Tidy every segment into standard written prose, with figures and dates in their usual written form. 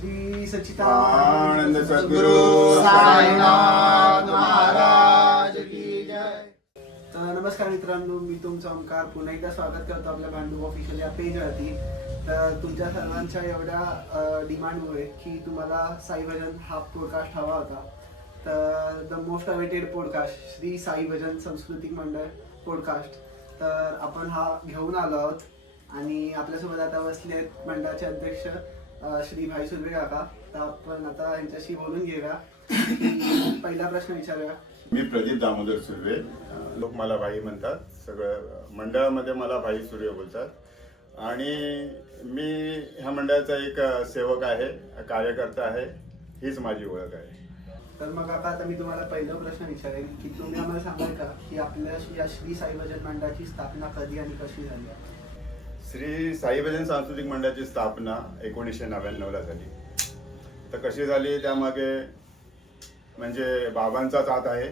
श्री सच्चिदानंद सद्गुरु साईनाथ महाराज की जय. तर नमस्कार मित्रांनो, मी तुमचा ओंकार पुन्हा एकदा स्वागत करतो आपल्या भांडू ऑफिशियल या पेजवरती. तर तुमच्या सर्वांच्या एवढ्या डिमांडमुळे की तुम्हाला साई भजन हा पॉडकास्ट हवा होता, तर the most awaited podcast Shri Sai भजन सांस्कृतिक मंडळ पॉडकास्ट, तर आपण हा घेऊन आलो आहोत. आणि आपल्यासोबत आता बसले आहेत मंडळाचे अध्यक्ष श्री भाई सुर्वे काका. तर आपण आता यांच्याशी बोलून घेऊया. पहिला प्रश्न विचारूया. मी प्रदीप दामोदर सुर्वे. लोक मला भाई म्हणतात, सगळं मंडळामध्ये मला भाई सुर्वे बोलतात. आणि मी ह्या मंडळाचा एक सेवक आहे, कार्यकर्ता आहे. हीच माझी ओळख आहे. तर मग काका, आता मी तुम्हाला पहिला प्रश्न विचारेल की तुम्ही आम्हाला सांगाल का की आपल्या या श्री साई भजन मंडळाची स्थापना कधी आणि कशी झाली? श्री साई भजन सांस्कृतिक मंडळाची स्थापना 1999ला झाली. तर कशी झाली त्यामागे म्हणजे बाबांचाच हात आहे.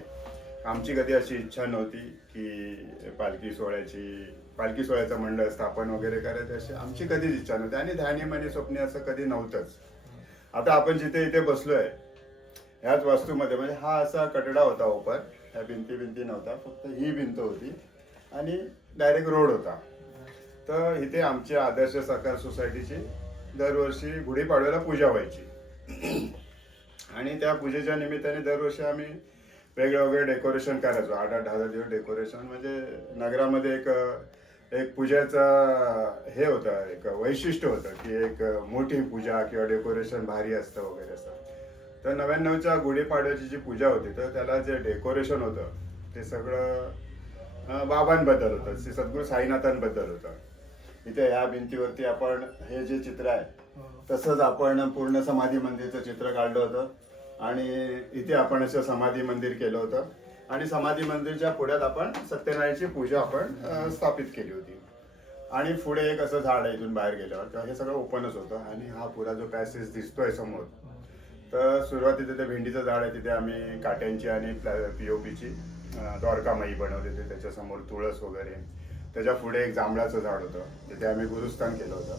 आमची कधी अशी इच्छा नव्हती की पालखी सोहळ्याचं मंडळ स्थापन वगैरे करायचं, अशी आमची कधीच इच्छा नव्हती. आणि ध्यानी मनी स्वप्ने असं कधी नव्हतंच. आता आपण जिथे इथे बसलोय ह्याच वास्तूमध्ये, म्हणजे हा असा कटडा होता ओपन, ह्या भिंती नव्हता, फक्त ही भिंत होती आणि डायरेक्ट रोड होता. तर इथे आमची आदर्श सहकार सोसायटीची दरवर्षी गुढीपाडव्याला पूजा व्हायची. आणि त्या पूजेच्या निमित्ताने दरवर्षी आम्ही वेगळं वगैरे डेकोरेशन करायचो. 8-10 दिवस डेकोरेशन, म्हणजे नगरामध्ये एक पूजेचं हे होतं, एक वैशिष्ट्य होतं की एक मोठी पूजा किंवा डेकोरेशन भारी असतं वगैरे असं. तर 99च्या गुढीपाडव्याची जी पूजा होती, तर त्याला जे डेकोरेशन होतं ते सगळं बाबांबद्दल होतं, श्री सद्गुरू साईनाथांबद्दल होतं. इथे ह्या भिंतीवरती आपण हे जे चित्र आहे तसंच आपण पूर्ण समाधी मंदिरचं चित्र काढलं होतं. आणि इथे आपण असं समाधी मंदिर केलं होतं. आणि समाधी मंदिरच्या पुढ्यात आपण सत्यनारायणची पूजा आपण स्थापित केली होती. आणि पुढे एक असं झाड आहे, इथून बाहेर गेल्यावर तर हे सगळं ओपनच होतं. आणि हा पुरा जो पॅसेज दिसतोय समोर, तर सुरुवातीला ते भेंडीचं झाड आहे, तिथे आम्ही काट्यांची आणि POPची द्वारकामाई बनवली होती. त्याच्यासमोर तुळस वगैरे. त्याच्या पुढे एक जांभळाचं झाड होतं, तिथे आम्ही गुरुस्थान केलं होतं.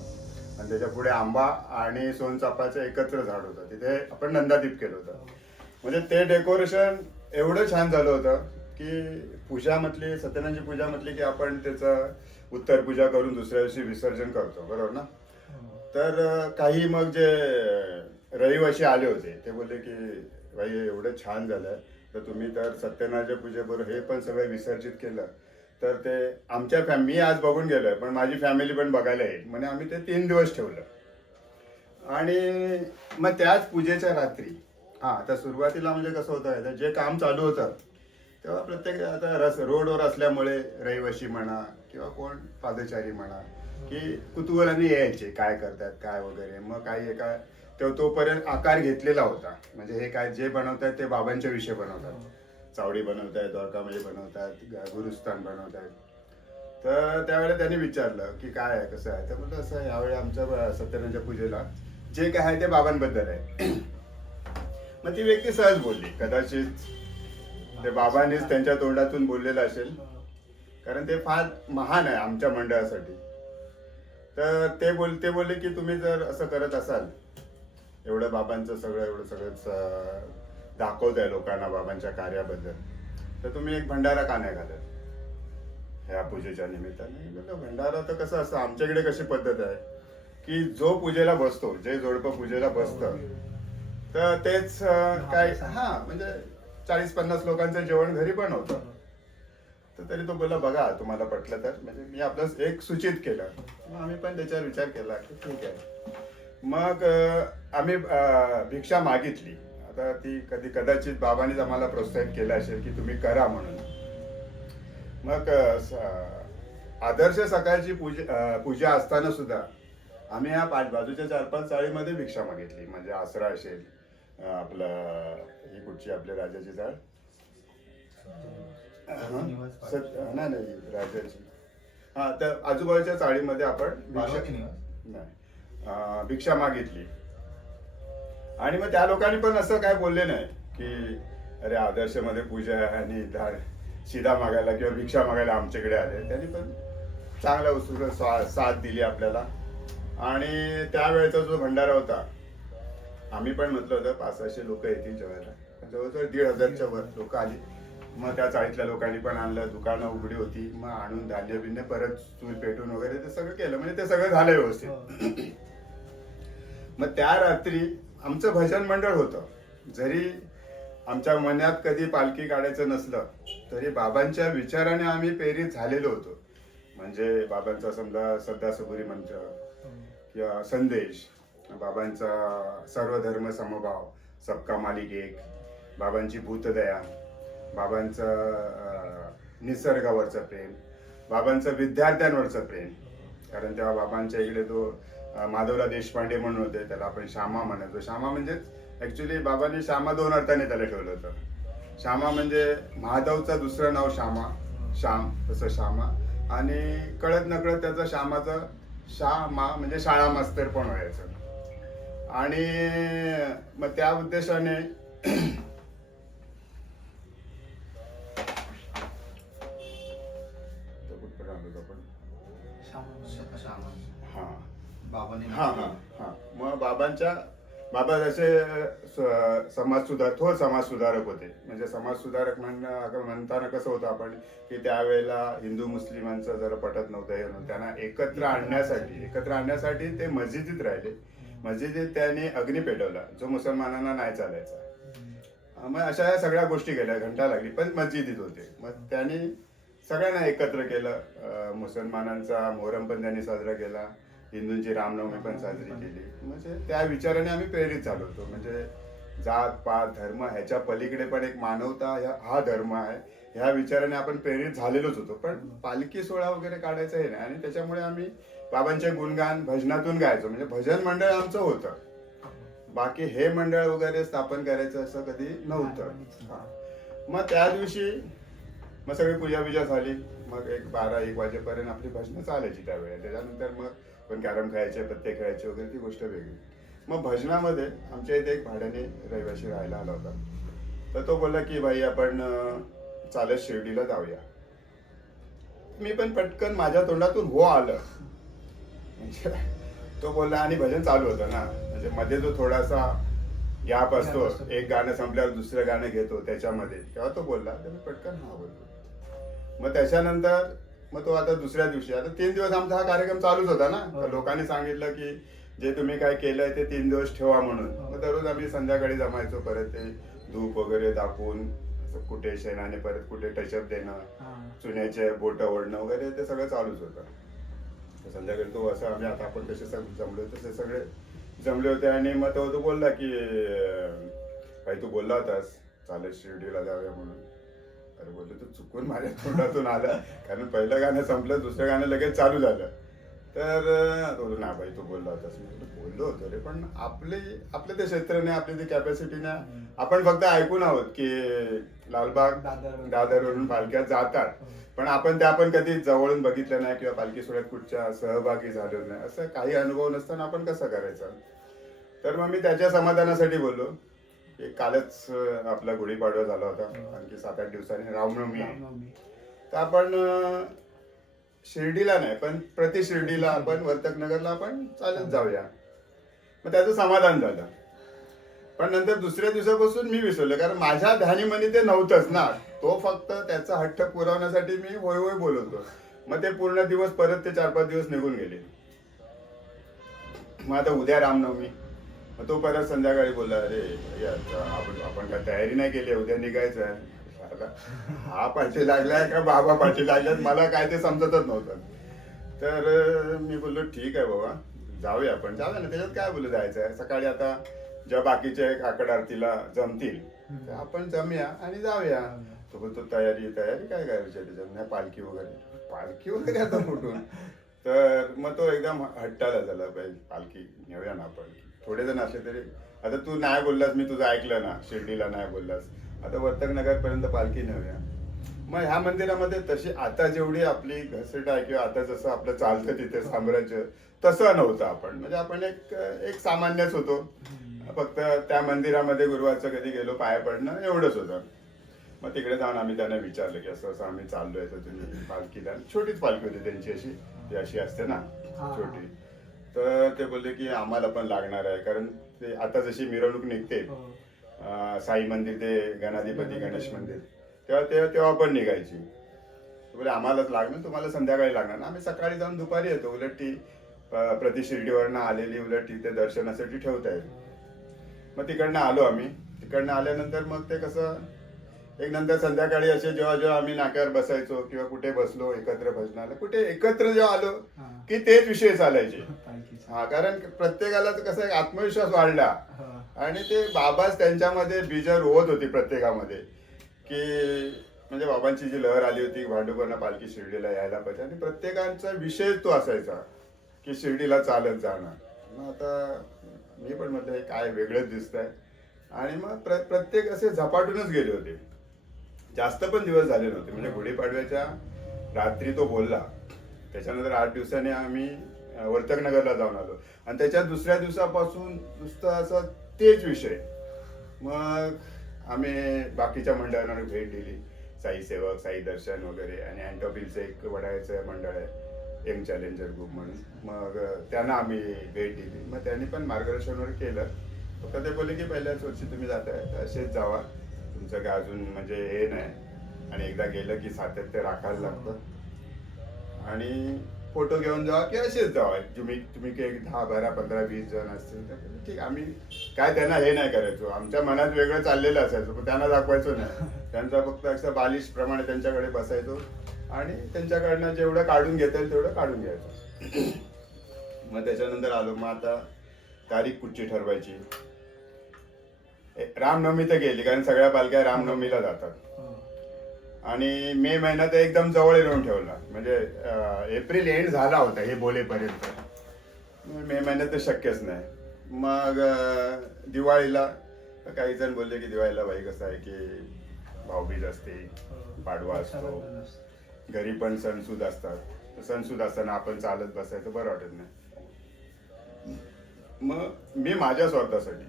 आणि त्याच्या पुढे आंबा आणि सोनचाफ्याचं एकत्र झाड होतं, तिथे आपण नंदादीप केलं होतं. म्हणजे ते डेकोरेशन एवढं छान झालं होतं की पूजा म्हटली, सत्यनारायणची पूजा म्हटली की आपण त्याचं उत्तर पूजा करून दुसऱ्या दिवशी विसर्जन करतो, बरोबर ना. तर काही मग जे रहिवासी आले होते ते बोलले की भाई एवढं छान झालंय, तर तुम्ही तर सत्यनारायणच्या पूजेबरोबर हे पण सगळं विसर्जित केलं तर ते आमच्या मी आज बघून गेलोय, पण माझी फॅमिली पण बघायला येईल. म्हणजे आम्ही ते 3 दिवस ठेवलं. आणि मग त्याच पूजेच्या रात्री आता सुरुवातीला म्हणजे कसं होतं, जे काम चालू होतं तेव्हा प्रत्येक आता रोडवर असल्यामुळे रहिवासी म्हणा किंवा कोण पादचारी म्हणा की कुतूहलाने यायचे, काय करतात काय वगैरे. मग काही एका तोपर्यंत आकार घेतलेला होता, म्हणजे हे काय जे बनवतात ते बाबांच्या विषयी बनवतात. चावडी बनवतायत, द्वारकामाई बनवतात, गुरुस्थान बनवतायत. तर त्यावेळेला त्यांनी विचारलं की काय आहे, कसं आहे. तर म्हटलं असं यावेळी आमच्या सत्यनारायणच्या पूजेला जे काय आहे ते बाबांबद्दल आहे. मग ती व्यक्ती सहज बोलली, कदाचित ते बाबांनीच त्यांच्या तोंडातून बोललेलं असेल, कारण ते फार महान आहे आमच्या मंडळासाठी. तर ते बोलले की तुम्ही जर असं करत असाल, एवढं बाबांचं सगळंच दाखवत आहे लोकांना बाबांच्या कार्याबद्दल, तर तुम्ही एक भंडारा का नाही घालत ह्या पूजेच्या निमित्ताने. भंडारा तर कसं असतं, आमच्याकडे कशी पद्धत आहे की जो पूजेला बसतो, जे जोडपं पूजेला बसतं, तर तेच काय म्हणजे 40-50 लोकांचं जेवण घरी बनवतं. तर तरी तो बोलला बघा तुम्हाला पटलं तर, म्हणजे मी आपलं एक सूचित केलं. मग आम्ही पण त्याच्यावर विचार केला की ठीक आहे. मग आम्ही भिक्षा मागितली. आता ती कदाचित बाबांनीच आम्हाला प्रोत्साहित केलं असेल की तुम्ही करा म्हणून. मग आदर्श सकाळची पूजा असताना सुद्धा आम्ही या बाजूच्या 4-5 चाळीमध्ये भिक्षा मागितली. म्हणजे आसरा असेल, आपलं ही कुठची आपल्या राजाची चाळ नाही राजाची, तर आजूबाजूच्या चाळीमध्ये आपण भिक्षा मागितली. आणि मग त्या लोकांनी पण असं काय बोलले नाही की अरे आदर्शमध्ये पूजा आहे आणि शिदा मागायला किंवा भिक्षा मागायला आमच्याकडे आले. त्यांनी पण चांगला उत्सुक साथ दिली आपल्याला. आणि त्यावेळेचा जो भंडारा होता आम्ही पण म्हटलं होतं 500-600 लोक येतील जेवायला, पण जवळजवळ 1,500च्या वर लोक आली. मग त्या चाळीतल्या लोकांनी पण आणलं, दुकानं उघडी होती, मग आणून धान्य बिन्य परत चूल पेटून वगैरे ते सगळं केलं, म्हणजे ते सगळं झालं व्यवस्थित. मग त्या रात्री आमचं भजन मंडळ होतं. जरी आमच्या मनात कधी पालखी काढायचं नसलं तरी बाबांच्या विचाराने आम्ही प्रेरित झालेलो होतो. म्हणजे बाबांचा समजा सदा सबुरी मंत्र किंवा संदेश, बाबांचा सर्वधर्म समभाव, सबका मालिक एक, बाबांची भूतदया, बाबांचं निसर्गावरचं प्रेम, बाबांचं विद्यार्थ्यांवरचं प्रेम. कारण तेव्हा बाबांच्या इकडे तो माधवराव देशपांडे म्हणून होते, त्याला आपण श्यामा म्हणायचो. श्यामा म्हणजेच ऍक्च्युली बाबांनी श्यामा 2 अर्थाने त्याला ठेवलं होतं. श्यामा म्हणजे महादेवचं दुसरं नाव श्यामा, श्याम, तसं श्यामा. आणि कळत नकळत त्याचं श्यामाचं मा म्हणजे शाळा मास्तर पण व्हायचं. आणि मग त्या उद्देशाने मग बाबा जसे समाज सुधारक, थोर समाज सुधारक होते. म्हणजे समाज सुधारक म्हणताना कसं होतं आपण की त्यावेळेला हिंदू मुस्लिमांचं जरा पटत नव्हतं हे नव्हतं, त्यांना एकत्र आणण्यासाठी ते मस्जिदीत राहिले. मस्जिदीत त्यांनी अग्नी पेटवला जो मुसलमानांना नाही चालायचा. मग अशा या सगळ्या गोष्टी केल्या, घंटा लागली, पण मस्जिदीत होते. मग त्यांनी सगळ्यांना एकत्र केलं. मुसलमानांचा मोहरम पण त्यांनी साजरा केला, हिंदूंची रामनवमी पण साजरी केली. म्हणजे त्या विचाराने आम्ही प्रेरित झालो होतो. म्हणजे जात पात धर्म ह्याच्या पलीकडे पण एक मानवता हा धर्म आहे, ह्या विचाराने आपण प्रेरित झालेलोच होतो. पण पालखी सोहळा वगैरे काढायचं हे नाही. आणि त्याच्यामुळे आम्ही बाबांचे गुणगान भजनातून गायचो. म्हणजे भजन मंडळ आमचं होतं, बाकी हे मंडळ वगैरे स्थापन करायचं असं कधी नव्हतं. मग त्या दिवशी मग सगळी पूजा बिजा झाली. मग एक 12-1 वाजेपर्यंत आपली भजनं चालायची त्यावेळेला. त्याच्यानंतर मग पण कॅरम खेळायचे, पत्ते खेळायचे वगैरे, ती गोष्ट वेगळी. मग भजनामध्ये आमच्या इथे एक भाड्याने रहिवाशी राहायला आला होता. तर तो बोलला की भाई आपण चालत शिर्डीला जाऊया. मी पण पटकन माझ्या तोंडातून हो आलं. म्हणजे तो बोलला आणि भजन चालू होतं ना, म्हणजे मध्ये जो थोडासा गॅप असतो, एक गाणं संपल्यावर दुसरं गाणं घेतो त्याच्यामध्ये, तेव्हा तो बोलला, तर मी पटकन हा बोललो. मग त्याच्यानंतर मग तो आता दुसऱ्या दिवशी, आता 3 दिवस आमचा हा कार्यक्रम चालूच होता ना. लोकांनी सांगितलं की जे तुम्ही काय केलंय ते 3 दिवस ठेवा म्हणून. मग दररोज आम्ही संध्याकाळी जमायचो, परत ते धूप वगैरे दाखवून कुठे शेणाने परत कुठे टचअप देणं, चुन्याचे बोट ओढणं वगैरे, ते सगळं चालूच होतं. संध्याकाळी तो असं आम्ही आता आपण कसे जमले होते ते सगळे जमले होते. आणि मग तो बोलला की काही तू बोलला होतास चालत शिर्डीला जाऊया म्हणून. अरे बोललो तू चुकून माझ्या तोंडातून आलं, कारण पहिलं गाणं संपलं, दुसरं गाणं लगेच चालू झालं. तर ना भाई तू बोलला होतास. मी बोललो होतो रे, पण आपले ते क्षेत्राने, आपली ती कॅपॅसिटीने आपण फक्त ऐकून आहोत की लालबाग दादरवरून पालख्या जातात, पण आपण कधी जवळून बघितलं नाही किंवा पालखी सोहळ्यात कुठच्या सहभागी झालो नाही. असं काही अनुभव नसताना आपण कसं करायचं. तर मग मी त्याच्या समाधानासाठी बोललो की कालच आपला गुढीपाडवा झाला होता, आणखी 7-8 दिवसांनी रामनवमी आहे. तर आपण शिर्डीला नाही पण प्रति शिर्डीला आपण वर्तकनगरला आपण चालत जाऊया. मग त्याचं समाधान झालं. पण नंतर दुसऱ्या दिवसापासून मी विसरलो, कारण माझ्या ध्यानीमनी ते नव्हतंच ना. तो फक्त त्याचा हट्ट पुरवण्यासाठी मी होय होय बोलवतो. मग ते पूर्ण दिवस परत ते 4-5 दिवस निघून गेले. मग आता उद्या रामनवमी. मग तो परत संध्याकाळी बोलला, अरे आपण काय तयारी नाही केली, उद्या निघायचं आहे. हा पाठी लागलाय का बाबा पाठी लागल्यात, मला काय ते समजतच नव्हतं. तर मी बोललो ठीक आहे बाबा जाऊया ना, त्याच्यात काय बोलू जायचं आहे. सकाळी आता जेव्हा बाकीचे काकड आरतीला जमतील तर आपण जमूया आणि जाऊया. तो बोलतो तयारी काय करायची त्याच्यात, नाही पालखी वगैरे आता कुठून. तर मग तो एकदम हट्टाला झाला, पालखी नेऊया ना आपण. थोडे जण असले तरी, आता तू नाही बोललास, मी तुझं ऐकलं ना, शिर्डीला नाही बोललास, आता वर्तकनगर पर्यंत पालखी नेऊया. मग ह्या मंदिरामध्ये तशी आता जेवढी आपली घसट आहे किंवा आता जसं आपलं चालतं तिथे साम्राज्य, तसं नव्हतं. आपण म्हणजे आपण एक सामान्यच होतो. फक्त त्या मंदिरामध्ये गुरुवारचं कधी गेलो पाया पडणं एवढंच होतं. मग तिकडे जाऊन आम्ही त्यांना विचारलं की असं आम्ही चाललोय, तर तुम्ही पालखीला, छोटीच पालखी होती त्यांची, अशी असते ना छोटी. तर ते बोलले की आम्हाला पण लागणार आहे, कारण ते आता जशी मिरवणूक निघते हो. साई मंदिर ते गणाधिपती गणेश मंदिर तेव्हा पण निघायची. बोले आम्हालाच लागणार, तुम्हाला संध्याकाळी लागणार ना. आम्ही सकाळी जाऊन दुपारी येतो. उलट ती प्रति शिर्डीवरनं आलेली उलट तिथे दर्शनासाठी ठेवता येईल. मग तिकडनं आलो आम्ही. तिकडनं आल्यानंतर मग ते कसं एक नंतर संध्याकाळी असे जेव्हा आम्ही नाक्यावर बसायचो किंवा कुठे बसलो एकत्र भजनाला, कुठे एकत्र जेव्हा आलो की तेच विषय चालायचे. हा, कारण प्रत्येकाला कसं एक आत्मविश्वास वाढला आणि ते बाबाच त्यांच्यामध्ये बीज रोवत होती प्रत्येकामध्ये, की म्हणजे बाबांची जी लहर आली होती भांडुपना पालखी शिर्डीला यायला पाहिजे आणि प्रत्येकांचा विषय तो असायचा की शिर्डीला चालत जाणार. मग आता मी पण म्हटलं हे काय वेगळंच दिसतंय आणि मग प्रत्येक असे झपाटूनच गेले होते. जास्त पण दिवस झाले नव्हते, म्हणजे गुढीपाडव्याच्या रात्री तो बोलला, त्याच्यानंतर 8 दिवसांनी आम्ही वर्तकनगरला जाऊन आलो आणि त्याच्या दुसऱ्या दिवसापासून नुसतं असं तेच विषय. मग आम्ही बाकीच्या मंडळांना भेट दिली, साई सेवक, साई दर्शन वगैरे, आणि अँटोपिलचं एक वडाळ्याचं मंडळ आहे यंग चॅलेंजर ग्रुप म्हणून, मग त्यांना आम्ही भेट दिली. मग त्यांनी पण मार्गदर्शनवर केलं. फक्त ते बोलले की पहिल्याच वर्षी तुम्ही जाताय तर असेच जावा, तुमचं काय अजून म्हणजे हे नाही, आणि एकदा गेलं की सातत्य राखायला लागतं आणि फोटो घेऊन जावा की असेच जावा. तुम्ही काही 10, 12, 15, 20 जण असतील तर ठीक, आम्ही काय त्यांना हे नाही करायचो. आमच्या मनात वेगळं चाललेलं असायचं पण त्यांना दाखवायचो नाही. त्यांचा फक्त असं बालिश प्रमाणे त्यांच्याकडे बसायचो आणि त्यांच्याकडनं जेवढं काढून घेता येईल तेवढं काढून घ्यायचो. मग त्याच्यानंतर आलो. मग आता तारीख कुठची ठरवायची. रामनवमी तर गेली, कारण सगळ्या पालख्या रामनवमीला जातात आणि मे महिना तर एकदम जवळ येऊन ठेवला, म्हणजे एप्रिल एंड झाला होता हे बोलेपर्यंत. मे महिन्यात तर शक्यच नाही. मग दिवाळीला काही जण बोलले की दिवाळीला भाई कसं आहे की भाऊबीज असते, पाडवा असतो, घरी पण सणसूद असतात. सणसूद असताना आपण चालत बसायचं बरं वाटत नाही. मग मी माझ्या स्वार्थासाठी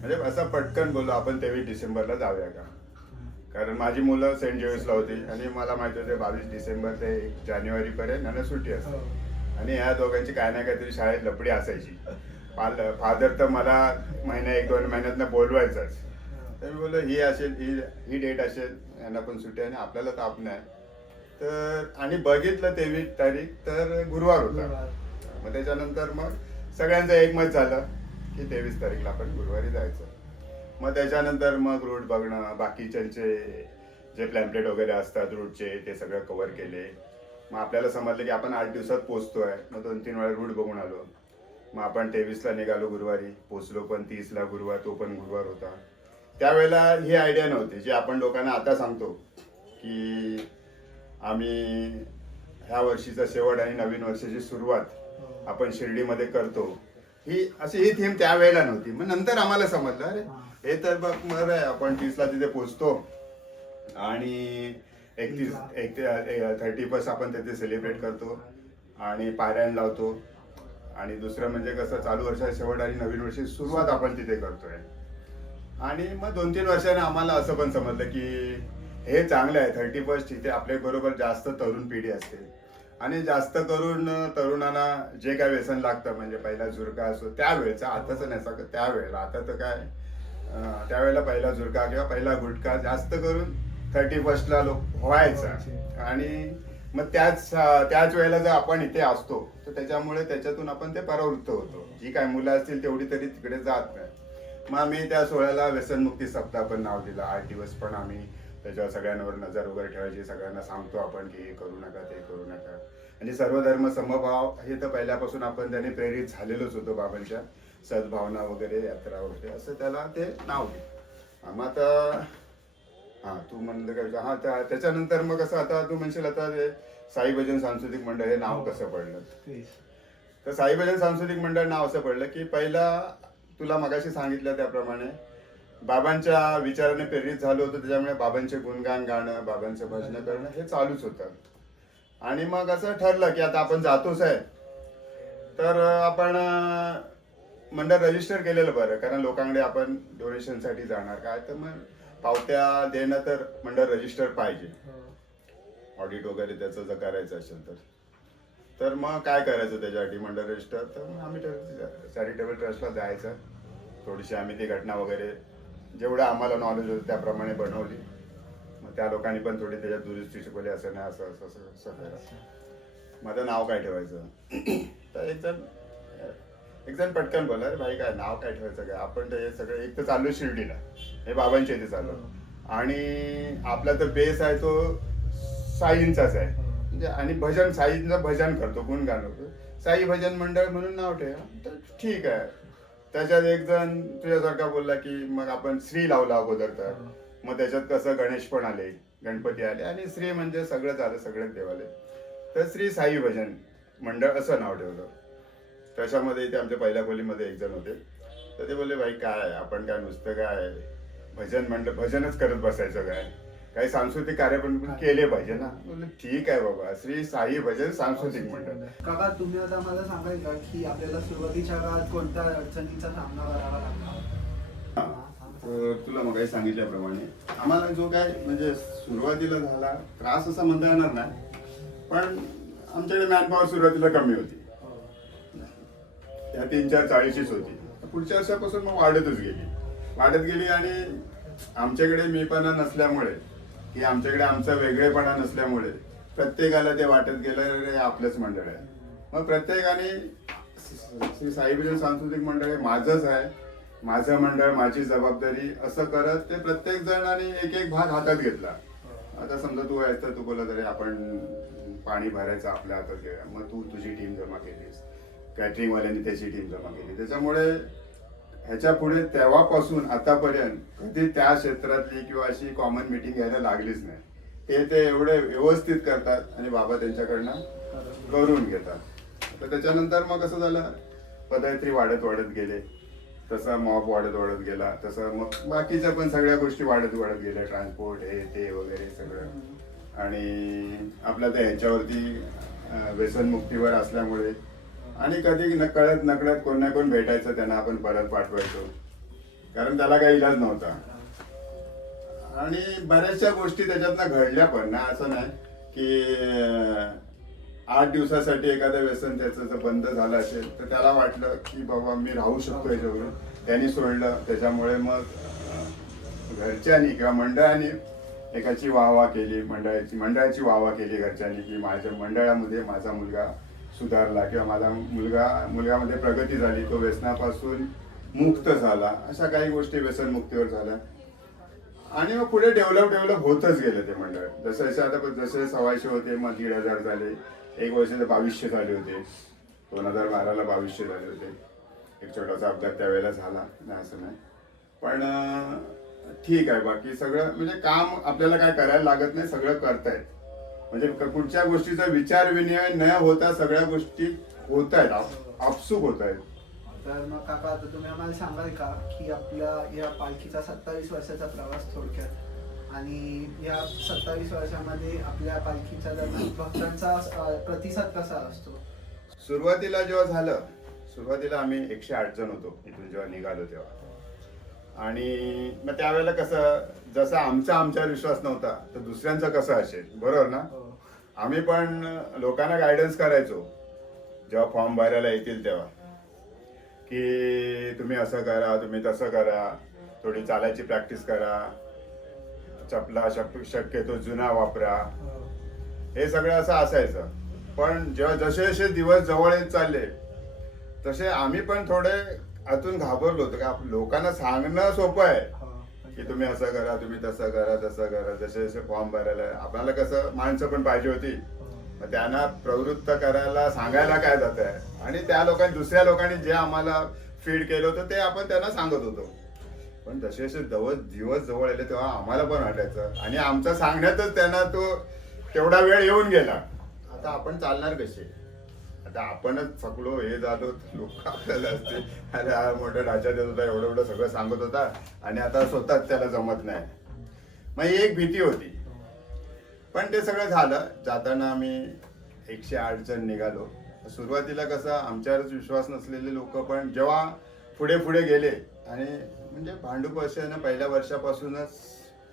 म्हणजे असं पटकन बोललो आपण 23 डिसेंबरला जाऊया का, कारण माझी मुलं सेंट जेविसला होती आणि मला माहिती होते 22 डिसेंबर ते 1 जानेवारी पर्यंत यांना सुट्टी असते आणि ह्या दोघांची काय ना काहीतरी शाळेत लपडी असायची. फादर तर मला महिन्या 1-2 महिन्यातनं बोलवायचंच. तर मी बोललो ही असेल, ही डेट असेल, यांना पण सुट्टी आणि आपल्याला ताप नाही तर. आणि बघितलं 23 तारीख तर गुरुवार होता. मग त्याच्यानंतर मग सगळ्यांचं एकमत झालं की 23 तारीखला आपण गुरुवारी जायचं. मग त्याच्यानंतर मग रूट बघणं, बाकीच्यांचे जे प्लॅम्पलेट वगैरे असतात रूटचे ते सगळं कव्हर केले. मग आपल्याला समजलं की आपण 8 दिवसात पोहोचतोय. मग 2-3 वेळा रूट बघून आलो. मग आपण 23ला निघालो गुरुवारी, पोचलो पण 30ला गुरुवार, तो पण गुरुवार होता. त्यावेळेला ही आयडिया नव्हती जी आपण लोकांना आता सांगतो की आम्ही ह्या वर्षीचा शेवट आणि नवीन वर्षाची सुरुवात आपण शिर्डीमध्ये करतो. ही थीम त्यावेळेला नव्हती. मग नंतर आम्हाला समजलं अरे हे तर बघ मग आपण 30ला तिथे पोचतो आणि 31 आपण तिथे सेलिब्रेट करतो आणि पारायण लावतो. आणि दुसरं म्हणजे कसं चालू वर्षाचा शेवट आणि नवीन वर्षाची सुरुवात आपण तिथे करतोय. आणि मग 2-3 वर्षाने आम्हाला असं पण समजलं की हे चांगलं आहे. 31 तिथे आपल्या बरोबर जास्त तरुण पिढी असते आणि जास्त करून तरुणांना जे काय व्यसन लागतं म्हणजे पहिला झुरका असो त्यावेळेचा, आताच नाही सगळं त्यावेळेला. आता तर काय त्यावेळेला पहिला झुरका किंवा पहिला गुटखा जास्त करून 31ला व्हायचा. आणि मग त्याच वेळेला जर आपण इथे असतो तर त्याच्यामुळे त्याच्यातून आपण ते परावृत्त होतो. जी काय मुलं असतील तेवढी तरी तिकडे जात नाही. मग आम्ही त्या सोहळ्याला व्यसनमुक्ती सप्ताह पण नाव दिलं. 8 दिवस पण आम्ही त्याच्यावर सगळ्यांवर नजर वगैरे ठेवायची. सगळ्यांना सांगतो आपण की हे करू नका, ते करू नका. आणि सर्वधर्म समभाव हे तर पहिल्यापासून आपण त्याने प्रेरित झालेलोच होतो बाबांच्या. सद्भावना वगैरे, यात्रा वगैरे असं त्याला ते नाव दिलं. मग आता तू म्हणलं काय त्याच्यानंतर मग कसं आता तू म्हणशील आता ते साई भजन सांस्कृतिक मंडळ हे नाव कसं पडलं. तर साई भजन सांस्कृतिक मंडळ नाव असं पडलं की पहिला तुला मगाशी सांगितलं त्याप्रमाणे बाबांच्या विचाराने प्रेरित झालो होतो. त्याच्यामुळे बाबांचे गुणगान गाणं, बाबांचं भजन करणं हे चालूच होतं. आणि मग असं ठरलं की आता आपण जातोच आहे तर आपण मंडळ रजिस्टर केलेलं बरं, कारण लोकांकडे आपण डोनेशनसाठी जाणार काय तर मग पावत्या देणं तर मंडळ रजिस्टर पाहिजे. ऑडिट वगैरे त्याचं जर करायचं असेल तर मग काय करायचं त्याच्यासाठी मंडळ रजिस्टर. तर मग आम्ही चॅरिटेबल ट्रस्टला जायचं थोडीशी आम्ही ती घटना वगैरे जेवढं आम्हाला नॉलेज होतं त्याप्रमाणे बनवली. मग त्या लोकांनी पण थोडी त्याच्यात दुरुस्ती शिकवली, असं नाही असं असं असं असं करा. माझं नाव काय ठेवायचं. तर एक जण पटकन बोला, अरे भाई काय नाव काय ठेवायचं काय, आपण ते सगळं एक तर चालू शिर्डीला, हे बाबांच्या इथे चालू आणि आपला तर बेस आहे तो साईंचाच आहे म्हणजे, आणि भजन साईंचं भजन करतो, गुणगान करतो, साई भजन मंडळ म्हणून नाव ठेवा. तर ठीक आहे. त्याच्यात एक जण तुझ्यासारखा बोलला की मग आपण श्री लावला अगोदर, तर मग त्याच्यात कसं गणेश पण आले, गणपती आले आणि श्री म्हणजे सगळं झालं, सगळेच देवाले, तर श्री साई भजन मंडळ असं नाव ठेवलं. त्याच्यामध्ये इथे आमच्या पहिल्या खोलीमध्ये एक जण होते, तर ते बोलले भाई काय आपण काय नुसतं काय भजन मंडळ भजनच करत बसायचं काय, काही सांस्कृतिक कार्यक्रम केले पाहिजे ना. बोलले ठीक आहे बाबा, श्री साई भजन सांस्कृतिक मंडळ. काका तुम्ही आता मला सांगाल का की आपल्याला सुरुवातीच्या काळात कोणत्या अडचणींचा सामना करावा लागला. तर तुला मग काही सांगितल्याप्रमाणे आम्हाला जो काय म्हणजे सुरुवातीला झाला त्रास असा म्हणता येणार नाही, पण आमच्याकडे मॅनपॉवर सुरुवातीला कमी होती, त्या 3-4-40च होती. पुढच्या वर्षापासून मग वाढत गेली आणि आमच्याकडे मीपणा नसल्यामुळे की आमच्याकडे आमचा वेगळेपणा नसल्यामुळे प्रत्येकाला ते वाटत गेलं रे आपलंच मंडळ आहे. मग प्रत्येकाने श्री साई भजन सांस्कृतिक मंडळ हे माझंच आहे, माझं मंडळ, माझी जबाबदारी असं करत ते प्रत्येक जणांनी एक भाग हातात घेतला. आता समजा तू आहेस तर तू बोलत अरे आपण पाणी भरायचं आपल्या हातात घ्या, मग तू तुझी टीम जमा केलीस, कॅटरिंगवाल्यांनी त्याची टीम जमा केली. त्याच्यामुळे ह्याच्या पुढे तेव्हापासून आतापर्यंत कधी त्या क्षेत्रातली किंवा अशी कॉमन मिटिंग घ्यायला लागलीच नाही. ते एवढे व्यवस्थित करतात आणि बाबा त्यांच्याकडनं करून घेतात. तर त्याच्यानंतर मग कसं झालं, पदयात्री वाढत गेले, तसा मॉब वाढत गेला, तसं मग बाकीच्या पण सगळ्या गोष्टी वाढत गेल्या, ट्रान्सपोर्ट हे ते वगैरे सगळं. आणि आपल्या त्या ह्याच्यावरती व्यसनमुक्तीवर असल्यामुळे आणि कधी नकळत कोण ना कोण भेटायचं, त्यांना आपण परत पाठवायचो, कारण त्याला काही इलाज नव्हता. आणि बऱ्याचशा गोष्टी त्याच्यातनं घडल्या पण ना, असं नाही की 8 दिवसासाठी एखादं व्यसन त्याचं जर बंद झालं असेल तर त्याला वाटलं की बाबा मी राहू शकतो याच्यावर, त्यांनी सोडलं. त्याच्यामुळे मग घरच्यांनी किंवा मंडळाने एकाची वाहवा केली, मंडळाची वाहवा केली घरच्यांनी की माझ्या मंडळामध्ये माझा मुलगा सुधारला किंवा माझा मुलगामध्ये प्रगती झाली, तो व्यसनापासून मुक्त झाला, अशा काही गोष्टी व्यसनमुक्तीवर झाल्या. आणि मग पुढे डेव्हलप होतच गेलं ते मंडळ. जसे आता जसे 1,200 होते, मग 1,500 झाले, एक वर्षाचे 2,200 झाले होते, 2012ला 2,200 झाले होते. एक छोटासा अपघात त्यावेळेला झाला नाही असं नाही, पण ठीक आहे. बाकी सगळं म्हणजे काम आपल्याला काय करायला लागत नाही, सगळं करतायत. म्हणजे कुठच्या गोष्टीचा विचार विनिमय न होता सगळ्या गोष्टी होत आहेत, आपसूक होत आहेत. तर मग काका आता तुम्ही आम्हाला सांगाल का की आपल्या या पालखीचा 27 वर्षाचा प्रवास थोडक्यात, आणि या 27 वर्षामध्ये आपल्या पालखीच्या दरम्यान भक्तांचा प्रतिसाद कसा असतो. सुरुवातीला जेव्हा झालं, सुरुवातीला आम्ही 108 जण होतो इथून जेव्हा निघालो तेव्हा. आणि मग त्यावेळेला कसं, जसा आमच्यावर विश्वास नव्हता तर दुसऱ्यांचा कसं असेल, बरोबर ना. आम्ही पण लोकांना गायडन्स करायचो जेव्हा फॉर्म भरायला येतील तेव्हा, की तुम्ही असं करा, तुम्ही तसं करा, थोडी चालायची प्रॅक्टिस करा, चपला शक्यतो जुना वापरा, हे सगळं असं असायचं. पण जेव्हा जसे दिवस जवळ येत चालले तसे आम्ही पण थोडे आतून घाबरलो होतो. का लोकांना सांगणं सोपं आहे की तुम्ही असं करा, तुम्ही तसं करा, तसं करा. जसे फॉर्म भरायला आपल्याला कसं माणसं पण पाहिजे होती, मग त्यांना प्रवृत्त करायला सांगायला काय जात आहे. आणि त्या दुसऱ्या लोकांनी जे आम्हाला फीड केलं होतं ते आपण त्यांना सांगत होतो. पण जसे दिवस जवळ आले तेव्हा आम्हाला पण वाटायचं, आणि आमचं सांगण्यातच त्यांना तो तेवढा वेळ येऊन गेला. आता आपण चालणार कसे, आता आपणच थकलो, हे झालो, लोक आपल्याला असते अरे हा मोठा ढाचा देत होता, एवढं सगळं सांगत होता, आणि आता स्वतःच त्याला जमत नाही. मग ही एक भीती होती. पण ते सगळं झालं. जाताना आम्ही 108 जण निघालो. सुरुवातीला कसं आमच्यावरच विश्वास नसलेले लोक पण जेव्हा पुढे गेले, आणि म्हणजे भांडूप वर्षानं पहिल्या वर्षापासूनच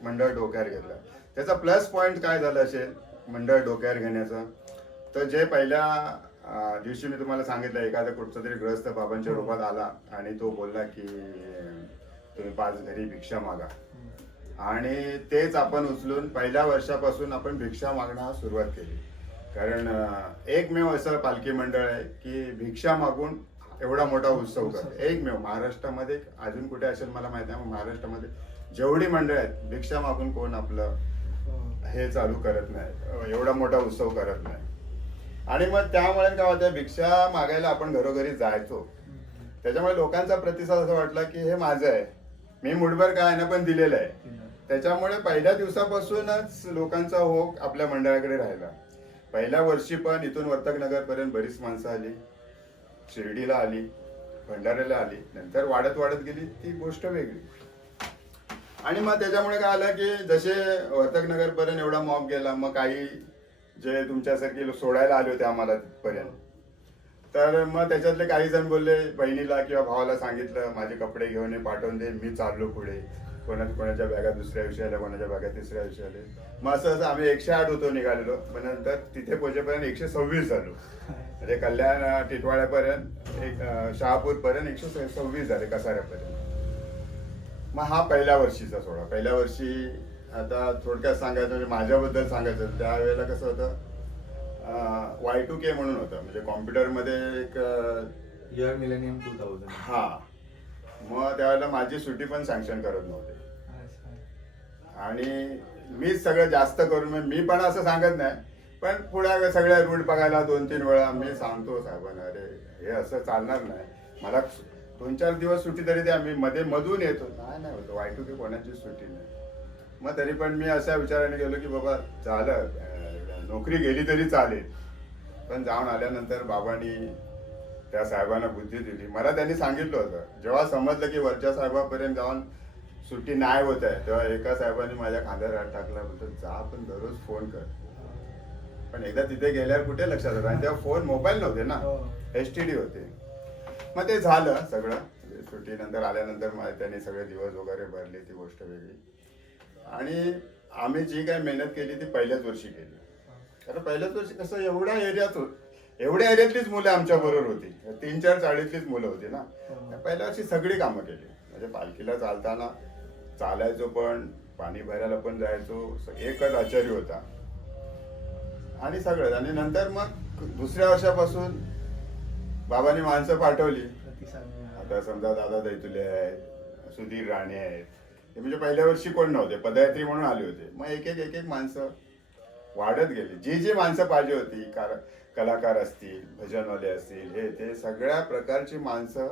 मंडळ डोक्यावर घेतलं. त्याचा प्लस पॉईंट काय झाला असेल मंडळ डोक्यावर घेण्याचा, तर जे पहिल्या दिवशी मी तुम्हाला सांगितलं एखादा कुठचा तरी ग्रस्त बाबांच्या रूपात आला आणि तो बोलला की तुम्ही 5 घरी भिक्षा मागा. आणि तेच आपण उचलून पहिल्या वर्षापासून आपण भिक्षा मागणं सुरुवात केली. कारण एकमेव असं पालखी मंडळ आहे की भिक्षा मागून एवढा मोठा उत्सव करते. एकमेव महाराष्ट्रामध्ये, अजून कुठे असेल मला माहिती आहे, महाराष्ट्रामध्ये जेवढी मंडळ आहेत भिक्षा मागून कोण आपलं हे चालू करत नाही, एवढा मोठा उत्सव करत नाही. आणि मग त्यामुळे काय होतं, भिक्षा मागायला आपण घरोघरी जायचो. त्याच्यामुळे लोकांचा प्रतिसाद असा वाटला की हे माझं आहे, मी मुठभर काय ना पण दिलेलं आहे. त्याच्यामुळे पहिल्या दिवसापासूनच लोकांचा ओघ आपल्या मंडळाकडे राहिला. पहिल्या वर्षी पण इथून वर्तकनगर पर्यंत बरीच माणसं आली, शिर्डीला आली, भंडाऱ्याला आली, नंतर वाढत वाढत गेली ती गोष्ट वेगळी. आणि मग त्याच्यामुळे काय आलं की जसे वर्तकनगर पर्यंत एवढा मॉब गेला, मग काही जे तुमच्यासारखे सोडायला आले होते आम्हाला तिथपर्यंत, तर मग त्याच्यातले काही जण बोलले, बहिणीला किंवा भावाला सांगितलं माझे कपडे घेऊन ये, पाठवून दे, मी चाललो पुढे. कोणाच्या बॅगा दुसऱ्या दिवशी आल्या, कोणाच्या बॅगा तिसऱ्या दिवशी आले. मग असं आम्ही 108 होतो निघालेलो, पण नंतर तिथे पोहोचेपर्यंत 126 झालो. म्हणजे कल्याण टिटवाळ्यापर्यंत, शहापूर पर्यंत 126 झाले, कसाऱ्यापर्यंत. मग हा पहिल्या वर्षीचा सोहळा. पहिल्या वर्षी आता थोडक्यात सांगायचं म्हणजे माझ्याबद्दल सांगायचं, त्यावेळेला कसं होतं, Y2K म्हणून होतं, म्हणजे कॉम्प्युटरमध्ये एक इयर मिलेनियम 2000. हा. मग त्यावेळेला माझी सुट्टी पण सँक्शन करत नव्हते. आणि मीच सगळं जास्त करून, मी पण असं सांगत नाही, पण पुढे सगळ्या रूट बघायला 2-3 वेळा मी सांगतो साहेबांना, अरे हे असं चालणार नाही, मला 2-4 दिवस सुट्टी तरी द्या, मी मधून येतो. नाही होतं, Y2K कोणाची सुट्टी नाही. मग तरी पण मी अशा विचाराने गेलो की बाबा झालं, नोकरी गेली तरी चालेल. पण जाऊन आल्यानंतर बाबांनी त्या साहेबांना बुद्धी दिली. मला त्यांनी सांगितलं होतं, जेव्हा समजलं की वरच्या साहेबापर्यंत जाऊन सुट्टी नाही होत आहे, तेव्हा एका साहेबांनी माझ्या खांद्यावर हात टाकला, बोलतो जा पण दररोज फोन कर. पण एकदा तिथे गेल्यावर कुठे लक्षात होतं, आणि तेव्हा फोन, मोबाईल नव्हते ना, STD होते. मग ते झालं सगळं. सुट्टीनंतर आल्यानंतर त्यांनी सगळे दिवस वगैरे भरले, ती गोष्ट वेगळी. आणि आम्ही जी काय मेहनत केली ती पहिल्याच वर्षी केली. कारण पहिल्याच वर्षी कसं, एवढ्या एरियातलीच मुलं आमच्या बरोबर होती, 3-4 चाळीतलीच मुलं होती ना. पहिल्या वर्षी सगळी कामं केली. म्हणजे पालखीला चालताना चालायचो, पण पाणी भरायला पण जायचो, एकच आचार्य होता आणि सगळं. आणि नंतर मग दुसऱ्या वर्षापासून बाबांनी माणसं पाठवली. आता समजा दादा दैतुले आहेत, सुधीर राणे आहेत, हे म्हणजे पहिल्या वर्षी कोण नव्हते, पदयात्री म्हणून आले होते. मग एक एक माणसं वाढत गेली. जी माणसं पाहिजे होती, कलाकार असतील, भजनवाले असतील, हे ते सगळ्या प्रकारची माणसं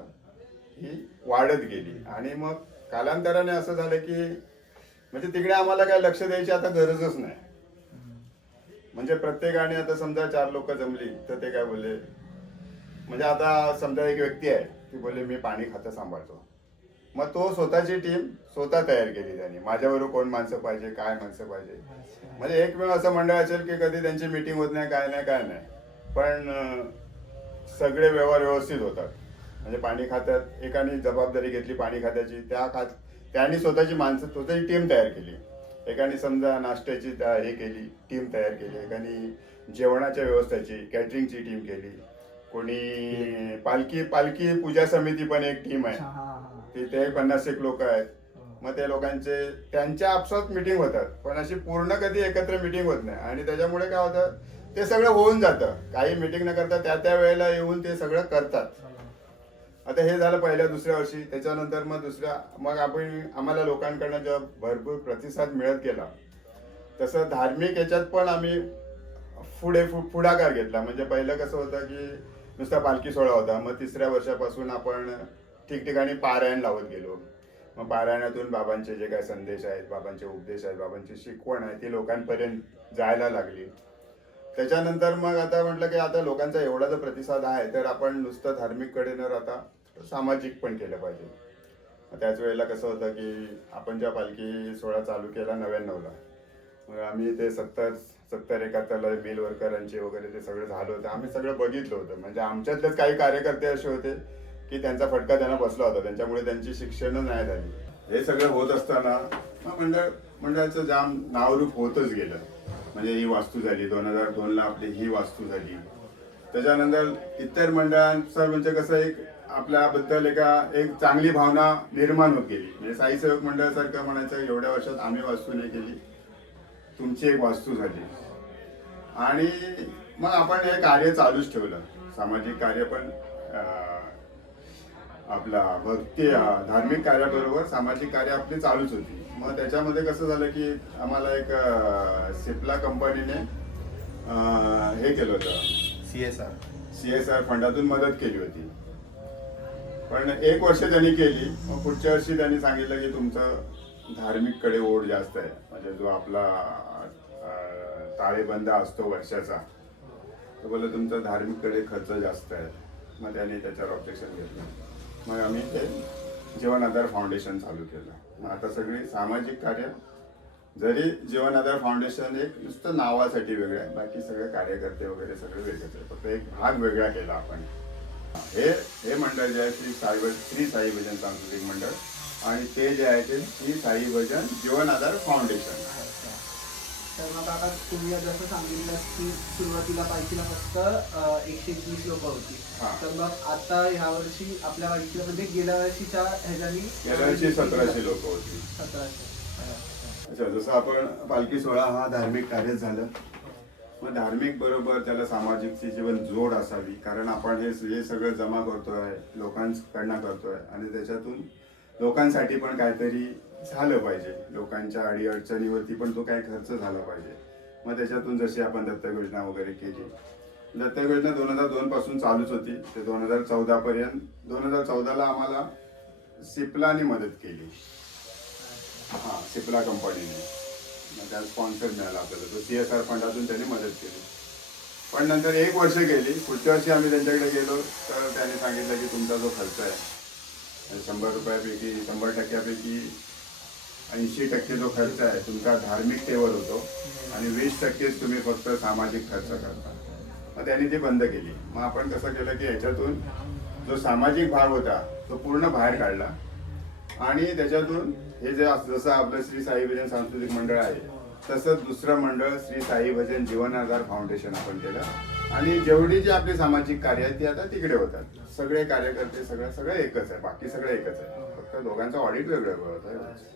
ही वाढत गेली. आणि मग कालांतराने असं झालं की म्हणजे तिकडे आम्हाला काय लक्ष द्यायची आता गरजच नाही. म्हणजे प्रत्येकाने आता समजा 4 लोक जमली तर ते काय बोलले, म्हणजे आता समजा एक व्यक्ती आहे, ती बोलले मी पाणी खातं सांभाळतो. मग तो स्वतःची टीम स्वतः तयार केली त्यांनी, माझ्याबरोबर कोण माणसं पाहिजे, काय माणसं पाहिजे. म्हणजे एकमेव असं मंडळ असेल की कधी त्यांची मीटिंग होत नाही, काय नाही, पण सगळे व्यवहार व्यवस्थित होतात. म्हणजे पाणी खात्यात एकाने जबाबदारी घेतली पाणी खात्याची, त्यांनी स्वतःची माणसं, स्वतःची टीम तयार केली. एकाने समजा नाश्त्याची हे केली, टीम तयार केली. एकाने जेवणाच्या व्यवस्थेची, कॅटरिंगची टीम केली. कोणी पालखी पूजा समिती पण एक टीम आहे, तिथे 50-1 लोक आहेत. मग त्या लोकांचे त्यांच्या आपसात मिटिंग होतात, पण अशी पूर्ण कधी एकत्र मिटिंग होत नाही. आणि त्याच्यामुळे काय होतं, ते सगळं होऊन जातं. काही मिटिंग न करता त्या वेळेला येऊन ते सगळं करतात. आता हे झालं पहिल्या दुसऱ्या वर्षी. त्याच्यानंतर मग आम्हाला लोकांकडनं जेव्हा भरपूर प्रतिसाद मिळत गेला, तसं धार्मिक याच्यात पण आम्ही पुढाकार घेतला. म्हणजे पहिलं कसं होतं की नुसता पालखी सोहळा होता. मग 3ऱ्या वर्षापासून आपण ठिकठिकाणी पारायण लावत गेलो. मग पारायणातून बाबांचे जे काही संदेश आहेत, बाबांचे उपदेश आहेत, बाबांची शिकवण आहे, ती लोकांपर्यंत जायला लागली. त्याच्यानंतर मग आता म्हटलं की आता लोकांचा एवढा जर प्रतिसाद आहे, तर आपण नुसतं धार्मिककडे न राहता सामाजिक पण केलं पाहिजे. त्याच वेळेला कसं होतं की आपण जेव्हा पालखी सोहळा चालू केला 99ला, मग आम्ही ते 70-71ला मिल वर्करांचे वगैरे ते सगळं झालं होतं. आम्ही सगळं बघितलं होतं. म्हणजे आमच्यातलेच काही कार्यकर्ते असे होते की त्यांचा फटका त्यांना बसला होता, त्यांच्यामुळे त्यांची शिक्षण नाही झाली. हे सगळं होत असताना मंडळाचं जाम नावरूप होतच गेलं. म्हणजे ही वास्तू झाली 2002ला, आपली ही वास्तू झाली. त्याच्यानंतर इतर मंडळांचं म्हणजे कसं एक आपल्याबद्दल एक चांगली भावना निर्माण होत गेली. म्हणजे साई सेवक मंडळासारखं म्हणायचं एवढ्या वर्षात आम्ही वास्तू नाही केली, तुमची एक वास्तू झाली. आणि मग आपण हे कार्य चालूच ठेवलं. सामाजिक कार्य पण आपला भक्ती धार्मिक कार्याबरोबर सामाजिक कार्य आपली चालूच होती. मग त्याच्यामध्ये कसं झालं की आम्हाला एक सिप्ला कंपनीने हे केलं होतं, CSR फंडातून मदत केली होती. पण 1 वर्ष त्यांनी केली. मग पुढच्या वर्षी त्यांनी सांगितलं की तुमचं धार्मिक कडे ओढ जास्त आहे. म्हणजे जो आपला ताळेबंद असतो वर्षाचा, तो बोलला तुमचा धार्मिक कडे खर्च जास्त आहे. मग त्यांनी त्याच्यावर ऑब्जेक्शन घेतलं. मग आम्ही ते जीवन आधार फाउंडेशन चालू केलं. मग आता सगळी सामाजिक कार्य, जरी जीवन आधार फाउंडेशन एक नुसतं नावासाठी वेगळं आहे, बाकी सगळे कार्यकर्ते वगैरे सगळे वेगळेच आहे. फक्त एक भाग वेगळा केला आपण. हे मंडळ जे आहे श्री साई भजन सांस्कृतिक मंडळ, आणि ते जे आहे ते श्री साई भजन जीवन आधार फाउंडेशन. तर मग आता तुम्ही जसं सांगितलं की सुरुवातीला पालखीला फक्त 121 लोक होती. तर मग आता ह्या वर्षी आपल्या पालखीला म्हणजे गेल्या वर्षीच्या ह्याच्यानी गेल्या वर्षी 1700 लोक होती. 1700. अच्छा, जसं आपण पालखी सोहळा हा धार्मिक कार्य झालं, मग धार्मिक बरोबर त्याला सामाजिकची जीवन जोड असावी. कारण आपण हे सगळं जमा करतोय, लोकांकडनं करतोय, आणि त्याच्यातून लोकांसाठी पण काहीतरी झालं पाहिजे. लोकांच्या अडीअडचणीवरती पण तो काही खर्च झाला पाहिजे. मग त्याच्यातून जशी आपण दत्तक योजना वगैरे केली. दत्तक योजना 2002 पासून चालूच होती ते 2014 पर्यंत. 2014ला आम्हाला सिप्लाने मदत केली. सिप्ला कंपनीने. मग त्यात स्पॉन्सर मिळाला आपल्याला. तो CSR फंडातून त्यांनी मदत केली. पण नंतर 1 वर्ष गेली. पुढच्या वर्षी आम्ही त्यांच्याकडे गेलो तर त्यांनी सांगितलं की तुमचा जो खर्च आहे 100 रुपयापैकी 100%पैकी 80% जो खर्च आहे तुमचा धार्मिकतेवर होतो, आणि 20%च तुम्ही फक्त सामाजिक खर्च करता. मग त्यांनी ती बंद केली. मग आपण कसं केलं की ह्याच्यातून जो सामाजिक भाग होता तो पूर्ण बाहेर काढला, आणि त्याच्यातून हे जे जसं आपलं श्री साई भजन सांस्कृतिक मंडळ आहे तसंच दुसरं मंडळ श्री साई भजन जीवन आधार फाउंडेशन आपण केलं. आणि जेवढी जी आपली सामाजिक कार्य आहे ती आता तिकडे होतात. सगळे कार्यकर्ते सगळं एकच आहे, बाकी सगळं एकच आहे, फक्त दोघांचं ऑडिट वेगळं होत आहे.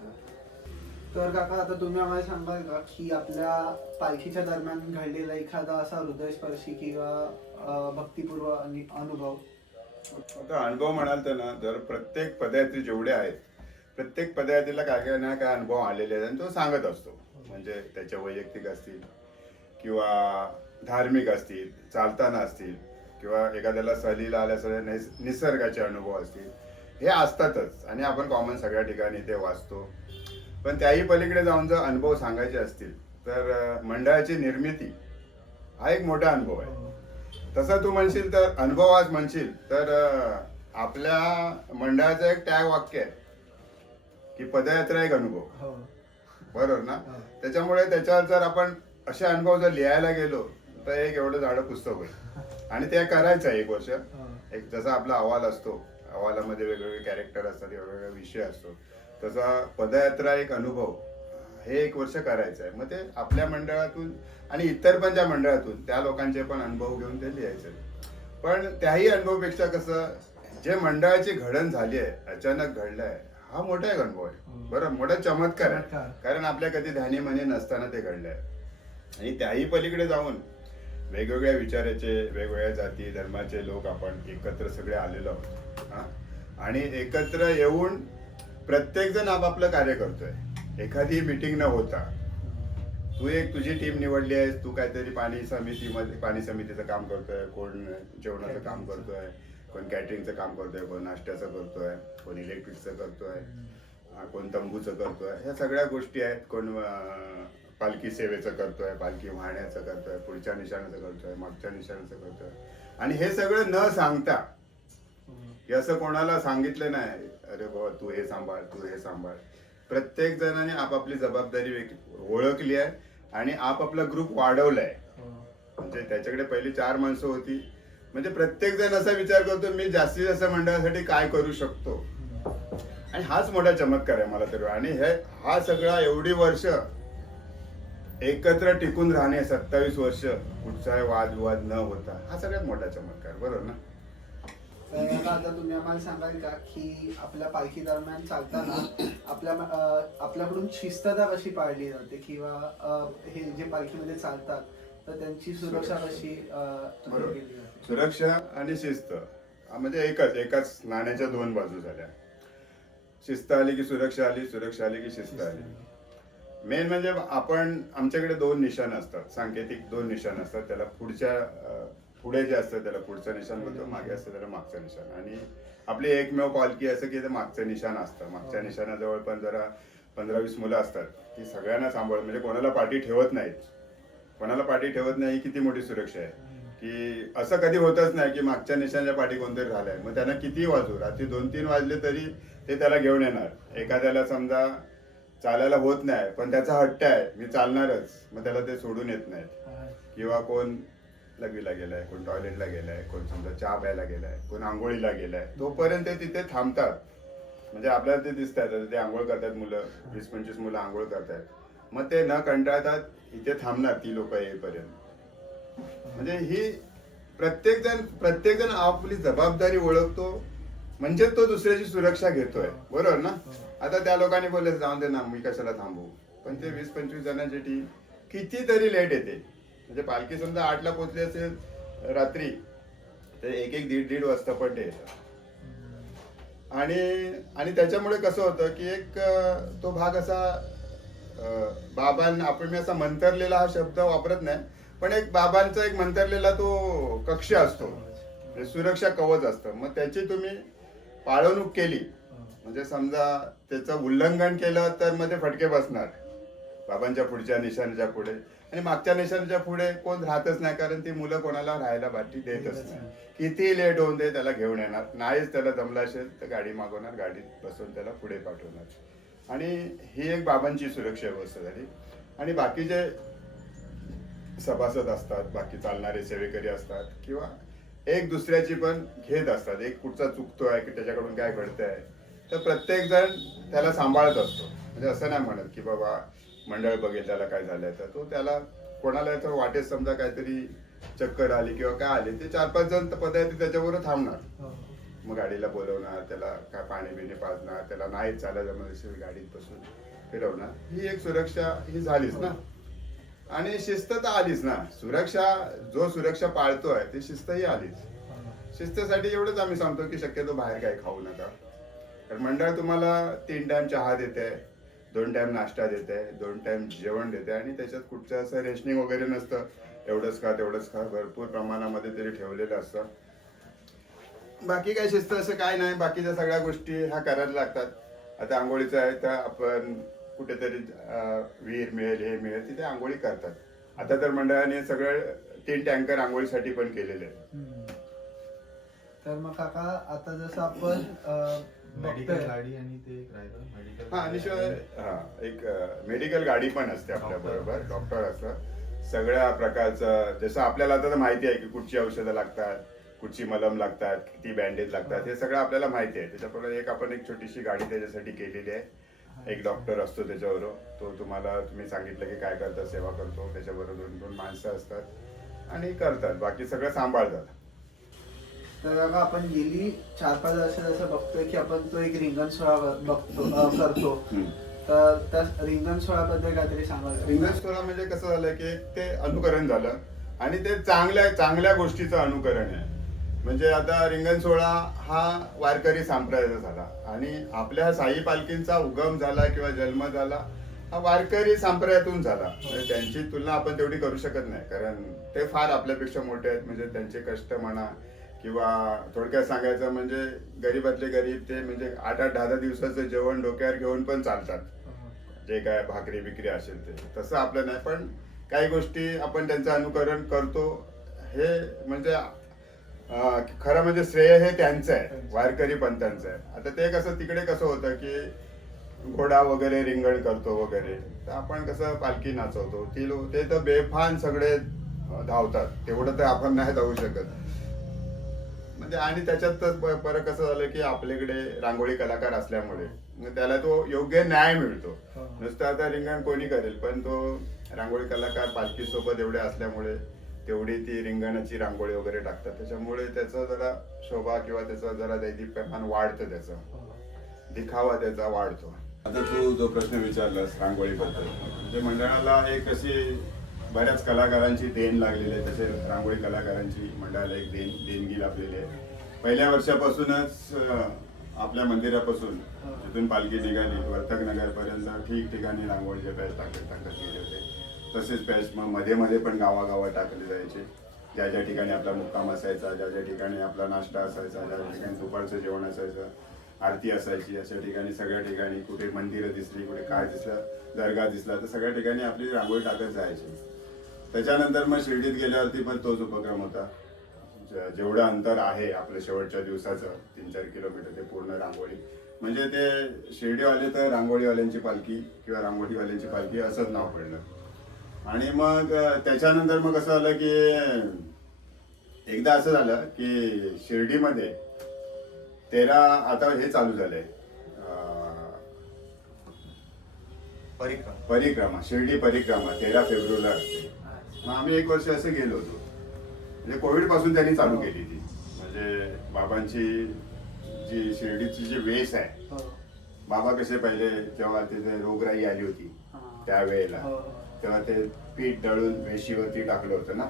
तर काका आता तुम्ही आम्हाला सांगाल का की आपल्या पालखीच्या दरम्यान घडलेला एखादा असा हृदयस्पर्शी किंवा भक्तिपूर्व अनुभव? आता अनुभव म्हणाल तर ना, जर प्रत्येक पदयात्री जेवढे आहेत प्रत्येक पदयात्रेला काय ना काय अनुभव आलेले आहेत, आणि तो सांगत असतो. म्हणजे त्याच्या वैयक्तिक असतील किंवा धार्मिक असतील, चालताना असतील, किंवा एखाद्याला सहलीला आल्या सगळ्या निसर्गाचे अनुभव असतील, हे असतातच. आणि आपण कॉमन सगळ्या ठिकाणी ते वाचतो. पण त्याही पलीकडे जाऊन जर अनुभव सांगायचे असतील तर मंडळाची निर्मिती हा एक मोठा अनुभव आहे. तसं तू म्हणशील तर अनुभव आज म्हणशील तर आपल्या मंडळाचं एक टॅग वाक्य आहे की पदयात्रा एक अनुभव. बरोबर ना? त्याच्यामुळे त्याच्यावर जर आपण असे अनुभव जर लिहायला गेलो तर एक एवढं झाडं पुस्तक होईल. आणि ते करायचं आहे 1 वर्ष. एक जसा आपला अहवाल असतो, अहवालामध्ये वेगवेगळे कॅरेक्टर असतात, वेगवेगळे विषय असतो, तसा पदयात्रा एक अनुभव हे 1 वर्ष करायचं आहे. मग ते आपल्या मंडळातून आणि इतर पण ज्या मंडळातून त्या लोकांचे पण अनुभव घेऊन ते लिहायचे. पण त्याही अनुभवपेक्षा कसं जे मंडळाची घडण झाली आहे, अचानक घडलंय, हा मोठा एक अनुभव आहे. बरं, मोठा चमत्कार आहे. कारण आपल्या कधी ध्यानी मनी नसताना ते घडलंय. आणि त्याही पलीकडे जाऊन वेगवेगळ्या विचाराचे, वेगवेगळ्या जाती धर्माचे लोक आपण एकत्र सगळे आलेलो आहोत. आणि एकत्र येऊन प्रत्येक जण आपापलं कार्य करतोय. एखादी मीटिंग न होता तू एक तुझी टीम निवडली आहे, तू काहीतरी पाणी समितीचं काम करतोय, कोण जेवणाचं काम करतोय, कोण कॅटरिंगचं काम करतोय, कोण नाश्त्याचं करतोय, कोण इलेक्ट्रिकचं करतोय, कोण तंबूचं करतोय. ह्या सगळ्या गोष्टी आहेत. कोण पालखी सेवेचं करतोय, पालखी वाहण्याचं करतोय, पुढच्या निशाणाचं करतोय, मागच्या निशाणाचं करतोय. आणि हे सगळं न सांगता, की असं कोणाला सांगितलं नाही अरे बाबा तू हे सांभाळ, तू हे सांभाळ. प्रत्येक जणाने आपापली जबाबदारी ओळखली आहे आणि आपापला ग्रुप वाढवलाय. म्हणजे त्याच्याकडे पहिली 4 माणसं होती. म्हणजे प्रत्येक जण असा विचार करतो मी जास्तीत जास्त मंडळासाठी काय करू शकतो. आणि हाच मोठा चमत्कार आहे मला तर. आणि हा सगळा एवढी वर्ष एकत्र टिकून राहणे 27 वर्ष, कुठचाही वादविवाद न होता, हा सगळ्यात मोठा चमत्कार, बरोबर ना? तर आता तुम्ही आम्हाला सांगाल का की आपल्या पालखी दरम्यान चालताना आपल्याकडून शिस्तता कशी पाळली जाते किंवा हे जे पालखीमध्ये चालतात तर त्यांची सुरक्षा कशी बरोबर. केली जाते? सुरक्षा आणि शिस्त म्हणजे एकाच नाण्याच्या दोन बाजू झाल्या. शिस्त आली की सुरक्षा आली, सुरक्षा आली की शिस्त आली. मेन म्हणजे आमच्याकडे दोन निशाण असतात, सांकेतिक दोन निशाण असतात. त्याला पुढे जे असतं त्याला पुढचं निशाण बोलतो, मागे असतं त्याला मागचं निशाण. आणि आपली एकमेव पालखी असं की ते मागचं निशाण असतं. मागच्या निशाणाजवळ पण जरा 15-20 मुलं असतात, ती सगळ्यांना सांभाळ, म्हणजे कोणाला पाठी ठेवत नाहीत. कोणाला पाठी ठेवत नाही, किती मोठी सुरक्षा आहे. की असं कधी होतच नाही की मागच्या निशाणाच्या पाठी कोणतरी राहिलाय, मग त्यांना किती वाजू, रात्री 2-3 वाजले तरी ते त्याला घेऊन येणार. एखाद्याला समजा चालायला होत नाही पण त्याचा हट्ट आहे मी चालणारच, मग त्याला ते सोडून येत नाहीत. किंवा कोण लघवीला गेलाय, कोण टॉयलेटला गेलाय, कोण समजा चहा प्यायला गेलाय, कोण आंघोळीला गेलाय, तोपर्यंत ते तिथे थांबतात. म्हणजे आपल्याला ते दिसतात, ते आंघोळ करतात मुलं, 20-25 मुलं आंघोळ करतात, मग ते न कंटाळतात इथे थांबणार ती लोक येईपर्यंत. म्हणजे ही प्रत्येक जण आपली जबाबदारी ओळखतो, म्हणजे तो दुसऱ्याची सुरक्षा घेतोय, बरोबर ना? आता त्या लोकांनी बोलले जाऊन दे ना, मी कशाला थांबू, पण ते 20-25 जणांची टीम कितीतरी लेट येते. म्हणजे पालखी समजा 8ला पोहोचली असेल रात्री, तर 1-1, 1:30 वाजता पण ते येतात. आणि त्याच्यामुळे कसं होतं की एक तो भाग असा आपण मी असा मंतरलेला हा शब्द वापरत नाही, पण एक बाबांचा एक मंतरलेला तो कक्ष असतो, सुरक्षा कवच असतं. मग त्याची तुम्ही पाळवणूक केली म्हणजे समजा त्याचं उल्लंघन केलं तर मग ते फटके बसणार बाबांच्या पुढच्या निशाणाच्या पुढे. आणि मागच्या निशाणाच्या पुढे कोण राहतच नाही, कारण ती मुलं कोणाला राहायला बाटी देतच नाही. किती लेट होऊन दे त्याला घेऊन येणार, नाहीच त्याला जमला असेल तर गाडी मागवणार, गाडीत बसवून त्याला पुढे पाठवणार. आणि ही एक बाबांची सुरक्षा व्यवस्था झाली. आणि बाकीचे सभासद असतात, बाकी चालणारे सेवेकरी असतात, किंवा एक दुसऱ्याची पण घेत असतात. एक कुठचा चुकतोय की त्याच्याकडून काय घडतंय तर प्रत्येक जण त्याला सांभाळत असतो. म्हणजे असं नाही म्हणत की बाबा मंडळ बघेल त्याला काय झालंय, तर तो त्याला कोणाला तर वाटेत समजा काहीतरी चक्कर आली किंवा काय आली, ते 4-5 जण पदार्थी त्याच्याबरोबर थांबणार, मग गाडीला बोलवणार, त्याला काय पाणी बिणी पाजणार, त्याला नाही चालायला जमत असेल गाडीत बसून फिरवणार. ही एक सुरक्षा ही झालीच ना. आणि शिस्त तर आलीच ना. सुरक्षा पाळतोय ते शिस्त ही आलीच. शिस्तीसाठी एवढंच आम्ही सांगतो की शक्यतो बाहेर काय खाऊ नका, कारण मंडळ तुम्हाला 3 टाइम चहा देते, 2 टाइम नाश्ता देते, 2 टाइम जेवण देते, आणि त्याच्यात कुठचं असं रेशनिंग वगैरे नसतं, एवढंच खा तेवढंच खा, भरपूर प्रमाणामध्ये तरी ठेवलेलं असतं. बाकी काय शिस्त असं काय नाही, बाकीच्या सगळ्या गोष्टी ह्या करायला लागतात. आता आंघोळीचं आहे तर आपण कुठेतरी विहीर मिळेल हे मिळेल तिथे आंघोळी करतात. आता तर मंडळाने सगळं 3 टँकर आंघोळीसाठी पण केलेले आहेत. तर मग काका आता जसं आपण मेडिकल गाडी आणि ते एक राहिलं मेडिकल. आणि शिवाय एक मेडिकल गाडी पण असते आपल्या बरोबर, डॉक्टर असतात सगळ्या प्रकारचं. जसं आपल्याला आता माहिती आहे की कुठची औषधं लागतात, कुठची मलम लागतात, किती बँडेज लागतात, हे सगळं आपल्याला माहिती आहे. त्याच्याबरोबर आपण एक छोटीशी गाडी त्याच्यासाठी केलेली आहे. एक डॉक्टर असतो त्याच्याबरोबर, तो तुम्ही सांगितलं की काय करता सेवा करतो, त्याच्याबरोबर 2 माणसं असतात आणि करतात, बाकी सगळं सांभाळतात. तर बघा आपण गेली 4-5 वर्ष जसं बघतोय की आपण तो एक रिंगण सोहळा करतो, तर त्या रिंगण सोहळ्याबद्दल काहीतरी सांगाल? रिंगण सोहळा म्हणजे कसं झालं की ते अनुकरण झालं, आणि ते चांगल्या गोष्टीचं अनुकरण आहे. म्हणजे आता रिंगण सोहळा हा वारकरी संप्रदायाचा झाला, आणि आपल्या साई पालखींचा उगम झाला किंवा जन्म झाला हा वारकरी संप्रदायातून झाला. म्हणजे त्यांची तुलना आपण तेवढी करू शकत नाही, कारण ते फार आपल्यापेक्षा मोठे आहेत. म्हणजे त्यांचे कष्ट म्हणा, किंवा थोडक्यात सांगायचं म्हणजे गरीबातले गरीब ते म्हणजे 8-8, 10-10 दिवसाचं जेवण डोक्यावर घेऊन पण चालतात, जे काय भाकरी बिकरी असेल ते. तसं आपलं नाही, पण काही गोष्टी आपण त्यांचं अनुकरण करतो. हे म्हणजे खरं म्हणजे श्रेय हे त्यांचं आहे, वारकरी पंथांचं आहे. आता ते कसं तिकडे कसं होतं की घोडा वगैरे रिंगण करतो वगैरे, तर आपण कसं पालखी नाचवतो, ते तर बेफान सगळे धावतात, तेवढं तर आपण नाही धावू शकत. म्हणजे आणि त्याच्यात परत कसं झालं की आपल्याकडे रांगोळी कलाकार असल्यामुळे त्याला तो योग्य न्याय मिळतो. नुसतं आता रिंगण कोणी करेल, पण तो रांगोळी कलाकार पालखीसोबत एवढे असल्यामुळे तेवढी ती रिंगणाची रांगोळी वगैरे टाकतात, त्याच्यामुळे त्याचं जरा शोभा किंवा त्याचं जरा दैदिप्यमान वाढतं, त्याचं दिखावा त्याचा वाढतो. आता तू जो प्रश्न विचारलास रांगोळीबद्दल, म्हणजे मंडळाला एक अशी बऱ्याच कलाकारांची देण लागलेली आहे, तसे रांगोळी कलाकारांची मंडळाला एक देणगी लाभलेली आहे. पहिल्या वर्षापासूनच आपल्या मंदिरापासून जिथून पालखी निघाली वर्तक नगरपर्यंत ठिकठिकाणी रांगोळीचे पॅच टाकत गेले होते. तसेच पॅच मग मध्ये मध्ये पण गावागावात टाकले जायचे. ज्या ज्या ठिकाणी आपला मुक्काम असायचा, ज्या ज्या ठिकाणी आपला नाश्ता असायचा, ज्या ठिकाणी दुपारचं जेवण असायचं, आरती असायची, अशा ठिकाणी सगळ्या ठिकाणी कुठे मंदिरं दिसली, कुठे काय दिसलं, दर्गा दिसला, तर सगळ्या ठिकाणी आपली रांगोळी टाकत जायची. त्याच्यानंतर मग शिर्डीत गेल्यावरती पण तोच उपक्रम होता. जेवढं अंतर आहे आपलं शेवटच्या दिवसाचं 3-4 किलोमीटर ते पूर्ण रांगोळी, म्हणजे ते शिर्डीवाले तर रांगोळीवाल्यांची पालखी किंवा रांगोळीवाल्यांची पालखी असंच नाव पडलं. आणि मग त्याच्यानंतर मग कसं झालं की एकदा असं झालं की शिर्डीमध्ये आता हे चालू झालंय परिक्रमा, शिर्डी परिक्रमा 13 फेब्रुवारीला असते. मग आम्ही एक वर्ष असे गेलो होतो, म्हणजे कोविड पासून त्यांनी चालू केली ती. म्हणजे बाबांची जी शिर्डीची जी वेश आहे, बाबा कसे पहिले जेव्हा तिथे रोगराई आली होती त्यावेळेला, तेव्हा ते पीठ दळून वेशीवरती टाकलं होतं ना.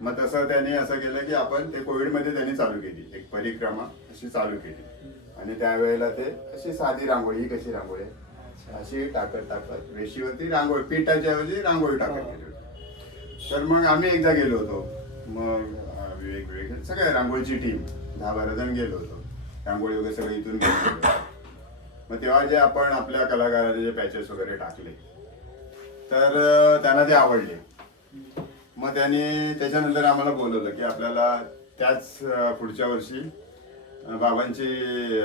मग तसं त्यांनी असं केलं की आपण ते कोविडमध्ये त्यांनी चालू केली, एक परिक्रमा अशी चालू केली. आणि त्यावेळेला ते अशी साधी रांगोळी, ही कशी रांगोळी अशी टाकत वेशीवरती रांगोळी, पिठाच्या ऐवजी रांगोळी टाकत गेली होती. तर मग आम्ही एकदा गेलो होतो, मग वेगवेगळे सगळ्या रांगोळीची टीम 10-12 जण गेलो होतो. रांगोळी वगैरे सगळं इथून गेलो. मग तेव्हा जे आपण आपल्या कलाकारांचे जे पॅचेस वगैरे टाकले तर त्यांना ते आवडले. मग त्यांनी त्याच्यानंतर आम्हाला बोलवलं की आपल्याला त्याच पुढच्या वर्षी बाबांची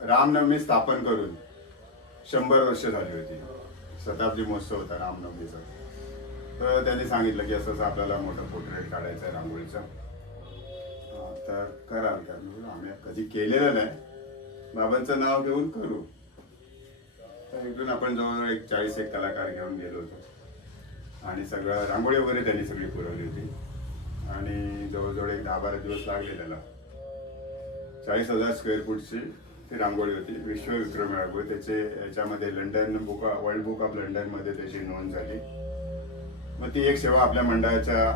रामनवमी स्थापन करून 100 वर्ष झाली होती, शताब्दी महोत्सव होता रामनवमीचा. तर त्यांनी सांगितलं की असं आपल्याला मोठं पोर्ट्रेट काढायचं आहे रांगोळीचं, तर कराल का? आम्ही कधी केलेलं नाही, बाबांचं नाव घेऊन करू. तर इथून आपण जवळजवळ 40 कलाकार घेऊन गेलो होतो आणि सगळं रांगोळी वगैरे त्यांनी सगळी पुरवली होती. आणि जवळजवळ 10-12 दिवस लागले त्याला. 40,000 स्क्वेअर फूटची ती रांगोळी होती, विश्वविक्रमी रांगोळी. त्याचे याच्यामध्ये वर्ल्ड बुक ऑफ लंडनमध्ये त्याची नोंद झाली. मग ती एक सेवा आपल्या मंडळाच्या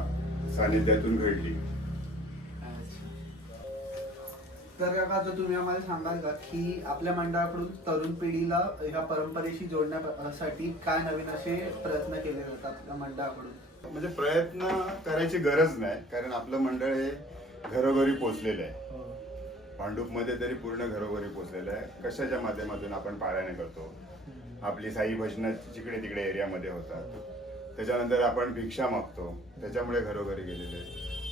सानिध्यातून घडली. तर काका, आता तुम्ही आम्हाला सांगाल का की आपल्या मंडळाकडून तरुण पिढीला ह्या परंपरेशी जोडण्यासाठी काय नवीन असे प्रयत्न केले जातात आपल्या मंडळाकडून? म्हणजे प्रयत्न करायची गरज नाही, कारण आपलं मंडळ हे घरोघरी पोचलेलं आहे. भांडूपमध्ये तरी पूर्ण घरोघरी पोचलेलं आहे. कशाच्या माध्यमातून आपण पारायण करतो, आपली साई भजनं जिकडे तिकडे एरियामध्ये होतात. त्याच्यानंतर आपण भिक्षा मागतो, त्याच्यामुळे घरोघरी गेलेले.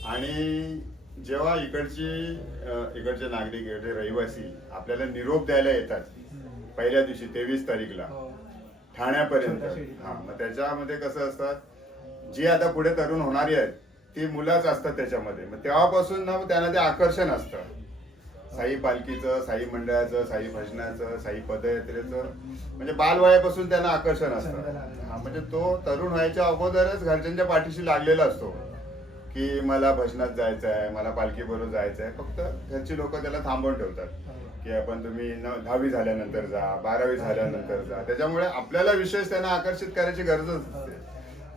आणि जेव्हा इकडचे नागरिक, इकडचे रहिवासी आपल्याला निरोप द्यायला येतात पहिल्या दिवशी 23 तारीखला ठाण्यापर्यंत, मग त्याच्यामध्ये कसं असतात, जी आता पुढे तरुण होणारी आहेत ती मुलंच असतात त्याच्यामध्ये. मग तेव्हापासून ना त्यांना ते आकर्षण असतं साई पालखीचं, साई मंडळाचं, साई भजनाचं, साई पदयात्रेचं. म्हणजे बालवयापासून त्यांना आकर्षण असतं. म्हणजे तो तरुण व्हायच्या अगोदरच घरच्यांच्या पाठीशी लागलेला असतो की मला भजनात जायचं आहे, मला पालखी बरोबर जायचं आहे. फक्त घरची लोक त्याला थांबवून ठेवतात की आपण तुम्ही 10वी झाल्यानंतर जा, 12वी झाल्यानंतर जा. त्याच्यामुळे आपल्याला विशेष त्यांना आकर्षित करायची गरजच नसते.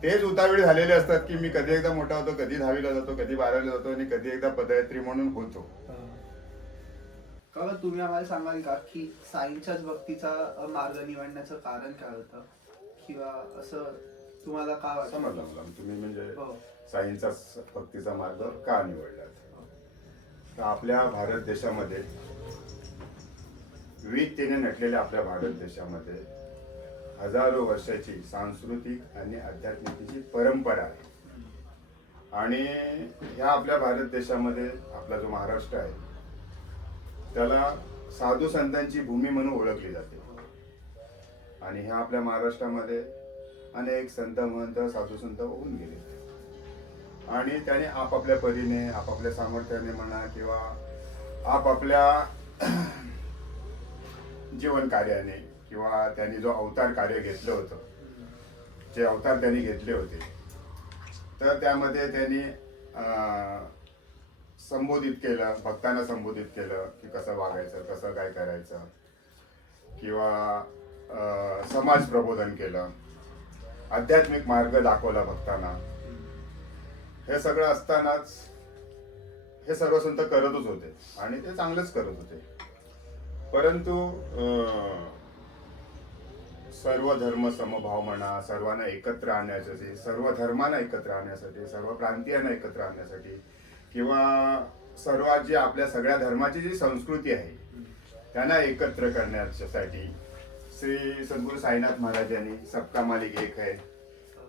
तेच उतावळी झालेले असतात की मी कधी एकदा मोठा होतो, कधी 10वीला जातो, कधी 12वीला जातो आणि कधी एकदा पदयात्री म्हणून होतो. काका, तुम्ही आम्हाला सांगाल का की साईंच्याच भक्तीचा मार्ग निवडण्याचं कारण काय होतं, किंवा असं तुम्हाला काय वाटतं? समजलं मला तुम्ही, म्हणजे साईंचा भक्तीचा मार्ग का निवडलात? तर आपल्या भारत देशामध्ये, विविधतेने नटलेल्या आपल्या भारत देशामध्ये हजारो वर्षाची सांस्कृतिक आणि आध्यात्मिकीची परंपरा आहे. आणि ह्या आपल्या भारत देशामध्ये आपला जो महाराष्ट्र आहे त्याला साधू संतांची भूमी म्हणून ओळखली जाते. आणि ह्या आपल्या महाराष्ट्रामध्ये अनेक संत महंत साधू संत होऊन गेले आणि त्याने आपापल्या परीने, आपापल्या सामर्थ्याने म्हणा किंवा आपापल्या जीवन कार्याने किंवा त्यांनी जो अवतार कार्य घेतलं होतं जे अवतार त्यांनी घेतले होते, तर त्यामध्ये त्यांनी संबोधित केलं, भक्तांना संबोधित केलं की कसं वागायचं, कसं काय करायचं, किंवा समाज प्रबोधन केलं, आध्यात्मिक मार्ग दाखवला भक्तांना. हे सगळं असतानाच हे सर्व संत करतच होते आणि ते चांगलंच करत होते. परंतु सर्व धर्म समभाव म्हणा, सर्वांना एकत्र आणण्यासाठी, सर्व धर्मांना एकत्र आणण्यासाठी, सर्व प्रांतीयांना एकत्र आणण्यासाठी, किंवा सर्व जी आपल्या सगळ्या धर्माची जी संस्कृती आहे त्यांना एकत्र करण्यासाठी श्री सद्गुरू साईनाथ महाराज यांनी सबका मालिक एक है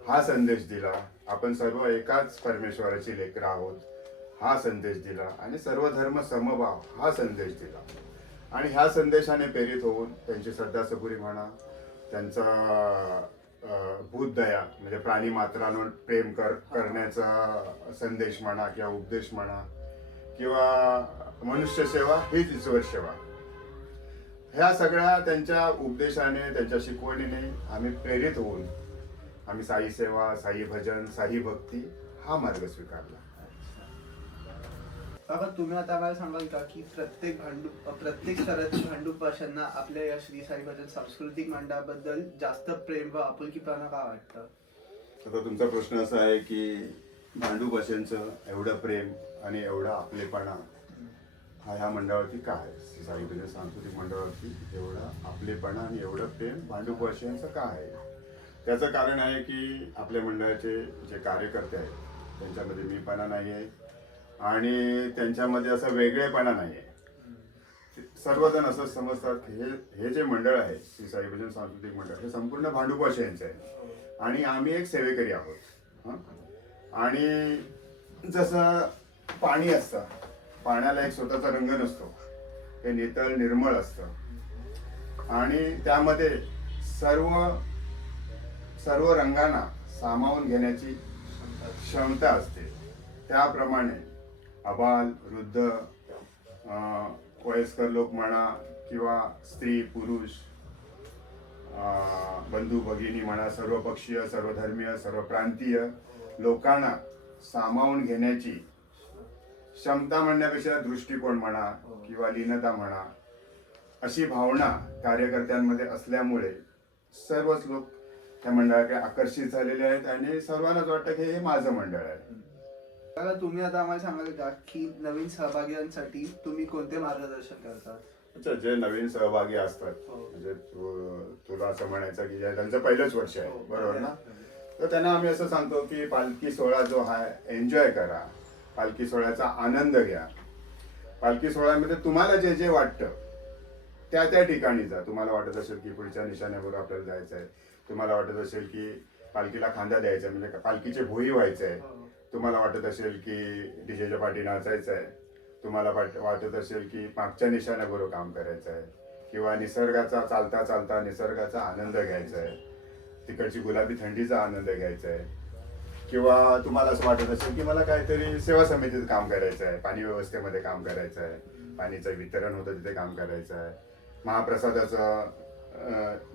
हा संदेश दिला. आपण सर्व एकाच परमेश्वराची लेकरं आहोत हा संदेश दिला आणि सर्व धर्म समभाव हा संदेश दिला. आणि ह्या संदेशाने प्रेरित होऊन त्यांची श्रद्धा सबुरी म्हणा, त्यांचा भूतदया म्हणजे प्राणी मात्रांवर प्रेम करण्याचा संदेश म्हणा, किंवा उपदेश म्हणा, किंवा मनुष्य सेवा हीच ईश्वर सेवा, ह्या सगळ्या त्यांच्या उपदेशाने, त्यांच्या शिकवणीने आम्ही प्रेरित होऊन आम्ही साई सेवा, साई भजन, साई भक्ती हा मार्ग स्वीकारला. काका, तुम्ही आता काय सांगाल का की प्रत्येक स्तरातील भांडूपवाशांना आपल्या या श्री साई भजन सांस्कृतिक मंडळाबद्दल जास्त प्रेम व आपुलकीपणा का वाटतं? आता तुमचा प्रश्न असा आहे की भांडूपवाशांचं एवढं प्रेम आणि एवढा आपलेपणा हा ह्या मंडळावरती काय आहे, श्री साई भजन सांस्कृतिक मंडळावरती एवढा आपलेपणा आणि एवढं प्रेम भांडूपवाशांचं काय आहे? त्याचं कारण आहे की आपल्या मंडळाचे जे कार्यकर्ते आहेत त्यांच्यामध्ये मीपणा नाही आहे आणि त्यांच्यामध्ये असा वेगळेपणा नाही आहे. सर्वजण असं समजतात की हे जे मंडळ आहे श्री साई भजन सांस्कृतिक मंडळ हे संपूर्ण भांडूपवाशांचं आहे आणि आम्ही एक सेवेकरी आहोत. आणि जसं पाणी असतं, पाण्याला एक स्वतःचा रंग नसतो, ते नितळ निर्मळ असतं आणि त्यामध्ये सर्व रंगांना सामावून घेण्याची क्षमता असते. त्याप्रमाणे अबाल, वृद्ध, वयस्कर लोक म्हणा, किंवा स्त्री पुरुष, बंधू भगिनी म्हणा, सर्व पक्षीय, सर्व धर्मीय, सर्व प्रांतीय लोकांना सामावून घेण्याची क्षमता म्हणण्यापेक्षा दृष्टिकोन म्हणा किंवा लीनता म्हणा, अशी भावना कार्यकर्त्यांमध्ये असल्यामुळे सर्वच लोक त्या मंडळाकडे आकर्षित झालेले आहेत आणि सर्वांनाच वाटतं की हे माझं मंडळ आहे. काका, तुम्ही आता आम्हाला सांगाल का की नवीन सहभागींसाठी तुम्ही कोणते मार्गदर्शन करता? अच्छा, जे नवीन सहभागी असतात, म्हणजे तुला असं म्हणायचं की त्यांचं पहिलंच वर्ष आहे, बरोबर ना, तर त्यांना आम्ही असं सांगतो की पालखी सोहळा जो आहे एन्जॉय करा, पालखी सोहळ्याचा आनंद घ्या. पालखी सोहळ्यामध्ये तुम्हाला जे जे वाटतं त्या ठिकाणी जा. तुम्हाला वाटत असेल की पुढच्या निशाण्यावर आपल्याला जायचं आहे, तुम्हाला वाटत असेल की पालखीला खांदा द्यायचा आहे म्हणजे पालखीचे भोई व्हायचं आहे, तुम्हाला वाटत असेल की डीजेच्या पाठी नाचायचं आहे, तुम्हाला वाटत असेल की मागच्या निशाण्याबरोबर काम करायचं आहे, किंवा निसर्गाचा चालता चालता निसर्गाचा आनंद घ्यायचा आहे, तिकडची गुलाबी थंडीचा आनंद घ्यायचा आहे, किंवा तुम्हाला असं वाटत असेल की मला काहीतरी सेवा समितीत काम करायचं आहे, पाणी व्यवस्थेमध्ये काम करायचं आहे, पाणीचं वितरण होतं तिथे काम करायचं आहे,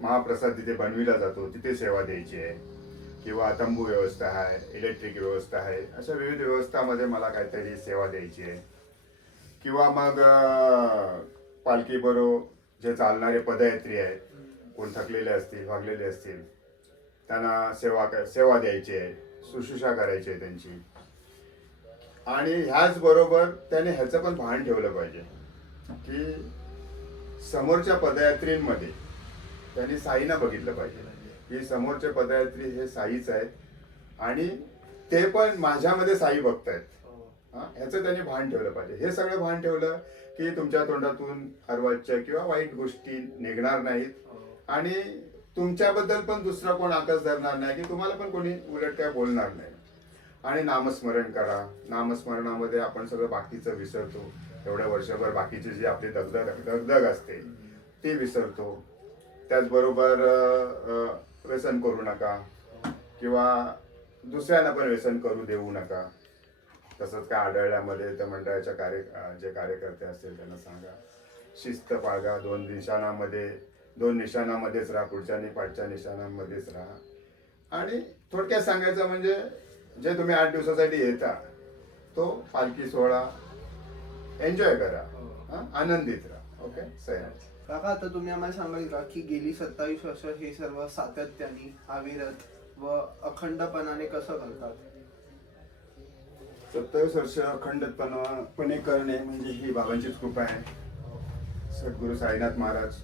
महाप्रसाद तिथे बनविला जातो तिथे सेवा द्यायची आहे, किंवा तंबू व्यवस्था आहे, इलेक्ट्रिक व्यवस्था आहे, अशा विविध व्यवस्थामध्ये मला काहीतरी सेवा द्यायची आहे. किंवा मग पालखीबरोबर जे चालणारे पदयात्री आहेत, कोण थकलेले असतील, भागलेले असतील, त्यांना सेवा द्यायची आहे, शुश्रूषा करायची आहे त्यांची. आणि ह्याच बरोबर त्याने ह्याचं पण भान ठेवलं पाहिजे की समोरच्या पदयात्रींमध्ये त्यांनी साईना बघितलं पाहिजे की समोरचे पदयात्री हे साईच आहेत आणि ते पण माझ्यामध्ये साई भक्त आहेत. ह्याचं त्यांनी भान ठेवलं पाहिजे. हे सगळं भान ठेवलं की तुमच्या तोंडातून अर्वाच्य किंवा वाईट गोष्टी निघणार नाहीत आणि तुमच्याबद्दल पण दुसरा कोण आकाश धरणार नाही की तुम्हाला पण कोणी उलट काय बोलणार नाही. आणि नामस्मरण करा. नामस्मरणामध्ये आपण सगळं बाकीचं विसरतो. एवढ्या वर्षभर बाकीची जी आपली दगदग असते ती विसरतो. त्याचबरोबर व्यसन करू नका किंवा दुसऱ्यांना पण व्यसन करू देऊ नका. तसंच काय आढळल्यामध्ये त्या मंडळाच्या जे कार्यकर्ते असतील त्यांना सांगा शिस्त पाळगा. दोन निशाणामध्येच राहा, पुढच्या आणि पाठच्या निशाणांमध्येच राहा. आणि थोडक्यात सांगायचं म्हणजे जे तुम्ही 8 दिवसासाठी येता तो पालखी सोहळा एन्जॉय करा, आनंदित राहा. ओके सही. काका आता तुम्ही आम्हाला सांगाल का की गेली 27 वर्ष हे सर्व सातत्याने अविरत व अखंडपणाने कसं करतात? 27 वर्ष अखंडपणे करणे म्हणजे ही बाबांचीच कृपा आहे. सद्गुरू साईनाथ महाराज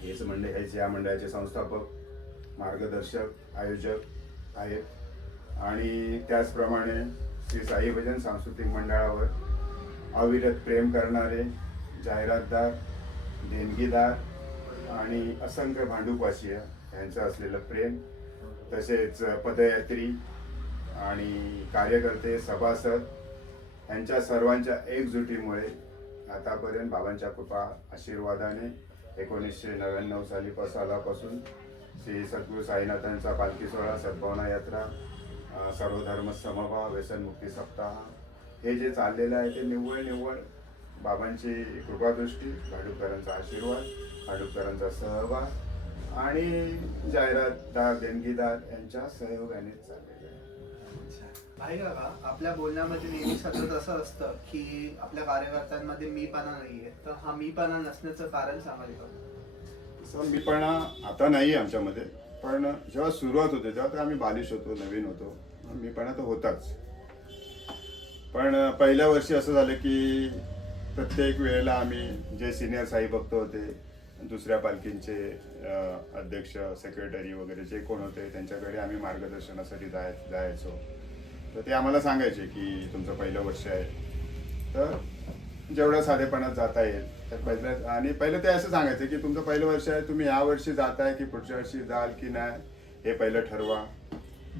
हेच हेच या मंडळाचे संस्थापक, मार्गदर्शक, आयोजक आहेत. आणि त्याचप्रमाणे श्री साई भजन सांस्कृतिक मंडळावर अविरत प्रेम करणारे जाहिरातदार, देणगीदार आणि असंख्य भांडूपवासीय यांचं असलेलं प्रेम, तसेच पदयात्री आणि कार्यकर्ते, सभासद यांच्या सर्वांच्या एकजुटीमुळे आतापर्यंत बाबांच्या कृपा आशीर्वादाने 1999 सालापासून श्री सद्गुरू साईनाथांचा पालखी सोहळा, सद्भावना यात्रा, सर्वधर्म समभाव, व्यसनमुक्ती सप्ताह हे जे चाललेलं आहे ते निव्वळ बाबांची कृपादृष्टी, भाडुपकरांचा आशीर्वाद, भाडुपकरांचा सहभाग आणि जाहिरातदार, देणगीदार यांच्या सहयोगाने चाललेलं आहे. भाई काका, आपल्या बोलण्यामध्ये नेहमी सतत असं असतं की आपल्या कार्यकर्त्यांमध्ये मीपणा नाहीये, तर हा मीपणा नसण्याचं कारण सांगाल का? तसं मीपणा आता नाही आमच्यामध्ये, पण जेव्हा सुरुवात होते तेव्हा तर आम्ही बालिश होतो, नवीन होतो, मीपणा तर होताच. पण पहिल्या वर्षी असं झालं की प्रत्येक वेळेला आम्ही जे सिनियर साई भक्त होते, दुसऱ्या पालखींचे अध्यक्ष, सेक्रेटरी वगैरे जे कोण होते त्यांच्याकडे आम्ही मार्गदर्शनासाठी जायचो. तर ते आम्हाला सांगायचे की तुमचं पहिलं वर्ष आहे, तर जेवढ्या साधेपणात जाता येईल तर पहिलं ते असं सांगायचं की तुमचं पहिलं वर्ष आहे, तुम्ही या वर्षी जाताय की पुढच्या वर्षी जाल की नाही हे पहिलं ठरवा.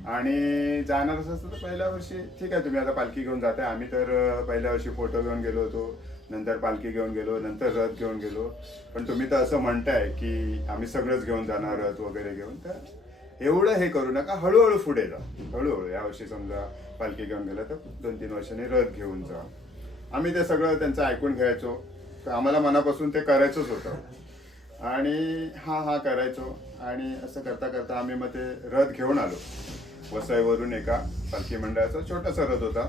आणि जाणार असं तर पहिल्या वर्षी ठीक आहे, तुम्ही आता पालखी घेऊन जाताय. आम्ही तर पहिल्या वर्षी फोटो घेऊन गेलो होतो, नंतर पालखी घेऊन गेलो, नंतर रथ घेऊन गेलो. पण तुम्ही तर असं म्हणताय की आम्ही सगळंच घेऊन जाणार, रथ वगैरे घेऊन, तर एवढं हे करू नका, हळूहळू पुढे जा. हळूहळू यावर्षी समजा पालखी घेऊन गेलं तर 2-3 वर्षांनी रथ घेऊन जा. आम्ही ते सगळं त्यांचं ऐकून घ्यायचो. तर आम्हाला मनापासून ते करायचंच होतं आणि हा करायचो. आणि असं करता करता आम्ही मग ते रथ घेऊन आलो. वसईवरून एका पालखी मंडळाचा छोटासा रथ होता,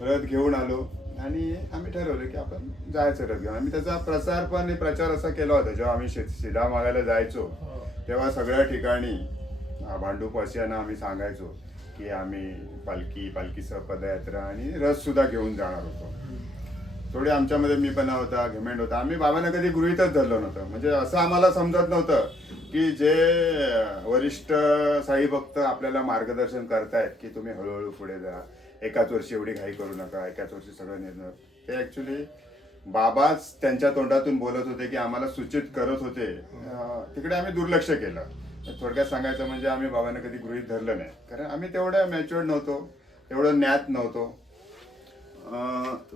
रथ घेऊन आलो आणि आम्ही ठरवलं की आपण जायचं रथ घेऊन. आम्ही त्याचा प्रचार असा केला होता, जेव्हा आम्ही शिधा मागायला जायचो तेव्हा सगळ्या ठिकाणी भांडूपवासियांना आम्ही सांगायचो की आम्ही पालखीसह पदयात्रा आणि रथ सुद्धा घेऊन जाणार होतो. थोडे आमच्यामध्ये मीपणा होता, घमेंड होता. आम्ही बाबांना कधी गृहीतच धरलं नव्हतं. म्हणजे असं आम्हाला समजत नव्हतं की जे वरिष्ठ साई भक्त आपल्याला मार्गदर्शन करतायत की तुम्ही हळूहळू पुढे जा, एकाच वर्षी एवढी घाई करू नका, एकाच वर्षी सगळं निर्णय, ते ऍक्च्युली बाबाच त्यांच्या तोंडातून बोलत होते की आम्हाला सूचित करत होते. तिकडे आम्ही दुर्लक्ष केलं. थोडक्यात सांगायचं म्हणजे आम्ही बाबांना कधी गृहीत धरलं नाही, कारण आम्ही तेवढं मॅच्युअर्ड नव्हतो, तेवढं ज्ञात नव्हतो.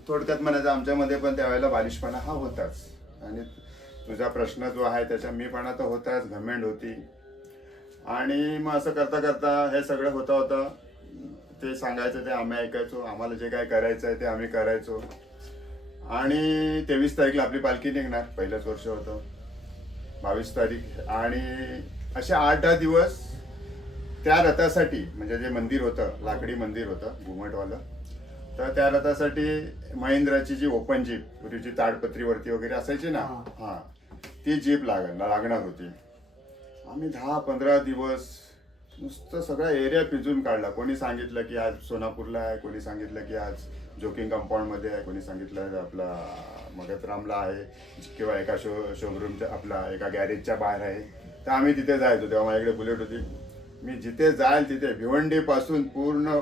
थोडक्यात म्हणायचं आमच्यामध्ये पण त्यावेळेला बालिशपणा हा होताच. आणि तुझा प्रश्न जो आहे त्याच्या मीपणा तर होताच, घमेंड होती. आणि मग असं करता करता हे सगळं होता ते सांगायचं ते आम्ही ऐकायचो. आम्हाला जे काय करायचं आहे ते आम्ही करायचो. आणि 23 तारीखला आपली पालखी निघणार, पहिलंच वर्ष होतं. 22 तारीख आणि असे 8-10 दिवस त्या रथासाठी, म्हणजे जे मंदिर होतं, लाकडी मंदिर होतं घुमटवालं, तर त्या रथासाठी महिंद्राची जी ओपन जीप, पूर्वीची ताडपत्रीवरती वगैरे असायची ना, ती जीप लागणार होती. आम्ही 10-15 दिवस नुसतं सगळा एरिया पिंजून काढला. कोणी सांगितलं की आज सोनापूरला आहे, कोणी सांगितलं की आज जोकिंग कंपाऊंडमध्ये आहे, कोणी सांगितलं आपला मगतरामला आहे, किंवा एका शोरूमच्या आपला एका गॅरेजच्या बाहेर आहे. तर आम्ही तिथे जायचो. तेव्हा माझ्याकडे बुलेट होती. मी जिथे जाईल तिथे भिवंडीपासून पूर्ण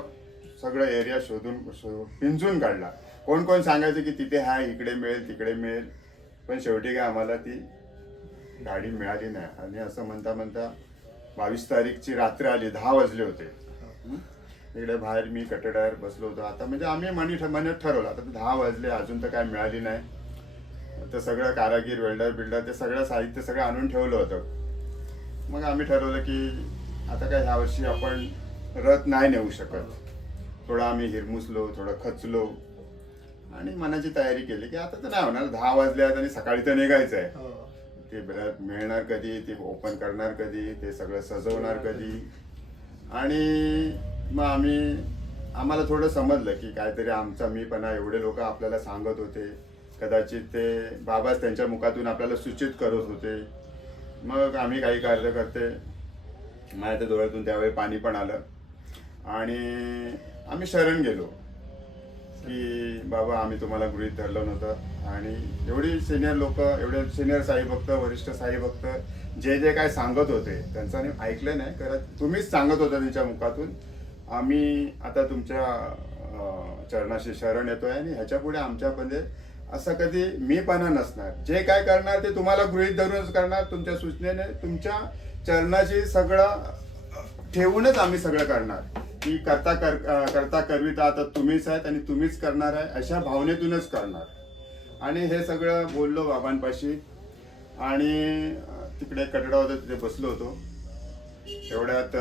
सगळं एरिया शोधून पिंजून काढला. कोण सांगायचं की तिथे आहे, इकडे मिळेल, तिकडे मिळेल, पण शेवटी काय आम्हाला ती गाडी मिळाली नाही. आणि असं म्हणता 22 तारीखची रात्र आली, 10 वाजले होते. इकडे बाहेर मी कटेडावर बसलो होतो. आता म्हणजे आम्ही मनात ठरवलं आता 10 वाजले, अजून तर काय मिळाली नाही. तर सगळं कारागीर, वेल्डर ते सगळं साहित्य सगळं आणून ठेवलं होतं. मग आम्ही ठरवलं की आता काय ह्या वर्षी आपण रथ नाही नेऊ शकत. थोडं आम्ही हिरमुसलो, थोडं खचलो आणि मनाची तयारी केली की आता तर नाही होणार, 10 वाजले आहेत आणि सकाळी तर निघायचं आहे. ते रथ मिळणार कधी, ते ओपन करणार कधी, ते सगळं सजवणार कधी. आणि मग आम्हाला थोडं समजलं की काहीतरी आमचा मीपणा एवढे लोक आपल्याला सांगत होते, कदाचित ते बाबाच त्यांच्या मुखातून आपल्याला सूचित करत होते. मग आम्ही काही कार्यकर्ते, माझ्या त्या डोळ्यातून त्यावेळी पाणी पण आलं आणि आम्ही शरण गेलो की बाबा आम्ही तुम्हाला गृहीत धरलं नव्हतं. आणि एवढी सिनियर लोक, एवढे सिनियर साई भक्त, वरिष्ठ साई भक्त जे काय सांगत होते त्यांचं आम्ही ऐकलं नाही, कारण तुम्हीच सांगत होता त्यांच्या मुखातून, आम्ही आता तुमच्या चरणाशी शरण येतोय आणि ह्याच्या पुढे आमच्यामध्ये असं कधी मीपणा नसणार. जे काय करणार ते तुम्हाला गृहीत धरूनच करणार, तुमच्या सूचनेने, तुमच्या चरणाशी सगळं ठेवूनच आम्ही सगळं करणार. की करता करविता आता तुम्हीच आहेत आणि तुम्हीच करणार आहे, अशा भावनेतूनच करणार. आणि हे सगळं बोललो बाबांपाशी आणि तिकडे कटडा होता, तिथे बसलो होतो. एवढ्यात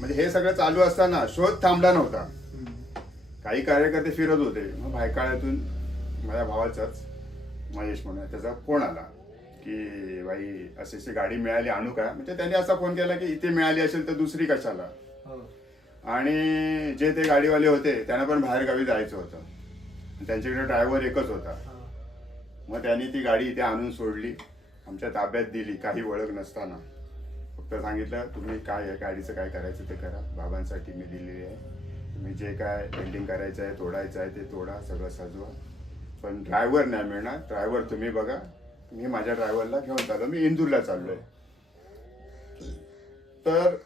म्हणजे हे सगळं चालू असताना शोध थांबला नव्हता. काही कार्यकर्ते फिरत होते. मग भायखळ्यातून माझ्या भावाचाच महेश म्हणून त्याचा फोन आला की बाई अशी गाडी मिळाली, आणू का? म्हणजे त्यांनी असा फोन केला की इथे मिळाली असेल तर दुसरी कशाला. आणि जे ते गाडीवाले होते त्यांना पण बाहेर गावी जायचं होतं, त्यांच्याकडे ड्रायव्हर एकच होता. मग त्यांनी ती गाडी इथे आणून सोडली, आमच्या ताब्यात दिली, काही ओळख नसताना. फक्त सांगितलं तुम्ही काय गाडीचं काय करायचं ते करा, बाबांसाठी मी दिलेली आहे, तुम्ही जे काय पेंटिंग करायचं आहे, तोडायचं आहे ते तोडा, सगळं सजवा, पण ड्रायव्हर नाही मिळणार, ड्रायव्हर तुम्ही बघा. मी माझ्या ड्रायव्हरला घेऊन चाललो, मी इंदूरला चाललोय. तर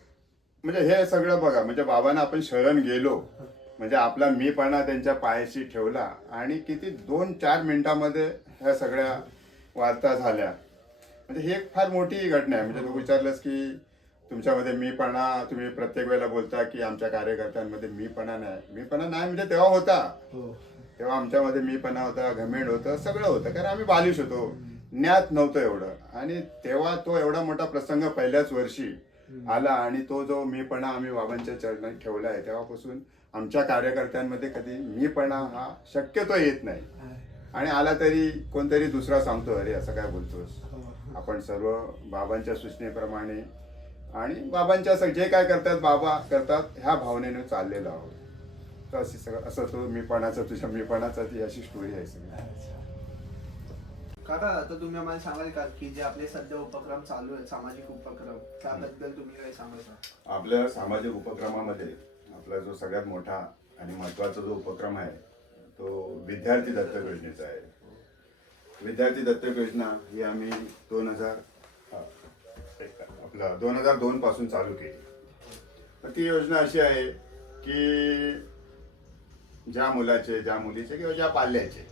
म्हणजे हे सगळं बघा, म्हणजे बाबांना आपण शरण गेलो, म्हणजे आपला मीपणा त्यांच्या पायाशी ठेवला आणि किती 2-4 मिनिटामध्ये ह्या सगळ्या वार्ता झाल्या. म्हणजे ही एक फार मोठी घटना आहे. म्हणजे तू विचारलंस की तुमच्यामध्ये मीपणा, तुम्ही प्रत्येक वेळेला बोलता की आमच्या कार्यकर्त्यांमध्ये मीपणा नाही म्हणजे तेव्हा होता. तेव्हा आमच्यामध्ये मीपणा होता, घमेंड होतं, सगळं होतं, कारण आम्ही बालिश होतो, ज्ञात नव्हतं एवढं. आणि तेव्हा तो एवढा मोठा प्रसंग पहिल्याच वर्षी आला आणि तो जो मीपणा आम्ही बाबांच्या चरणात ठेवला आहे, तेव्हापासून आमच्या कार्यकर्त्यांमध्ये कधी मीपणा हा शक्यतो येत नाही. आणि आला तरी कोणतरी दुसरा सांगतो, अरे असं काय बोलतोस. आपण सर्व बाबांच्या सूचनेप्रमाणे आणि बाबांच्या जे काय करतात बाबा करतात ह्या भावनेने चाललेलो आहोत. तर अशी सगळं असं तो मीपणाचा, तुझ्या मीपणाचा ती अशी स्टोरी आहे सगळी. काका आता तुम्ही आम्हाला सांगाल का की जे आपले सध्या उपक्रम चालू आहेत, सामाजिक उपक्रम, त्याबद्दल तुम्ही काय सांगाल का? आपल्या सामाजिक उपक्रमामध्ये आपला जो सगळ्यात मोठा आणि महत्वाचा जो उपक्रम आहे तो विद्यार्थी दत्तक योजनेचा आहे. विद्यार्थी दत्तक योजना ही आम्ही 2002 पासून चालू केली. तर ती योजना अशी आहे की ज्या मुलाचे, ज्या मुलीचे किंवा ज्या पाल्याचे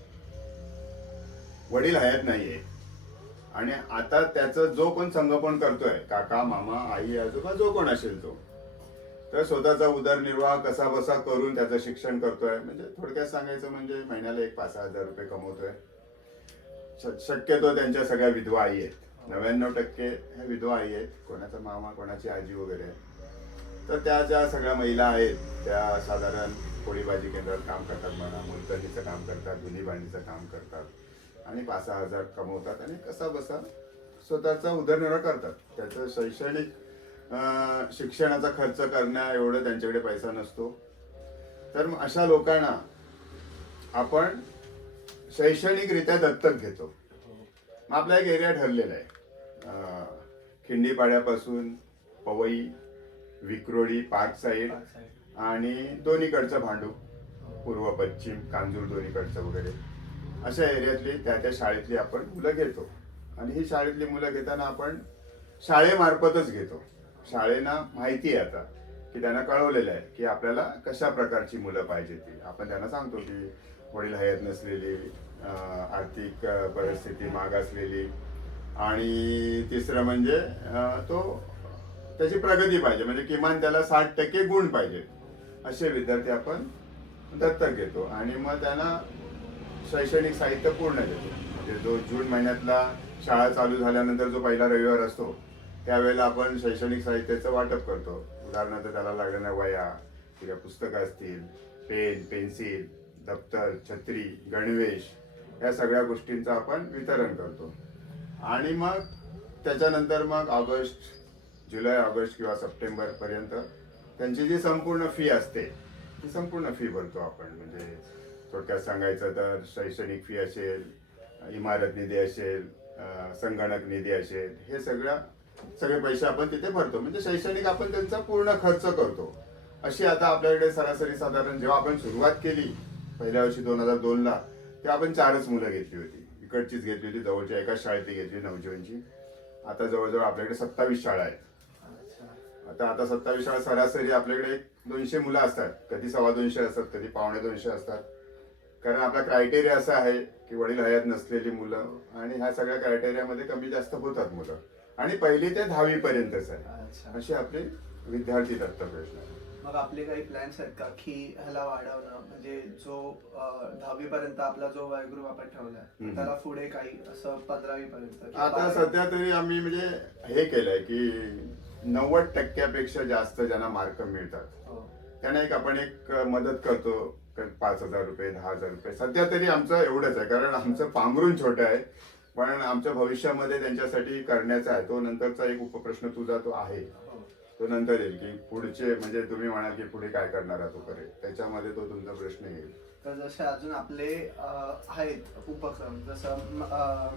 वडील हयात नाहीये आणि आता त्याचं जो कोण संगोपन करतोय, काका, मामा, आई, आजोबा, जो कोण असेल तो, तर स्वतःचा उदरनिर्वाह कसा बसा करून त्याचं शिक्षण करतोय. म्हणजे थोडक्यात सांगायचं म्हणजे महिन्याला 5-6 हजार रुपये कमवतोय. शक्यतो त्यांच्या सगळ्या विधवा आई आहेत, 99% ह्या विधवा आई आहेत, कोणाचा मामा, कोणाची आजी वगैरे. तर त्या ज्या सगळ्या महिला आहेत त्या साधारण पोळी भाजी केंद्रात काम करतात, म्हणा मुलतडीचं काम करतात, धुनी भांडीचं काम करतात आणि 5-6 हजार कमवतात आणि कसा बसा स्वतःचा उदरनिर्वाह करतात. त्याचं शैक्षणिक शिक्षणाचा खर्च करण्या एवढं त्यांच्याकडे पैसा नसतो. तर मग अशा लोकांना आपण शैक्षणिकरित्या दत्तक घेतो. मग आपला एक एरिया ठरलेला आहे, खिंडीपाड्यापासून पवई, विक्रोळी, पार्क साईड आणि दोन्हीकडचं भांडूप, पूर्व पश्चिम, कांजूर दोन्हीकडचं वगैरे अशा एरियातली त्या शाळेतली आपण मुलं घेतो. आणि ही शाळेतली मुलं घेताना आपण शाळेमार्फतच घेतो. शाळेना माहिती आहे आता की त्यांना कळवलेलं आहे की आपल्याला कशा प्रकारची मुलं पाहिजे ती. आपण त्यांना सांगतो की वडील हयात नसलेली, आर्थिक परिस्थिती मागासलेली आणि तिसरं म्हणजे तो त्याची प्रगती पाहिजे, म्हणजे किमान त्याला 60% गुण पाहिजे, असे विद्यार्थी आपण दत्तक घेतो. आणि मग त्यांना शैक्षणिक साहित्य पूर्ण देतो. म्हणजे जो जून महिन्यातला शाळा चालू झाल्यानंतर जो पहिला रविवार असतो त्यावेळेला आपण शैक्षणिक साहित्याचं वाटप करतो. उदाहरणार्थ त्याला लागणाऱ्या वह्या किंवा पुस्तकं असतील, पेन, पेन्सिल, दप्तर, छत्री, गणवेश या सगळ्या गोष्टींचं आपण वितरण करतो. आणि मग त्याच्यानंतर मग ऑगस्ट, जुलै ऑगस्ट किंवा सप्टेंबर पर्यंत त्यांची जी संपूर्ण फी असते ती संपूर्ण फी भरतो आपण. म्हणजे थोडक्यात सांगायचं तर शैक्षणिक फी असेल, इमारत निधी असेल, संगणक निधी असेल, हे सगळे पैसे आपण तिथे भरतो. म्हणजे शैक्षणिक आपण त्यांचा पूर्ण खर्च करतो. अशी आता आपल्याकडे सरासरी साधारण जेव्हा आपण सुरुवात केली पहिल्या वर्षी 2002ला, तेव्हा आपण 4च मुलं घेतली होती. इकडचीच घेतली होती, जवळच्या एकाच शाळेतली घेतली नवजीवनची. आता जवळजवळ आपल्याकडे 27 शाळा आहेत. आता 27 शाळा, सरासरी आपल्याकडे 200 मुलं असतात. कधी 225 असतात, कधी 250 असतात. कारण आपला क्रायटेरिया असा आहे की वडील हयात नसलेली मुलं, आणि ह्या सगळ्या क्रायटेरियामध्ये कमी जास्त होतात मुलं. आणि 1ली ते 10वी पर्यंतच आहे असे आपले विद्यार्थी दत्तक प्रश्न आहे. मग आपले काही प्लॅन्स आहेत का की ह्याला वाढवणं, म्हणजे जो 10वी पर्यंत आपला जो वयोगृह आपण ठेवलाय त्याला पुढे काही असं 15वी पर्यंत? आता सध्या तरी आम्ही म्हणजे हे केलंय की 90% जास्त ज्यांना मार्क मिळतात त्यांना आपण एक मदत करतो. 5,000 रुपये, 10,000 रुपये. सध्या तरी आमचं एवढंच आहे, कारण आमचं पांघरून छोटं आहे. पण आमच्या भविष्यामध्ये त्यांच्यासाठी करण्याचा आहे. तो नंतरचा एक उपप्रश्न तुझा तो आहे, तो नंतर येईल की पुढचे, म्हणजे तुम्ही म्हणाल की पुढे काय करणार आहात वगैरे, त्याच्यामध्ये तो तुमचा प्रश्न येईल. तर जसे अजून आपले आहेत उपक्रम, जसं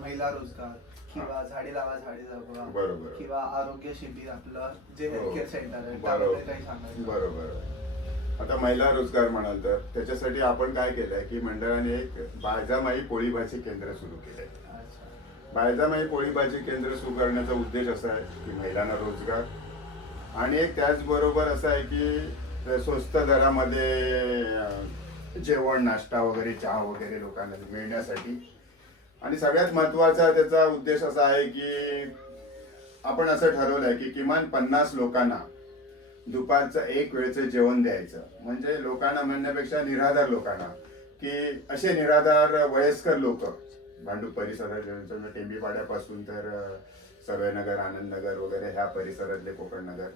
महिला रोजगार किंवा झाडे लावा झाडे जगवा, बरोबर, किंवा आरोग्य शिबिर आपलं जे हो. हेल्थ केअर सेंटर आहे, बरोबर. त्याबद्दल काही सांगायचं? बरोबर. आता महिला रोजगार म्हणाल तर त्याच्यासाठी आपण काय केलंय की मंडळाने एक बायजामाई पोळी भाजी केंद्र सुरू केलंय. बायजामाई पोळी भाजी केंद्र सुरू करण्याचा उद्देश असा आहे की महिलांना रोजगार, आणि एक त्याचबरोबर असं आहे की स्वस्त दरामध्ये जेवण, नाश्ता वगैरे, चहा वगैरे लोकांना मिळण्यासाठी. आणि सगळ्यात महत्त्वाचा त्याचा उद्देश असा आहे की आपण असं ठरवलं आहे की किमान 50 लोकांना दुपारचं एक वेळचं जेवण द्यायचं. म्हणजे लोकांना म्हणण्यापेक्षा निराधार लोकांना, की असे निराधार वयस्कर लोक भांडूप परिसरात, टेंबीपाड्यापासून तर सर्वेनगर, आनंदनगर वगैरे ह्या परिसरातले, कोकण नगर,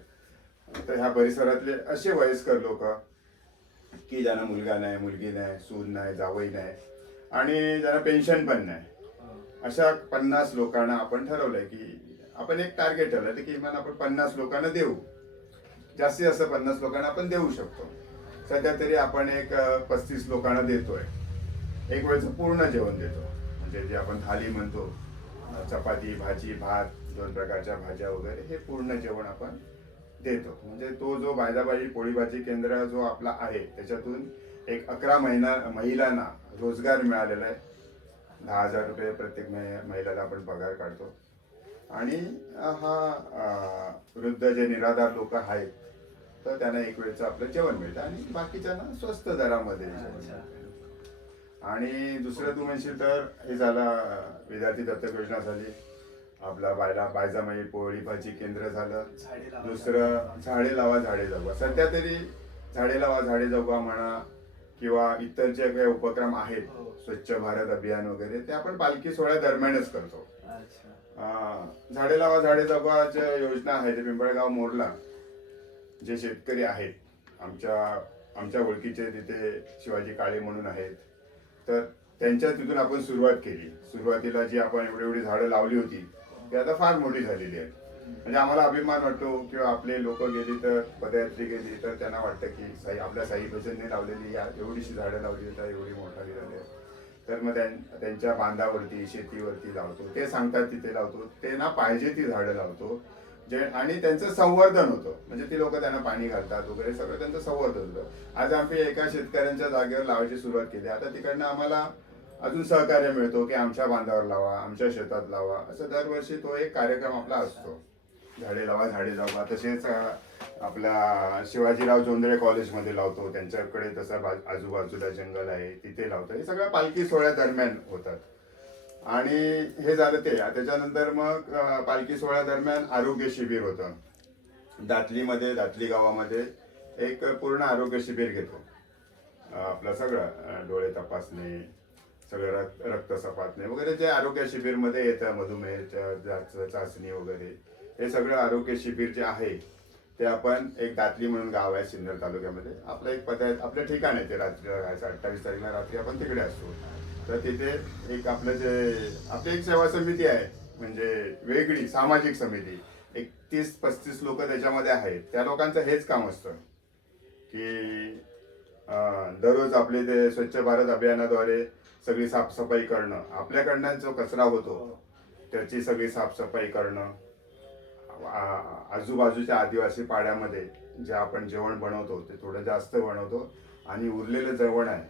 तर ह्या परिसरातले असे वयस्कर लोक की ज्यांना मुलगा नाही, मुलगी नाही, सून नाही, जावई नाही, आणि ज्यांना पेन्शन पण नाही, अशा 50 लोकांना आपण ठरवलंय की आपण एक टार्गेट ठेवलंय की किमान आपण 50 लोकांना देऊ. जास्तीत जास्त 50 लोकांना आपण देऊ शकतो. सध्या तरी आपण एक 35 लोकांना देतोय. एक वेळचं पूर्ण जेवण देतो, म्हणजे जे आपण थाली म्हणतो, चपाती, भाजी, भात, 2 प्रकारच्या भाज्या वगैरे, हे पूर्ण जेवण आपण देतो. म्हणजे तो जो बायजाबाई पोळी भाजी केंद्र जो आपला आहे त्याच्यातून एक 11 महिलांना रोजगार मिळालेला आहे. 10,000 रुपये प्रत्येक महिलाला आपण पगार काढतो. आणि हा वृद्ध जे निराधार लोक आहेत तर त्यांना एक वेळचं आपलं जेवण मिळतं, आणि बाकीच्यांना स्वस्त दरामध्ये जेवण मिळतं. आणि दुसरं तू म्हणशील तर हे झाला विद्यार्थी दत्तक योजना झाली, आपला बायजामाई पोळी भाजी केंद्र झालं. दुसरं झाडे लावा झाडे जगवा. सध्या तरी झाडे लावा झाडे जगवा म्हणा, किंवा इतर जे काही उपक्रम आहेत, स्वच्छ भारत अभियान वगैरे, ते आपण पालखी सोहळ्या दरम्यानच करतो. झाडे लावा झाडे जगवाच्या योजना आहे ते पिंपळगाव मोरला जे शेतकरी आहेत आमच्या ओळखीचे, तिथे शिवाजी काळे म्हणून आहेत, तर त्यांच्या तिथून आपण सुरुवात केली. सुरुवातीला जी आपण एवढी झाडं लावली होती ती आता फार मोठी झालेली आहेत. म्हणजे आम्हाला अभिमान वाटतो, किंवा आपले लोक गेली तर, पदयात्री गेली तर त्यांना वाटतं की आपल्या साई भजनने लावलेली या एवढीशी झाडं लावली होता, एवढी मोठाली झाली. तर मग त्यांच्या बांधावरती, शेतीवरती लावतो, ते सांगतात तिथे लावतो, ते ना पाहिजे ती झाडं लावतो, आणि त्यांचं संवर्धन होतं. म्हणजे ती लोक त्यांना पाणी घालतात वगैरे, सगळं त्यांचं संवर्धन होतं. आज आम्ही एका शेतकऱ्यांच्या जागेवर लावायची सुरुवात केली. आता तिकडनं आम्हाला अजून सहकार्य मिळतो की आमच्या बांधावर लावा, आमच्या शेतात लावा, असं दरवर्षी तो एक कार्यक्रम आपला असतो. झाडे लावा झाडे जगवा. तसेच आपल्या शिवाजीराव जोंधळे कॉलेजमध्ये लावतो, त्यांच्याकडे तसं आजूबाजूला जंगल आहे, तिथे लावतो. हे सगळं पालखी सोहळ्या दरम्यान होतात. आणि हे झालं ते. त्याच्यानंतर मग पालखी सोहळ्या दरम्यान आरोग्य शिबिर होतं. दातली गावामध्ये एक पूर्ण आरोग्य शिबिर घेतो. आपलं सगळं डोळे तपासणे, सगळं रक्त तपासणे वगैरे, जे आरोग्य शिबिरमध्ये येतं, मधुमेहाच्या चाचणी वगैरे, हे सगळं आरोग्य शिबिर जे आहे ते आपण एक दातली म्हणून गाव आहे सिन्नर तालुक्यामध्ये, आपलं एक आपलं ठिकाण आहे ते. रात्री 28 तारीखला रात्री आपण तिकडे असतो. तर तिथे एक आपलं आपली एक सेवा समिती आहे, म्हणजे वेगळी सामाजिक समिती, 31-35 लोक त्याच्यामध्ये आहेत. त्या लोकांचं हेच काम असतं की दररोज आपले ते स्वच्छ भारत अभियानाद्वारे सगळी साफसफाई करणं, आपल्याकडनं जो कचरा होतो त्याची सगळी साफसफाई करणं, आजूबाजूच्या आदिवासी पाड्यामध्ये जे आपण जेवण बनवतो ते थोडं जास्त बनवतो आणि उरलेलं जेवण आहे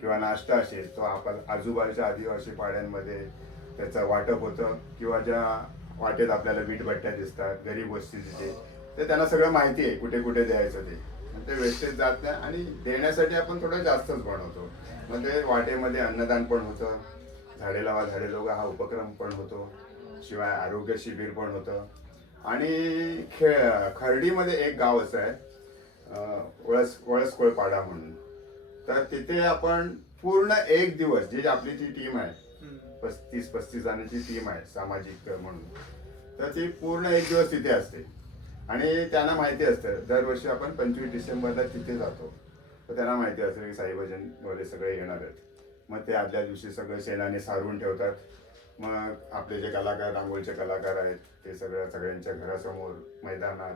किंवा नाश्ता असेल तो आपण आजूबाजूच्या आदिवासी पाड्यांमध्ये त्याचं वाटप होतं किंवा ज्या वाटेत आपल्याला वीटभट्ट्या दिसतात, गरीब वस्ती तिथे, ते त्यांना सगळं माहिती आहे कुठे कुठे द्यायचं ते वेस्टेज जात नाही आणि देण्यासाठी आपण थोडं जास्तच बनवतो. मग ते वाटेमध्ये अन्नदान पण होतं, झाडे लावा झाडे जगवा हा उपक्रम पण होतो, शिवाय आरोग्य शिबिर पण होतं. आणि खर्डीमध्ये एक गाव असं आहे वळसकोळ पाडा म्हणून, तर तिथे आपण पूर्ण एक दिवस जी आपली जी टीम आहे 35 जणांची टीम आहे सामाजिक म्हणून, तर ती पूर्ण एक दिवस तिथे असते आणि त्यांना माहिती असतं दरवर्षी आपण 25 डिसेंबरला तिथे जातो. तर त्यांना माहिती असतं की साई भजन वगैरे सगळे येणार आहेत. मग ते आदल्या दिवशी सगळं शेणाने सारून ठेवतात. मग आपले जे कलाकार, रांगोळीचे कलाकार आहेत ते सगळ्यांच्या घरासमोर मैदानात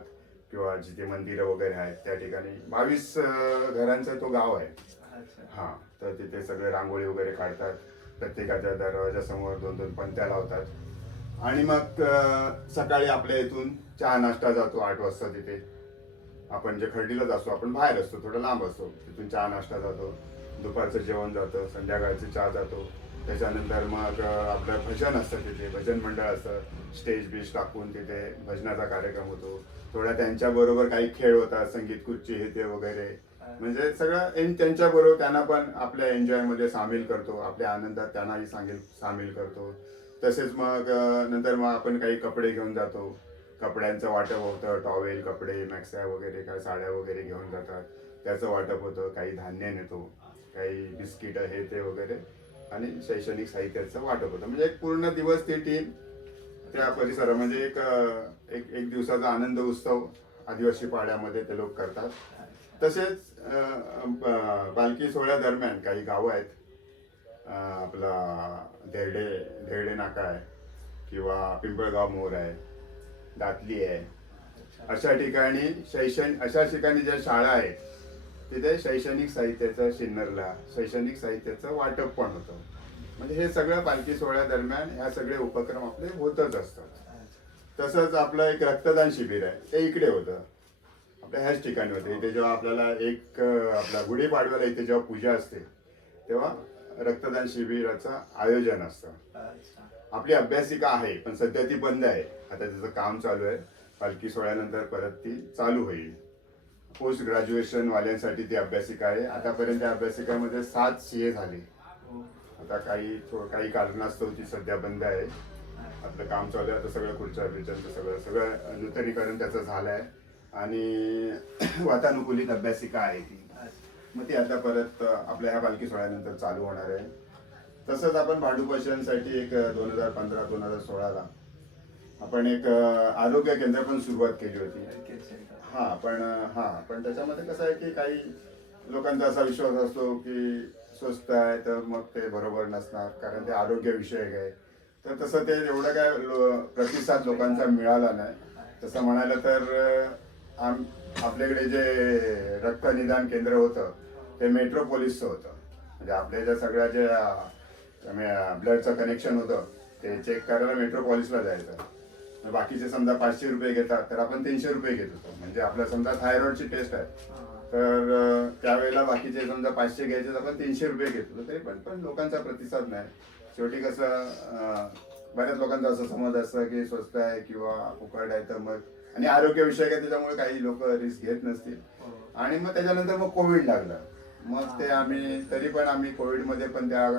किंवा जिथे मंदिरं वगैरे आहेत त्या ठिकाणी 22 घरांचा तो गाव आहे. हां, तर तिथे सगळे रांगोळी वगैरे काढतात. प्रत्येकाच्या दरवाजासमोर 2-2 पंत्या लावतात आणि मग सकाळी आपल्या इथून चहा नाश्ता जातो 8 वाजता. तिथे आपण जे खर्डीलाच असतो, आपण बाहेर असतो, थोडं लांब असतो, तिथून चहा नाश्ता जातो, दुपारचं जेवण जातं, संध्याकाळचं चहा जातो. त्याच्यानंतर मग आपलं भजन असतं, तिथे भजन मंडळ असतं, स्टेज बीज टाकून तिथे भजनाचा कार्यक्रम होतो. थोडा त्यांच्याबरोबर काही खेळ होतात, संगीत खुर्ची हे ते वगैरे, म्हणजे सगळं त्यांच्याबरोबर त्यांना पण आपल्या एन्जॉयमध्ये सामील करतो, आपल्या आनंदात त्यांनाही सामील करतो. तसेच मग नंतर मग आपण काही कपडे घेऊन जातो, कपड्यांचं वाटप होतं, टॉवेल, कपडे, मॅक्स्या वगैरे, काही साड्या वगैरे घेऊन जातात, त्याचं वाटप होतं. काही धान्य नेतो, काही बिस्किटं हे ते वगैरे आणि शैक्षणिक साहित्याचं वाटप होतं. म्हणजे एक पूर्ण दिवस ती टीम त्या परिसरात म्हणजे एक दिवसाचा आनंद उत्सव आदिवासी पाड्यामध्ये ते लोक करतात. तसेच पालखी सोहळ्या दरम्यान काही गावं आहेत, आपला धेरडे नाका आहे किंवा पिंपळगाव मोर आहे, दातली आहे, अशा ठिकाणी अशा ठिकाणी ज्या शाळा आहेत तिथे शैक्षणिक साहित्याचं शिन्नरला शैक्षणिक साहित्याचं वाटप पण होतं. म्हणजे हे सगळं पालखी सोहळ्या दरम्यान ह्या सगळे उपक्रम आपले होतच असतात. तसंच आपलं एक रक्तदान शिबिर आहे, ते इकडे होतं, आपल्या ह्याच ठिकाणी होतं. इथे जेव्हा आपल्याला आपला गुढीपाडव्याला इथे जेव्हा पूजा असते तेव्हा रक्तदान शिबिराचं आयोजन असतं. आपली अभ्यासिका आहे पण सध्या ती बंद आहे, आता त्याचं काम चालू आहे. पालखी सोहळ्यानंतर परत ती चालू होईल. पोस्ट ग्रॅज्युएशन वाल्यांसाठी ती अभ्यासिका आहे. आतापर्यंत त्या अभ्यासिकामध्ये 7 CA झाले. आता काही कारणास्तव ती सध्या बंद आहे. आपलं काम चालू आहे. आता सगळं खुर्च्या बिर्च्यांचं सगळं नूतनीकरण त्याचं झालं आहे आणि वातानुकूलित अभ्यासिका आहे ती. मग ती आता परत आपल्या ह्या पालखी सोहळ्यानंतर चालू होणार आहे. तसंच आपण भांडूपशांसाठी एक 2015-2016ला आपण एक आरोग्य केंद्र पण सुरुवात केली होती. पण त्याच्यामध्ये कसं आहे की काही लोकांचा असा विश्वास असतो की स्वस्त आहे तर मग ते बरोबर नसणार, कारण ते आरोग्य विषयक आहे. तर तसं ते एवढं काय प्रतिसाद लोकांचा मिळाला नाही. तसं म्हणायला तर आपल्याकडे जे रक्तनिदान केंद्र होतं ते मेट्रोपोलिसचं होतं. म्हणजे आपल्या ज्या सगळ्या ज्या ब्लडचं कनेक्शन होतं ते चेक करायला मेट्रोपोलिसला जायचं. बाकीचे समजा 500 रुपये घेतात तर आपण 300 रुपये घेत होतो. म्हणजे आपल्या समजा थायरॉइडची टेस्ट आहे तर त्यावेळेला बाकीचे समजा 500 घ्यायचे तर आपण 300 रुपये घेत होतो. तरी पण लोकांचा प्रतिसाद नाही. शेवटी कसं बऱ्याच लोकांचा असं समज असतं की स्वस्त आहे किंवा फुकट आहे तर मग, आणि आरोग्यविषयक आहे त्याच्यामुळे काही लोक रिस्क घेत नसतील. आणि मग त्याच्यानंतर मग कोविड लागलं. मग ते तरी पण आम्ही कोविडमध्ये पण त्या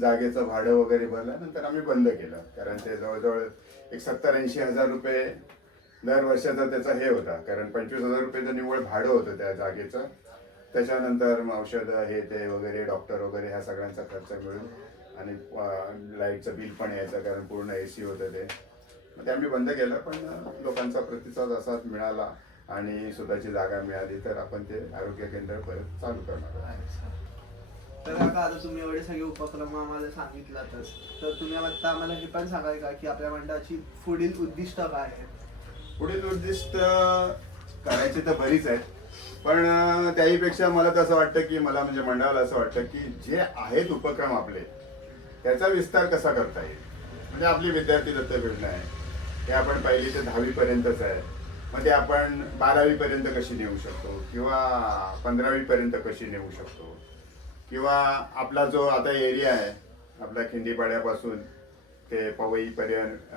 जागेचं भाडं वगैरे भरलं. नंतर आम्ही बंद केलं, कारण ते जवळजवळ एक 70-80 हजार रुपये दर वर्षाचा त्याचा हे होता, कारण 25,000 रुपयेचं निव्वळ भाडं होतं त्या जागेचं. त्याच्यानंतर मग औषधं हे ते वगैरे, डॉक्टर वगैरे ह्या सगळ्यांचा खर्च मिळून आणि लाईटचं बिल पण यायचं, कारण पूर्ण AC होतं ते. मग ते आम्ही बंद केलं. पण लोकांचा प्रतिसाद असाच मिळाला आणि स्वतःची जागा मिळाली तर आपण ते आरोग्य केंद्र परत चालू करणार आहोत. तर आता तुम्ही एवढे सगळे उपक्रम आम्हाला सांगितलातच, तर तुम्ही आता आम्हाला हे पण सांगाल का की आपल्या मंडळाची पुढील उद्दिष्ट काय आहे? पुढील उद्दिष्ट करायची तर बरीच आहेत, पण त्याहीपेक्षा मला तर असं वाटतं की मला म्हणजे मंडळाला असं वाटतं की जे आहेत उपक्रम आपले त्याचा विस्तार कसा करता येईल. म्हणजे आपली विद्यार्थी दत्तक योजना आहे, हे आपण 1ली ते 10वी पर्यंतच आहे, मग ते आपण 12वी पर्यंत कशी नेऊ शकतो किंवा 15वी पर्यंत कशी नेऊ शकतो, किंवा आपला जो आता एरिया आहे आपला खिंडीपाड्यापासून ते पवईपर्यंत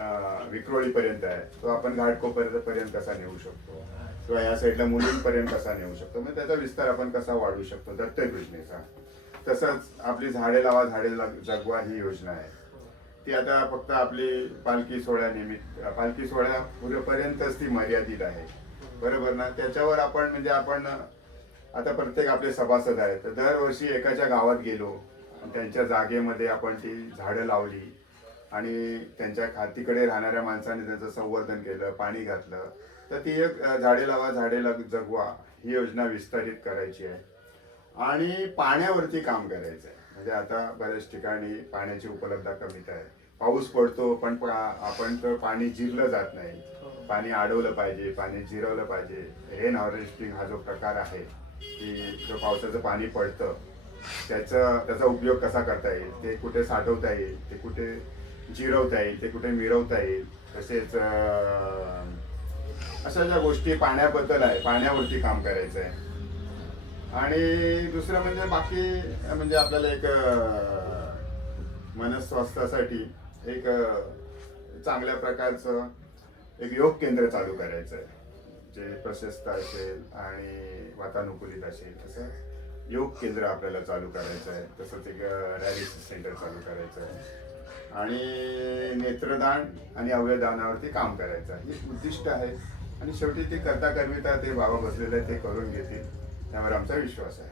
विक्रोळीपर्यंत आहे, तो आपण घाटकोपरपर्यंत कसा नेऊ शकतो, किंवा या साईडला मुलींपर्यंत कसा नेऊ शकतो, म्हणजे त्याचा विस्तार आपण कसा वाढवू शकतो दत्तक योजनेचा. तसंच आपली झाडे लावा झाडे जगवा ही योजना आहे, ती आता फक्त आपली पालखी सोहळ्यापर्यंतच ती मर्यादित आहे, बरोबर ना. त्याच्यावर आपण म्हणजे आपण आता प्रत्येक आपले सभासद आहेत, तर दरवर्षी एकाच्या गावात गेलो, त्यांच्या जागेमध्ये आपण ती झाडं लावली आणि त्यांच्या तिकडे राहणाऱ्या माणसाने त्याचं संवर्धन केलं, पाणी घातलं, तर ती एक झाडे लावा झाडे जगवा ही योजना विस्तारित करायची आहे. आणि पाण्यावरती काम करायचं आहे. म्हणजे आता बऱ्याच ठिकाणी पाण्याची उपलब्धता कमीत आहे, पाऊस पडतो पण आपण तर पाणी जिरलं जात नाही, पाणी अडवलं पाहिजे, पाणी जिरवलं पाहिजे. रेन हार्वेस्टिंग हा जो प्रकार आहे की जो पावसाचं पाणी पडतं त्याचा उपयोग कसा करता येईल, ते कुठे साठवता येईल, ते कुठे जिरवता येईल, ते कुठे मिळवता येईल, तसेच अशा ज्या गोष्टी पाण्याबद्दल आहे पाण्यावरती काम करायचं आहे. आणि दुसरं म्हणजे बाकी म्हणजे आपल्याला एक मनस्वास्थ्यासाठी एक चांगल्या प्रकारचं एक योग केंद्र चालू करायचं आहे, जे प्रशस्त असेल आणि वातानुकूलित असेल असं योग केंद्र आपल्याला चालू करायचं आहे. तसंच एक डायलिसिस सेंटर चालू करायचं आहे आणि नेत्रदान आणि अवयवदानावरती काम करायचं आहे, हे उद्दिष्ट आहे. आणि शेवटी ते करता ते बाबा बसलेले ते करून घेतील, त्यावर आमचा विश्वास आहे.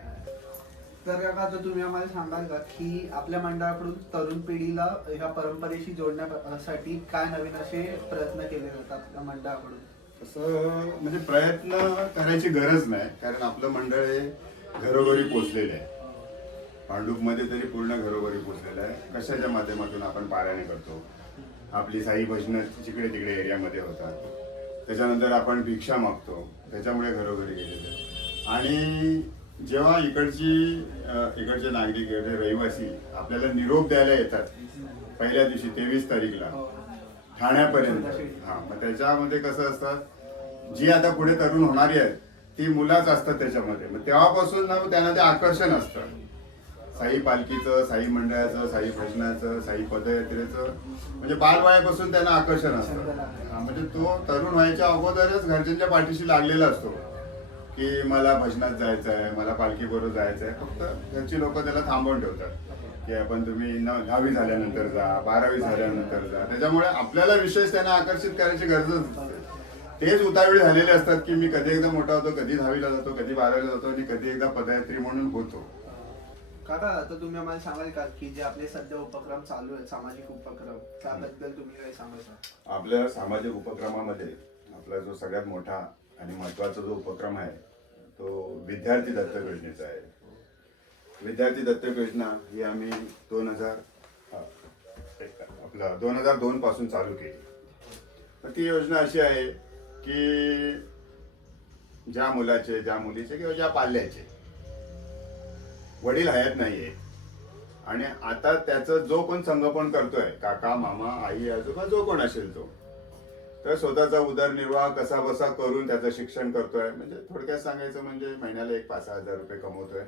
तर काका आता तुम्ही आम्हाला सांगाल का की आपल्या मंडळाकडून तरुण पिढीला ह्या परंपरेशी जोडण्यासाठी काय नवीन असे प्रयत्न केले जातात आपल्या मंडळाकडून? असं म्हणजे प्रयत्न करायची गरज नाही, कारण आपलं मंडळ हे घरोघरी पोचलेलं आहे. भांडूपमध्ये तरी पूर्ण घरोघरी पोचलेलं आहे. कशाच्या माध्यमातून आपण पारायण करतो, आपली साई भजनं जिकडे तिकडे एरियामध्ये होतात, त्याच्यानंतर आपण भिक्षा मागतो, त्याच्यामुळे घरोघरी गेलेले. आणि जेव्हा इकडचे नागरिक रहिवासी आपल्याला निरोप द्यायला येतात पहिल्या दिवशी 23 तारीखला ठाण्यापर्यंत, मग त्याच्यामध्ये कसं असतं, जी आता पुढे तरुण होणारी आहेत ती मुलाच असतात त्याच्यामध्ये. मग तेव्हापासून त्यांना ते आकर्षण असतं साई पालखीचं, साई मंडळाचं, साई भजनाचं, साई पदयात्रेचं, म्हणजे बालवयापासून त्यांना आकर्षण असतं. म्हणजे तो तरुण व्हायच्या अगोदरच घरच्यांच्या पाठीशी लागलेला असतो की मला भजनात जायचं आहे, मला पालखी बरोबर जायचं आहे. फक्त घरची लोक त्याला थांबवून ठेवतात की आपण तुम्ही 10वी झाल्यानंतर जा, 12वी झाल्यानंतर जा. त्याच्यामुळे आपल्याला विशेष त्यांना आकर्षित करायची गरजच नसते. तेच उतावळी झालेले असतात की मी कधी एकदा मोठा होतो, कधी 10वीला जातो, कधी 12वीला जातो आणि कधी एकदा पदयात्री म्हणून होतो. काका आता तुम्ही आम्हाला सांगाल का की जे आपले सध्या उपक्रम चालू आहेत, सामाजिक उपक्रम, त्याबद्दल तुम्ही काय सांगाल? आपल्या सामाजिक उपक्रमामध्ये आपला जो सगळ्यात मोठा आणि महत्वाचा जो उपक्रम आहे तो विद्यार्थी दत्तक योजनेचा आहे. विद्यार्थी दत्तक योजना ही आम्ही 2002 पासून चालू केली. तर ती योजना अशी आहे की ज्या मुलाचे, ज्या मुलीचे किंवा ज्या पाल्याचे वडील हयात नाहीये आणि आता त्याचं जो कोण संगोपन करतोय, काका, मामा, आई, आजोबा जो कोण असेल तो, तर स्वतःचा उदरनिर्वाह कसा बसा करून त्याचं शिक्षण करतोय. म्हणजे थोडक्यात सांगायचं म्हणजे महिन्याला 5-6 हजार रुपये कमवतोय.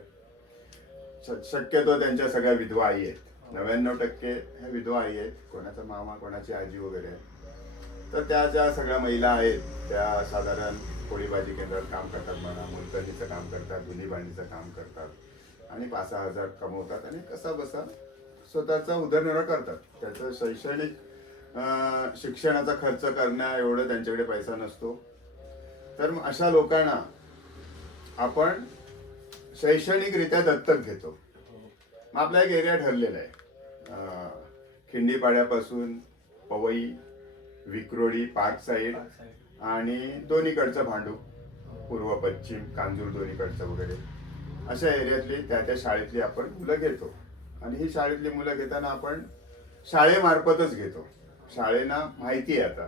शक्यतो त्यांच्या सगळ्या विधवा आई आहेत, 99% ह्या विधवा आई आहेत, कोणाचा मामा, कोणाची आजी वगैरे. तर त्या ज्या सगळ्या महिला आहेत त्या साधारण पोळी भाजी केंद्रात काम करतात, म्हणा मुलतडीचं काम करतात, धुनी भांडीचं काम करतात आणि 5-6 हजार कमवतात आणि कसा बसा स्वतःचा उदरनिर्वाह करतात. त्याचं शैक्षणिक शिक्षणाचा खर्च करण्या एवढं त्यांच्याकडे पैसा नसतो. तर मग अशा लोकांना आपण शैक्षणिकरित्या दत्तक घेतो. मग आपला एक एरिया ठरलेला आहे, खिंडीपाड्यापासून पवई, विक्रोळी, पार्क साईड आणि दोन्हीकडचं भांडूप, पूर्व पश्चिम, कांजूर दोन्हीकडचं वगैरे अशा एरियातली त्या शाळेतली आपण मुलं घेतो. आणि ही शाळेतली मुलं घेताना आपण शाळेमार्फतच घेतो. शाळेना माहिती आहे आता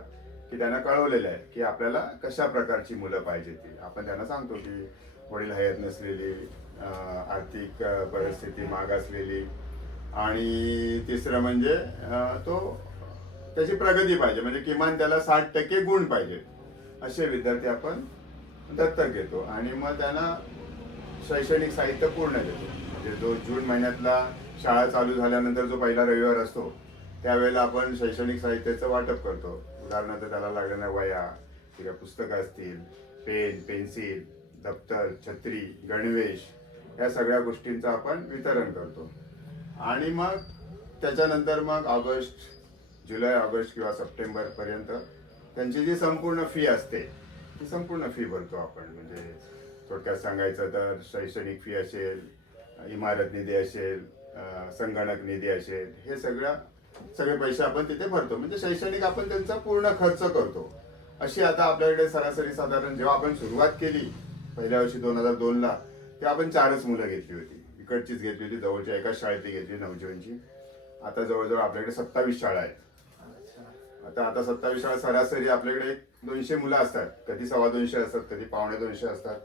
की त्यांना कळवलेलं आहे की आपल्याला कशा प्रकारची मुलं पाहिजे ती. आपण त्यांना सांगतो की वडील हयात नसलेली, आर्थिक परिस्थिती मागासलेली, आणि तिसरं म्हणजे तो त्याची प्रगती पाहिजे, म्हणजे किमान त्याला 60% गुण पाहिजे, असे विद्यार्थी आपण दत्तक घेतो. आणि मग त्यांना शैक्षणिक साहित्य पूर्ण देतो. म्हणजे जो जून महिन्यातला शाळा चालू झाल्यानंतर जो पहिला रविवार असतो त्यावेळेला आपण शैक्षणिक साहित्याचं वाटप करतो. उदाहरणार्थ त्याला लागणाऱ्या वह्या किंवा पुस्तकं असतील, पेन, पेन्सिल, दप्तर, छत्री, गणवेश, या सगळ्या गोष्टींचं आपण वितरण करतो. आणि मग त्याच्यानंतर मग जुलै ऑगस्ट किंवा सप्टेंबर पर्यंत त्यांची जी संपूर्ण फी असते ती संपूर्ण फी भरतो आपण. म्हणजे थोडक्यात सांगायचं तर शैक्षणिक फी असेल, इमारत निधी असेल, संगणक निधी असेल, हे सगळे पैसे आपण तिथे भरतो. म्हणजे शैक्षणिक आपण त्यांचा पूर्ण खर्च करतो. अशी आता आपल्याकडे सरासरी साधारण जेव्हा आपण सुरुवात केली पहिल्या वर्षी 2002ला, तेव्हा आपण 4च मुलं घेतली होती. इकडचीच घेतली होती, जवळच्या एकाच शाळेतली घेतली, नवजीवनची. आता जवळजवळ आपल्याकडे 27 शाळा आहेत. आता 27 शाळा, सरासरी आपल्याकडे 200 मुलं असतात. कधी 225 असतात, कधी 250 असतात.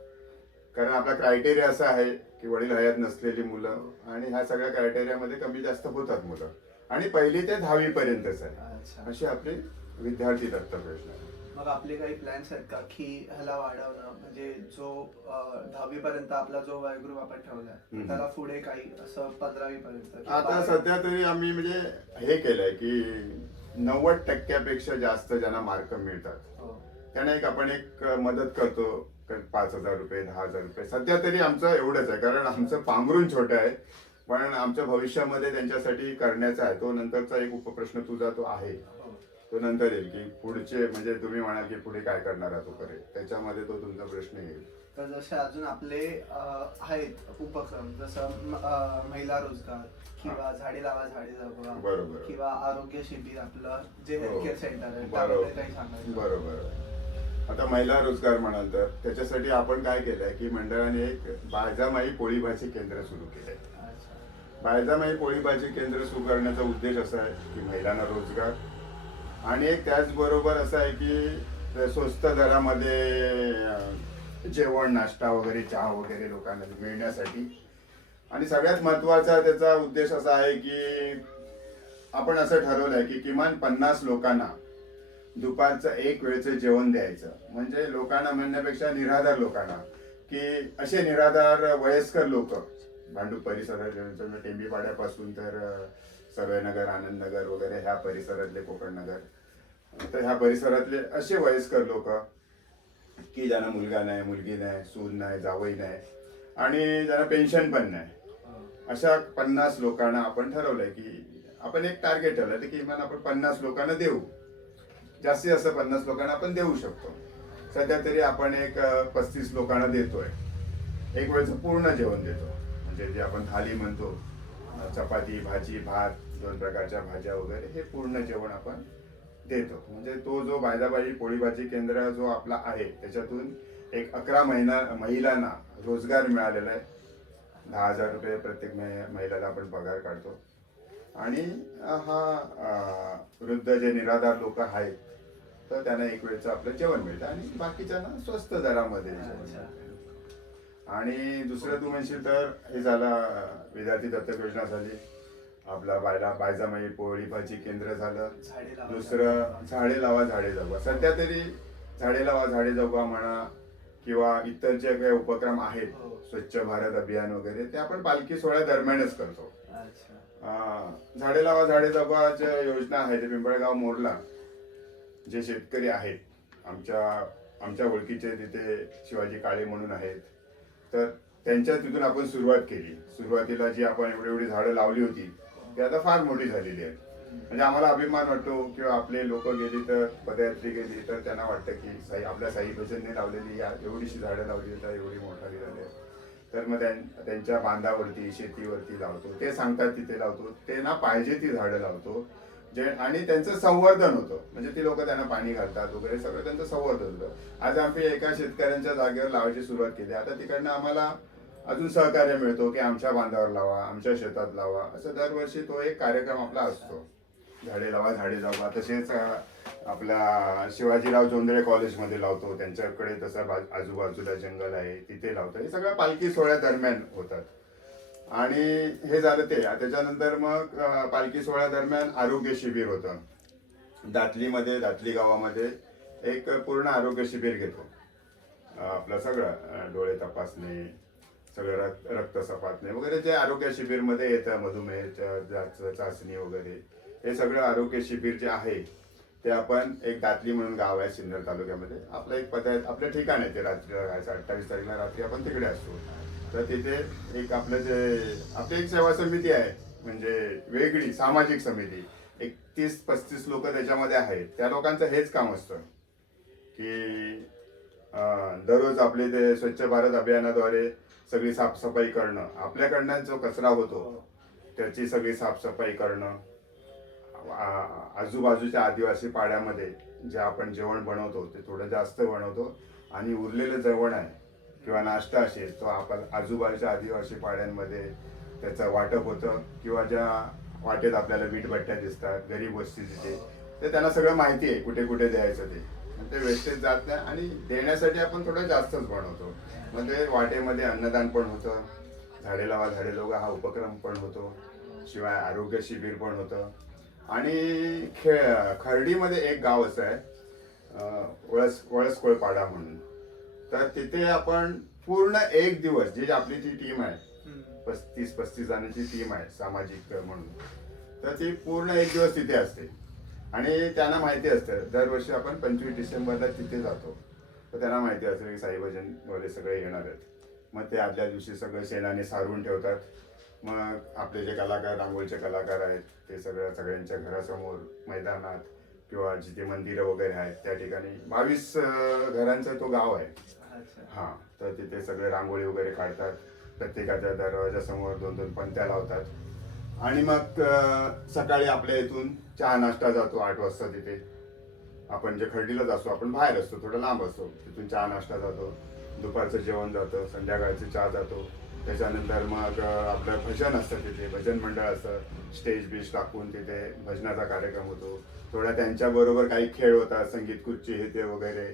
कारण आपला क्रायटेरिया असा आहे की वडील हयात नसलेली मुलं, आणि ह्या सगळ्या क्रायटेरियामध्ये कमी जास्त होतात मुलं. आणि 1ली ते 10वी पर्यंतच आहे. अशी आपली विद्यार्थी दत्तक योजना आहे. मग आपले काही प्लॅन्स आहेत का की ह्याला वाढवणं, म्हणजे जो 10वी पर्यंत आपला जो वयोग्रुप आपण ठेवलाय त्याला पुढे काही असं 15वी पर्यंत? आता सध्या तरी आम्ही म्हणजे हे केलंय की 90% जास्त ज्यांना मार्क मिळतात त्यांना आपण एक मदत करतो. 5,000 रुपये, 10,000 रुपये. सध्या तरी आमचं एवढंच आहे, कारण आमचं पांघरून छोटं आहे. पण आमच्या भविष्यामध्ये त्यांच्यासाठी करण्याचा आहे. तो नंतरचा एक उपप्रश्न तुझा तो आहे, तो नंतर येईल की पुढचे, म्हणजे तुम्ही म्हणाल की पुढे काय करणार आहात वगैरे, त्याच्यामध्ये तो तुमचा प्रश्न येईल. तर जसे अजून आपले आहेत उपक्रम, जसं महिला रोजगार किंवा झाडे लावा झाडे जगवा, बरोबर, किंवा आरोग्य शिबिर, आपलं जे हो. हेल्थ केअर सेंटर आहे बरोबर. त्याबद्दल काही सांगायचं? बरोबर. आता महिला रोजगार म्हणाल तर त्याच्यासाठी आपण काय केलंय की मंडळाने एक बायजामाई पोळी भाजी केंद्र सुरू केलंय. बायजामाई पोळी भाजी केंद्र सुरू करण्याचा उद्देश असा आहे की महिलांना रोजगार, आणि एक त्याचबरोबर असं आहे की स्वस्त दरामध्ये जेवण, नाश्ता वगैरे, चहा वगैरे लोकांना मिळण्यासाठी. आणि सगळ्यात महत्वाचा त्याचा उद्देश असा आहे की आपण असं ठरवलंय की किमान 50 लोकांना दुपारचं एक वेळचं जेवण द्यायचं. म्हणजे लोकांना म्हणण्यापेक्षा निराधार लोकांना, की असे निराधार वयस्कर लोक भांडूप परिसरात, टेंबीपाड्यापासून तर सवयनगर, आनंदनगर वगैरे ह्या परिसरातले, कोकण नगर, तर ह्या परिसरातले असे वयस्कर लोक की ज्यांना मुलगा नाही, मुलगी नाही, सून नाही, जावई नाही, आणि ज्यांना पेन्शन पण नाही, अशा 50 लोकांना आपण ठरवलंय की आपण एक टार्गेट ठरवलंय की किमान आपण 50 लोकांना देऊ. जास्तीत जास्त 50 लोकांना आपण देऊ शकतो. सध्या तरी आपण एक 35 लोकांना देतोय. एक वेळचं पूर्ण जेवण देतो, म्हणजे जे आपण थाली म्हणतो, चपाती, भाजी, भात, 2 प्रकारच्या भाज्या वगैरे, हे पूर्ण जेवण आपण देतो. म्हणजे तो जो बायजाबाई पोळी भाजी केंद्र जो आपला आहे त्याच्यातून एक 11 महिलांना रोजगार मिळालेला आहे. 10,000 रुपये प्रत्येक महिलाला आपण पगार काढतो. आणि हा वृद्ध जे निराधार लोक आहेत तर त्यांना एक वेळचं आपलं जेवण मिळतं, आणि बाकीच्यांना स्वस्त दरामध्ये जेवण मिळतं. आणि दुसरं तू म्हणशील तर हे झाला विद्यार्थी दत्तक योजना झाली, आपला बायजामाई पोळी भाजी केंद्र झालं. दुसरं झाडे लावा झाडे जगवा. सध्या तरी झाडे लावा झाडे जगवा म्हणा, किंवा इतर जे काही उपक्रम आहेत, स्वच्छ भारत अभियान वगैरे, ते आपण पालखी सोहळ्या दरम्यानच करतो. झाडे लावा झाडे जगवाच्या योजना आहेत पिंपळगाव मोरला जे शेतकरी आहेत आमच्या ओळखीचे, तिथे शिवाजी काळे म्हणून आहेत, तर त्यांच्या तिथून आपण सुरुवात केली. सुरुवातीला जी आपण एवढी झाडं लावली होती ती आता फार मोठी झालेली आहेत. म्हणजे आम्हाला अभिमान वाटतो किंवा आपले लोक गेली तर, पदयात्री गेली तर त्यांना वाटतं की आपल्या साई भजनने लावलेली एवढीशी झाडं लावली तर एवढी मोठाली झाली. तर मग त्यांच्या बांधावरती, शेतीवरती लावतो, ते सांगतात तिथे लावतो, ते ना पाहिजे ती झाडं लावतो, आणि त्यांचं संवर्धन होतं. म्हणजे ती लोक त्यांना पाणी घालतात वगैरे, सगळं त्यांचं संवर्धन होतं. आज आम्ही एका शेतकऱ्यांच्या जागेवर लावायची सुरुवात केली. आता तिकडनं आम्हाला अजून सहकार्य मिळतो की आमच्या बांधावर लावा, आमच्या शेतात लावा, असं दरवर्षी तो एक कार्यक्रम आपला असतो. झाडे लावा झाडे जगवा. तसेच आपला शिवाजीराव जोंधळे कॉलेजमध्ये लावतो, त्यांच्याकडे तसं आजूबाजूला जंगल आहे तिथे लावतो. हे सगळं पालखी सोहळ्या दरम्यान होतात. आणि हे झालं ते. त्याच्यानंतर मग पालखी सोहळ्या दरम्यान आरोग्य शिबिर होतं दातली गावामध्ये. एक पूर्ण आरोग्य शिबिर घेतो. आपलं सगळं डोळे तपासणे, सगळं रक्त तपासणे वगैरे जे आरोग्य शिबिरमध्ये येतं, मधुमेहाच्या चाचणी वगैरे, हे सगळं आरोग्य शिबिर जे आहे ते आपण एक दातली म्हणून गाव आहे सिन्नर तालुक्यामध्ये. आपलं एक आपलं ठिकाण आहे ते. रात्री 28 तारीखला रात्री आपण तिकडे असतो. तर तिथे एक आपली एक सेवा समिती आहे, म्हणजे वेगळी सामाजिक समिती. एक 30-35 लोक त्याच्यामध्ये आहेत. त्या लोकांचं हेच काम असतं की दररोज आपले ते स्वच्छ भारत अभियानाद्वारे सगळी साफसफाई करणं, आपल्याकडनं जो कचरा होतो त्याची सगळी साफसफाई करणं, आजूबाजूच्या आदिवासी पाड्यामध्ये जे आपण जेवण बनवतो ते थोडं जास्त बनवतो आणि उरलेलं जेवण आहे किंवा नाश्ता असेल तो आपण आजूबाजूच्या आदिवासी पाड्यांमध्ये त्याचं वाटप होतं. किंवा ज्या वाटेत आपल्याला वीटभट्ट्या दिसतात, गरीब वस्ती तिथे, ते त्यांना सगळं माहिती आहे कुठे कुठे द्यायचं ते वेस्टेज जात नाही. आणि देण्यासाठी आपण थोडं जास्तच बनवतो. मग ते वाटेमध्ये अन्नदान पण होतं, झाडे लावा झाडे जगवा हा उपक्रम पण होतो, शिवाय आरोग्य शिबिर पण होतं. आणि खर्डीमध्ये एक गाव असं आहे वळसकोळपाडा म्हणून. तर तिथे आपण पूर्ण एक दिवस, जी आपली जी टीम आहे 35 जणांची टीम आहे सामाजिक म्हणून, तर ती पूर्ण एक दिवस तिथे असते. आणि त्यांना माहिती असतं दरवर्षी आपण 25 डिसेंबरला तिथे जातो. तर त्यांना माहिती असतं की साईभजन वगैरे सगळे येणार आहेत. मग ते आदल्या दिवशी सगळं शेणाने सारून ठेवतात. मग आपले जे कलाकार, रांगोळीचे कलाकार आहेत ते सगळ्यांच्या घरासमोर मैदानात किंवा जिथे मंदिरं वगैरे आहेत त्या ठिकाणी 22 घरांचा तो गाव आहे. हां, तर तिथे सगळे रांगोळी वगैरे काढतात. प्रत्येकाच्या दरवाजासमोर 2-2 पंत्या लावतात. आणि मग सकाळी आपल्या इथून चहा नाश्ता जातो 8 वाजता. तिथे आपण जे खर्डीलाच असतो, आपण बाहेर असतो, थोडं लांब असतो, तिथून चहा नाश्ता जातो, दुपारचं जेवण जातं, संध्याकाळचं चहा जातो. त्याच्यानंतर मग आपलं भजन असतं, तिथे भजन मंडळ असतं, स्टेज बीज टाकून तिथे भजनाचा कार्यक्रम होतो. थोडा त्यांच्याबरोबर काही खेळ होतात, संगीत खुर्ची हे ते वगैरे,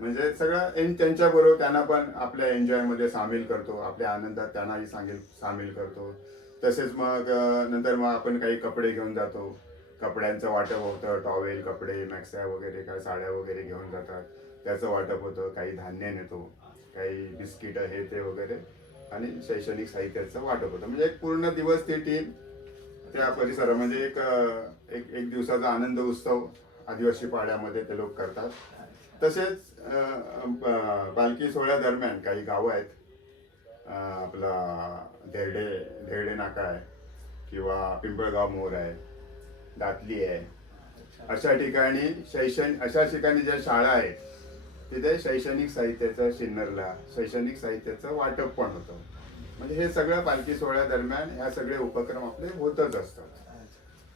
म्हणजे सगळं त्यांच्याबरोबर त्यांना पण आपल्या एन्जॉयमध्ये सामील करतो, आपल्या आनंदात त्यांनाही सामील करतो. तसेच मग नंतर मग आपण काही कपडे घेऊन जातो, कपड्यांचं वाटप होतं, टॉवेल, कपडे, मॅक्स्या वगैरे, काही साड्या वगैरे घेऊन जातात, त्याचं वाटप होतं. काही धान्य नेतो, काही बिस्किटं हे ते वगैरे, आणि शैक्षणिक साहित्याचं वाटप होतं. म्हणजे एक पूर्ण दिवस ती टीम त्या परिसरात, म्हणजे एक दिवसाचा आनंद उत्सव आदिवासी पाड्यामध्ये ते लोक करतात. तसेच पालखी सोहळ्या दरम्यान काही गावं आहेत, आपला धेरडे नाका आहे किंवा पिंपळगाव मोर आहे, दातली आहे, अशा ठिकाणी ज्या शाळा आहेत तिथे शैक्षणिक साहित्याचं सिन्नरला शैक्षणिक साहित्याचं वाटप पण होतं. म्हणजे हे सगळं पालखी सोहळ्या दरम्यान ह्या सगळे उपक्रम आपले होतच असतात.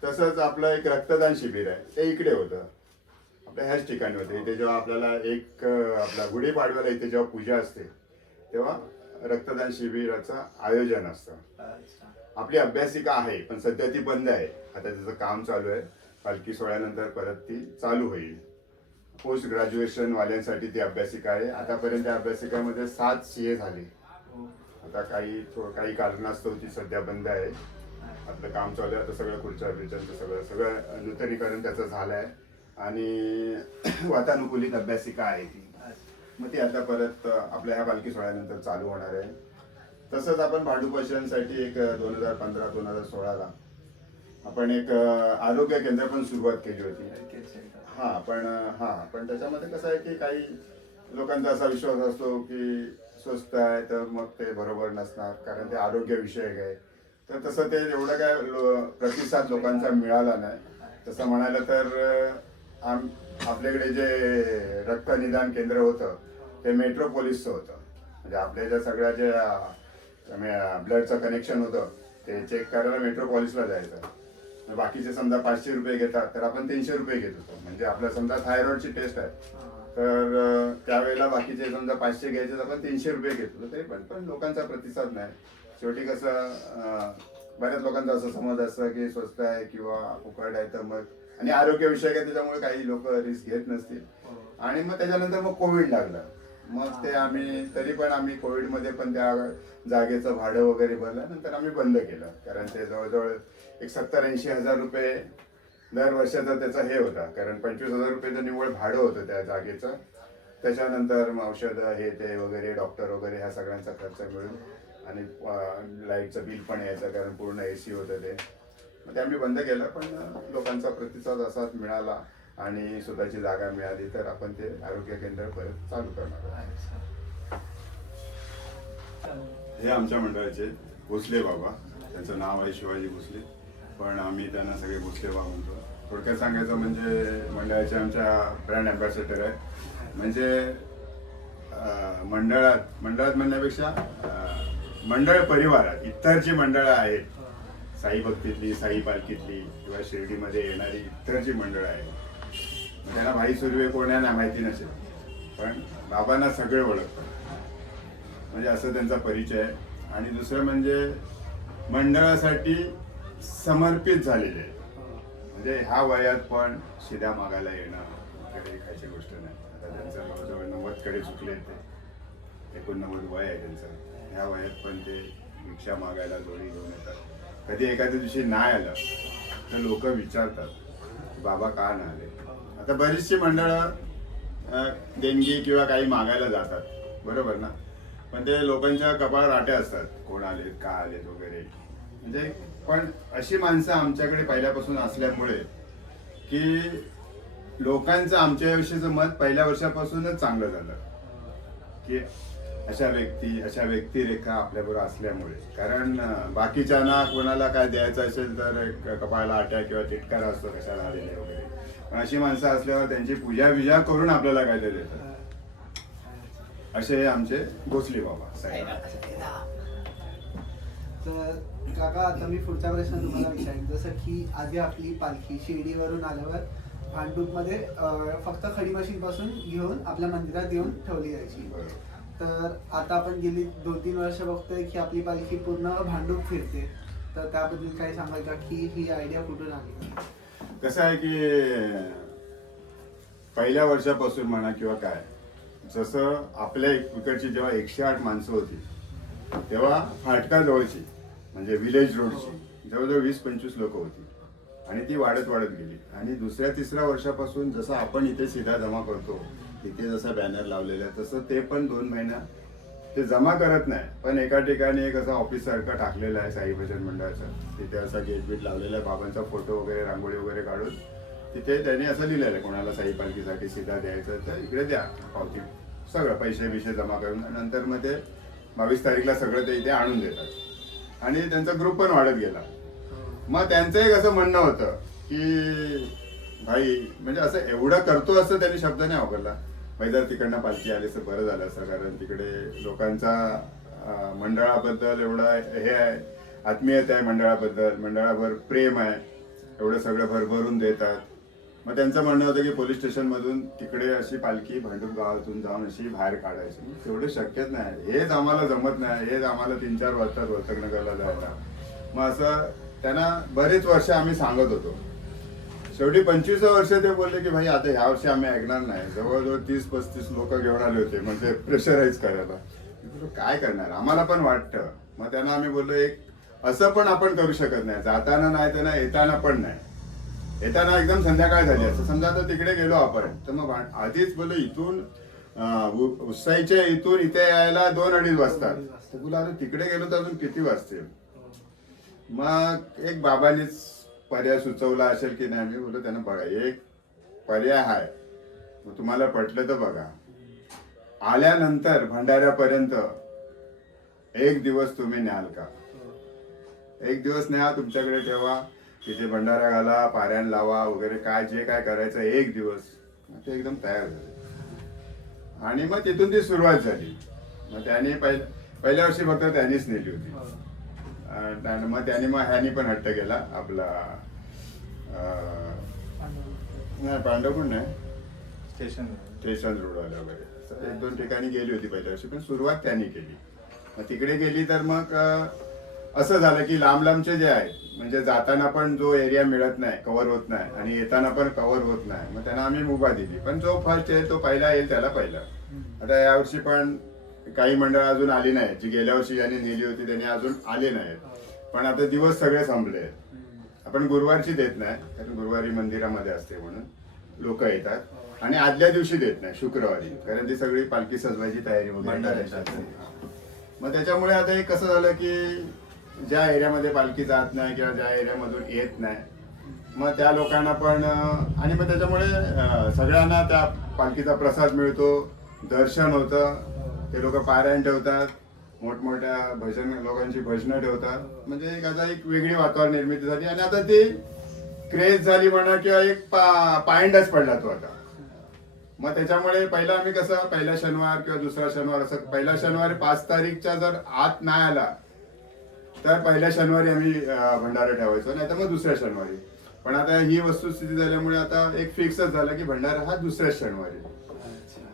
तसंच आपलं एक रक्तदान शिबिर आहे, ते इकडे होतं, आपल्या ह्याच ठिकाणी होते. इथे जेव्हा आपल्याला आपला गुढीपाडव्याला इथे जेव्हा पूजा असते तेव्हा रक्तदान शिबिराचं आयोजन असतं. आपली अभ्यासिका आहे पण सध्या ती बंद आहे, आता त्याचं काम चालू आहे. पालखी सोहळ्यानंतर परत ती चालू होईल. पोस्ट ग्रॅज्युएशन वाल्यांसाठी ती अभ्यासिका आहे. आतापर्यंत त्या अभ्यासिकामध्ये 7 CA झाले. आता काही कारणास्तव ती सध्या बंद आहे. आपलं काम चालू आहे. आता सगळं खुर्च्या बिर्च्यांचं सगळं नूतनीकरण त्याचं झालं आहे आणि वातानुकूलित अभ्यासिका आहे ती. मग ती आता परत आपल्या ह्या पालखी सोहळ्यानंतर चालू होणार आहे. तसंच आपण भांडूपशांसाठी एक 2015-2016ला आपण एक आरोग्य केंद्र पण सुरुवात केली होती. पण त्याच्यामध्ये कसं आहे की काही लोकांचा असा विश्वास असतो की स्वस्त आहे तर मग ते बरोबर नसणार, कारण ते आरोग्य विषयक आहे. तर तसं ते एवढं काय प्रतिसाद लोकांचा मिळाला नाही. तसं म्हणायला तर आपल्याकडे जे रक्तनिदान केंद्र होतं ते मेट्रोपोलिसचं होतं. म्हणजे आपल्या ज्या सगळ्या ज्या ब्लडचं कनेक्शन होतं ते चेक करायला मेट्रोपोलिसला जायचं. बाकीचे समजा 500 रुपये घेतात तर आपण 300 रुपये घेत होतो. म्हणजे आपल्या समजा थायरॉइडची टेस्ट आहे तर त्यावेळेला बाकीचे समजा 500 घ्यायचे तर आपण 300 रुपये घेत होतो. तरी पण लोकांचा प्रतिसाद नाही. शेवटी कसं बऱ्याच लोकांचा असं समज असतं की स्वस्त आहे किंवा फुकट आहे तर मग आणि आरोग्यविषयक आहे त्याच्यामुळे काही लोक रिस्क घेत नसतील. आणि मग त्याच्यानंतर मग कोविड लागला. मग ते आम्ही तरी पण आम्ही कोविडमध्ये पण त्या जागेचं भाडं वगैरे भरलं. नंतर आम्ही बंद केलं, कारण ते जवळजवळ एक 70-80 हजार रुपये दर वर्षाचा त्याचा हे होता, कारण 25,000 रुपयेचं निव्वळ भाडं होतं त्या जागेचं. त्याच्यानंतर औषधं हे ते वगैरे डॉक्टर वगैरे ह्या सगळ्यांचा खर्च मिळून आणि लाईटचं बिल पण यायचं, कारण पूर्ण AC होतं ते. मग ते आम्ही बंद केलं. पण लोकांचा प्रतिसाद असाच मिळाला आणि स्वतःची जागा मिळाली तर आपण ते आरोग्य केंद्र परत चालू करणार आहोत. हे आमच्या मंडळाचे भोसले बाबा, त्यांचं नाव आहे शिवाजी भोसले, पण आम्ही त्यांना सगळे भोसले बाबा म्हणतो. थोडक्यात सांगायचं म्हणजे मंडळाचे आमच्या ब्रँड अँबॅसेडर आहे. म्हणजे मंडळात म्हणण्यापेक्षा मंडळ परिवारात इतर जी मंडळं आहेत, साई भक्तीतली, साई पालखीतली किंवा शिर्डीमध्ये येणारी इतर जी मंडळं आहेत, त्यांना भाई सुर्वे कोण आहे ना माहिती नसेल, पण बाबांना सगळे ओळखतात. म्हणजे असं त्यांचा परिचय आहे. आणि दुसरं म्हणजे मंडळासाठी समर्पित झालेले आहे. म्हणजे ह्या वयात पण शिद्या मागायला येणं कडे खायची गोष्ट नाही. आता त्यांचं जवळजवळ 90कडे चुकले, ते 89 वय आहे त्यांचं. ह्या वयात पण ते भिक्षा मागायला जोडी घेऊन येतात. कधी एखाद्या दिवशी नाही आलं तर लोक विचारतात बाबा का नाही आले. आता बरीचशी मंडळं देणगी किंवा काही मागायला जातात, बरोबर ना, पण ते लोकांच्या कपाळ राट्या असतात, कोण आलेत का आलेत वगैरे. म्हणजे पण अशी माणसं आमच्याकडे पहिल्यापासून असल्यामुळे की लोकांचं आमच्याविषयीचं मत पहिल्या वर्षापासूनच चांगलं झालं, की अशा व्यक्तिरेखा आपल्याबरोबर असल्यामुळे. कारण बाकीच्यांना कोणाला काय द्यायचं असेल तर कपाळाला आट्या किंवा तिटकारा असतो, कशाला आलेले वगैरे. पण अशी माणसं असल्यावर त्यांची पूजा करून आपल्याला काय देतात. असे हे आमचे भोसले बाबा साहेब. तर काका, आता मी पुढचा प्रश्न तुम्हाला विचारेन. जसं की आधी आपली पालखी शिर्डीवरून आल्यावर भांडूपमध्ये फक्त खडी मशीन पासून घेऊन आपल्या मंदिरात येऊन ठेवली जायची. तर आता आपण गेली 2-3 वर्ष बघतोय की आपली पालखी पूर्ण भांडूप फिरते. तर त्याबद्दल काही सांगाल का, की ही आयडिया कुठून आली? कसं आहे की पहिल्या वर्षापासून म्हणा किंवा काय, जसं आपल्या इकडची जेव्हा 108 माणसं होती तेव्हा फाटका जवळची म्हणजे विलेज रोडची जवळजवळ 20-25 लोक होती. आणि ती वाढत गेली. आणि 2-3 वर्षापासून जसं आपण इथे सीधा जमा करतो, इथे जसा बॅनर लावलेला आहे, तसं ते पण 2 महिना ते जमा करत नाही. पण एका ठिकाणी एक असा ऑफिस सारखं टाकलेलं आहे साई भजन मंडळाचं. तिथे असा गेट बीट लावलेला आहे, बाबांचा फोटो वगैरे रांगोळी वगैरे काढून तिथे त्यांनी असं लिहिलेलं आहे, कोणाला साई पालखीसाठी सीधा द्यायचं तर इकडे द्या पावती, सगळं पैसे जमा करून. नंतर मग ते 22 तारीखला सगळं ते इथे आणून देतात. आणि त्यांचा ग्रुप पण वाढत गेला. मग त्यांचं एक असं म्हणणं होतं की भाई, म्हणजे असं एवढं करतो असं त्यांनी शब्द नाही वापरला, भाई जर तिकडनं पालखी आली तर बरं झालं असं, कारण तिकडे लोकांचा मंडळाबद्दल एवढा हे आहे, आत्मीयता आहे मंडळाबद्दल, मंडळावर प्रेम आहे, एवढं सगळं भरभरून देतात. मग त्यांचं म्हणणं होतं की पोलीस स्टेशनमधून तिकडे अशी पालखी भांडूप गावातून जाऊन अशी बाहेर काढायची. तेवढं शक्यच नाही, हेच आम्हाला जमत नाही, हेच आम्हाला 3-4 वाजतात वर्तकनगरला जायला. मग असं त्यांना बरेच वर्ष आम्ही सांगत होतो. शेवटी 25 वर्ष ते बोलले की भाई आता ह्या वर्षी आम्ही ऐकणार नाही. जवळजवळ 30-35 लोक घेऊन आले होते म्हणजे प्रेशराईज करायला. काय करणार, आम्हाला पण वाटतं. मग त्यांना आम्ही बोललो एक असं पण आपण करू शकत नाही, जाताना नाही त्यांना येताना पण नाही. येताना एकदम संध्याकाळ झाली असं समजा, तर तिकडे गेलो आपण तर मग आधीच बोललो इथून उत्साहीच्या इथून इथे यायला 2-2.5 वाजतात. तर बोला अरे तिकडे गेलो तर अजून किती वाजतील. मग एक बाबांनीच पर्याय सुचवला असेल की नाही, मी बोललो त्यांना बघा एक पर्याय आहे, मग तुम्हाला पटलं तर बघा. आल्यानंतर भंडाऱ्यापर्यंत 1 दिवस तुम्ही न्याल का? 1 दिवस न्या, तुमच्याकडे ठेवा, तिथे भंडारा घाला, पारायण लावा वगैरे काय जे काय करायचं 1 दिवस. ते एकदम तयार झाले. आणि मग तिथून ती सुरुवात झाली. मग त्याने पहिल्या वर्षी फक्त त्यांनीच नेली होती. मग ह्यानी पण हट्ट केला आपला नाही पांडवपूर नाही, स्टेशन रोडवाला वगैरे 1-2 ठिकाणी गेली होती पहिल्या वर्षी, पण सुरुवात त्यांनी केली. मग तिकडे गेली तर मग असं झालं की लांबचे जे आहे म्हणजे जाताना पण जो एरिया मिळत नाही, कव्हर होत नाही, आणि येताना पण कव्हर होत नाही, मग त्यांना आम्ही मुभा दिली. पण जो फर्स्ट आहे तो पहिला येईल त्याला पहिला. आता यावर्षी पण काही मंडळ अजून आली नाहीत, जी गेल्या वर्षी ज्यांनी नेली होती त्यांनी अजून आले नाहीत. पण आता दिवस सगळे संपले. आपण गुरुवारची देत नाही, कारण गुरुवारी मंदिरामध्ये असते म्हणून लोक येतात, आणि आदल्या दिवशी देत नाही, शुक्रवारी, कारण ती सगळी पालखी सजवायची तयारी वगैरे मंडळाची करायची असते. असते. मग त्याच्यामुळे आता एक कसं झालं की ज्या एरियामध्ये पालखी जात नाही किंवा ज्या एरियामधून येत नाही, मग त्या लोकांना पण आणि मग त्याच्यामुळे सगळ्यांना त्या पालखीचा प्रसाद मिळतो, दर्शन होतं, ते लोक पारायण ठेवतात, मोठमोठ्या भजन लोकांची भजनं ठेवतात, म्हणजे एक आता एक वेगळी वातावरण निर्मिती झाली. आणि आता ती क्रेज झाली म्हणा किंवा एक पायंडाच पडला तो आता. मग त्याच्यामुळे पहिला आम्ही कसं पहिला शनिवार किंवा दुसरा शनिवार असं, पहिला शनिवारी 5 तारीखच्या जर आत नाही आला तर पहिल्या शनिवारी आम्ही भंडारा ठेवायचो, नाही तर मग दुसऱ्या शनिवारी. पण आता ही वस्तुस्थिती झाल्यामुळे आता एक फिक्सच झालं की भंडारा हा दुसऱ्या शनिवारी. अच्छा.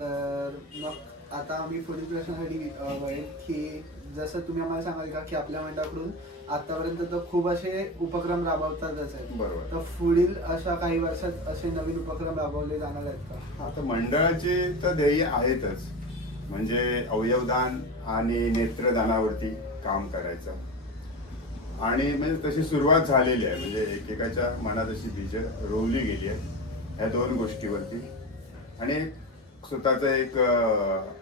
तर मग आता आम्ही पुढील प्रश्नासाठी वळेल की जसं तुम्ही आम्हाला सांगाल का की आपल्या मंडळाकडून आतापर्यंत तर खूप असे उपक्रम राबवतातच आहेत. बरोबर. तर पुढील अशा काही वर्षात असे नवीन उपक्रम राबवले जाणार आहेत का? आता मंडळाची तर ध्येय आहेतच, म्हणजे अवयवदान आणि नेत्रदानावरती काम करायचं. आणि म्हणजे तशी सुरुवात झालेली आहे, म्हणजे एकेकाच्या मनात अशी बीज रोवली गेली आहे ह्या 2 गोष्टीवरती. आणि स्वतःचं एक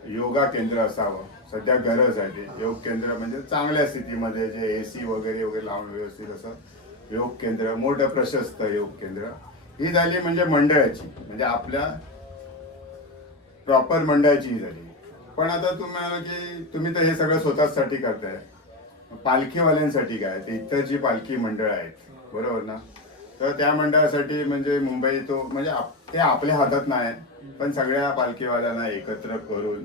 योगा केंद्र असावं, सध्या गरज आहे ते. योग केंद्र म्हणजे चांगल्या स्थितीमध्ये, जे AC वगैरे वगैरे लावून व्यवस्थित असं योग केंद्र, मोठं प्रशस्त योग केंद्र. ही झाली म्हणजे मंडळाची, म्हणजे आपल्या प्रॉपर मंडळाची झाली. पण आता तुम्हाला की तुम्ही तर हे सगळं स्वतःसाठी करताय, पालखीवाल्यांसाठी काय, ते इतर जी पालखी मंडळ आहेत, बरोबर ना, तर त्या मंडळासाठी म्हणजे मुंबई तो म्हणजे ते आपल्या हातात नाही, पण सगळ्या पालखीवाल्यांना एकत्र करून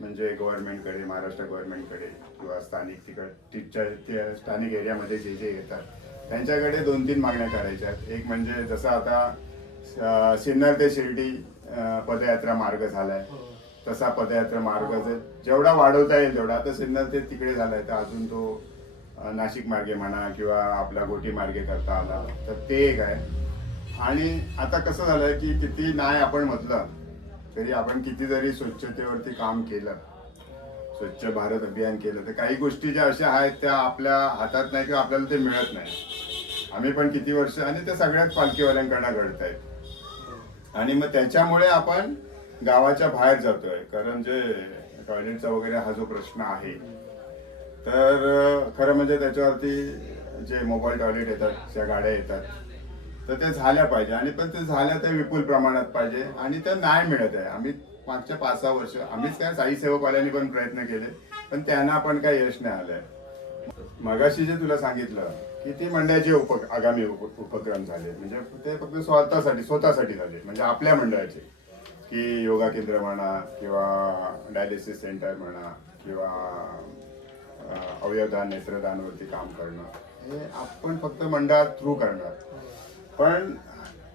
म्हणजे गव्हर्नमेंटकडे, महाराष्ट्र गव्हर्नमेंटकडे किंवा स्थानिक तिकडच्या स्थानिक एरियामध्ये जे जे येतात त्यांच्याकडे 2-3 मागण्या करायच्या आहेत. एक म्हणजे जसं आता सिन्नर ते शिर्डी पदयात्रा मार्ग झालाय, तसा पदयात्रा मार्ग जेवढा वाढवता येईल तेवढा. आता सिन्नर ते तिकडे झालाय, तर अजून तो नाशिक मार्गे म्हणा किंवा आपला गोटी मार्गे करता आला तर ते एक आहे. आणि आता कसं झालंय की किती नाही आपण म्हटलं तरी, आपण किती जरी स्वच्छतेवरती काम केलं, स्वच्छ भारत अभियान केलं, तर काही गोष्टी ज्या अशा आहेत त्या आपल्या हातात नाही किंवा आपल्याला ते मिळत नाही. आम्ही पण किती वर्ष, आणि ते सगळ्याच पालखीवाल्यांकडनं घडत आहेत. आणि मग त्याच्यामुळे आपण गावाच्या बाहेर जातोय, कारण जे टॉयलेटचा वगैरे हा जो प्रश्न आहे, तर खरं म्हणजे त्याच्यावरती जे मोबाईल टॉयलेट येतात, ज्या गाड्या येतात, तर ते झाल्या पाहिजे. आणि पण ते झाल्या तर विपुल प्रमाणात पाहिजे, आणि ते नाही मिळत आहे. आम्ही मागच्या 5-6 वर्ष आम्हीच काय, साई सेवकवाल्यांनी पण प्रयत्न केले, पण त्यांना पण काही यश नाही आलंय. मगाशी जे तुला सांगितलं की ते मंडळाचे आगामी उपक्रम झाले, म्हणजे ते फक्त स्वतःसाठी झाले, म्हणजे आपल्या मंडळाचे, की योगा केंद्र म्हणा किंवा डायलिसिस सेंटर म्हणा किंवा अवयवदान नेत्रदानवरती काम करणं, हे आपण फक्त मंडळात थ्रू करणार. पण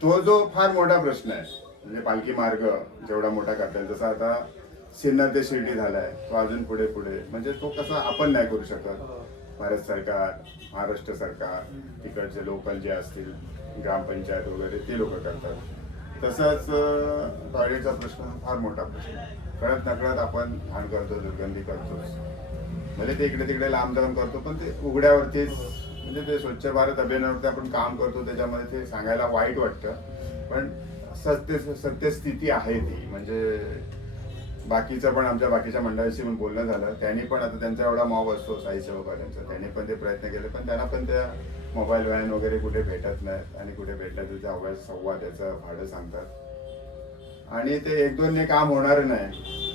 तो जो फार मोठा प्रश्न आहे, म्हणजे पालखी मार्ग जेवढा मोठा करता येईल, जसा आता सिन्नर ते शिर्डी झालाय, तो अजून पुढे पुढे, म्हणजे तो कसा आपण नाही करू शकत. भारत सरकार, महाराष्ट्र सरकार, तिकडचे लोकल जे असतील, ग्रामपंचायत वगैरे, ते लोक करतात. तसंच टॉयलेटचा प्रश्न फार मोठा प्रश्न, कळत नकळत आपण घाण करतो, दुर्गंधी करतोच, म्हणजे ते इकडे तिकडे लांब जाऊन करतो, पण ते उघड्यावरतीच, म्हणजे ते स्वच्छ भारत अभियानावरती आपण काम करतो, त्याच्यामध्ये ते सांगायला वाईट वाटतं, पण सत्यस्थिती आहे ती. म्हणजे बाकीचं पण आमच्या बाकीच्या मंडळाशी पण बोलणं झालं, त्यांनी पण आता त्यांचा एवढा मॉब असतो साई सेवकवाल्यांचा, त्यांनी पण ते प्रयत्न केले, पण त्यांना पण त्या मोबाईल व्हॅन वगैरे कुठे भेटत नाहीत, आणि कुठे भेटलं तर त्या अवघ्या 1.25 त्याचं भाडं सांगतात, आणि ते 1-2ने काम होणार नाही.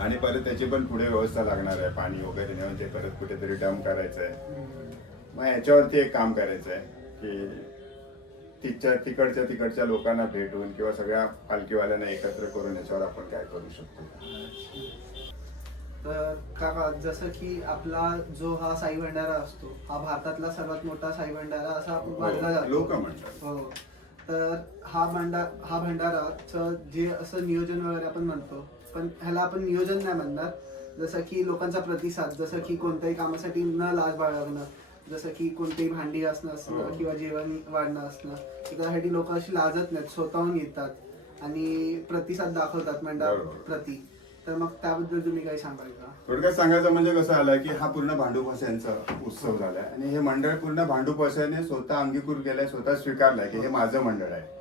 आणि परत त्याची पण पुढे व्यवस्था लागणार आहे, पाणी वगैरे नेऊन ते परत कुठेतरी डंप करायचं आहे. मग याच्यावरती एक काम करायचं आहे की तिकडच्या लोकांना भेटून किंवा सगळ्या पालखीवाल्यांना एकत्र करून याच्यावर आपण काय करू शकतो. तर काका, जसं की आपला जो हा साई भंडारा असतो, हा भारतातला सर्वात मोठा साई भंडारा असा मानला जातो, लोक म्हणतात. हो. तर हा भंडाराचं जे असं नियोजन वगैरे आपण म्हणतो, पण ह्याला आपण नियोजन नाही म्हणणार. जसं की लोकांचा प्रतिसाद, जसं की कोणत्याही कामासाठी न लाज बाळगणं, जसं की कोणतीही भांडी असणं असणं किंवा जेवण वाढणं असणं, की त्यासाठी लोक अशी लाजत नाहीत, स्वतःहून येतात आणि प्रतिसाद दाखवतात मंडळा बरोबर. प्रति. तर मग त्याबद्दल तुम्ही काही सांगाल का? थोडक्यात सांगायचं म्हणजे कसं आलं की हा पूर्ण भांडूपशांचा उत्सव झालाय आणि हे मंडळ पूर्ण भांडूपशाने स्वतः अंगीकृत केलंय, स्वतः स्वीकारलंय की हे माझं मंडळ आहे.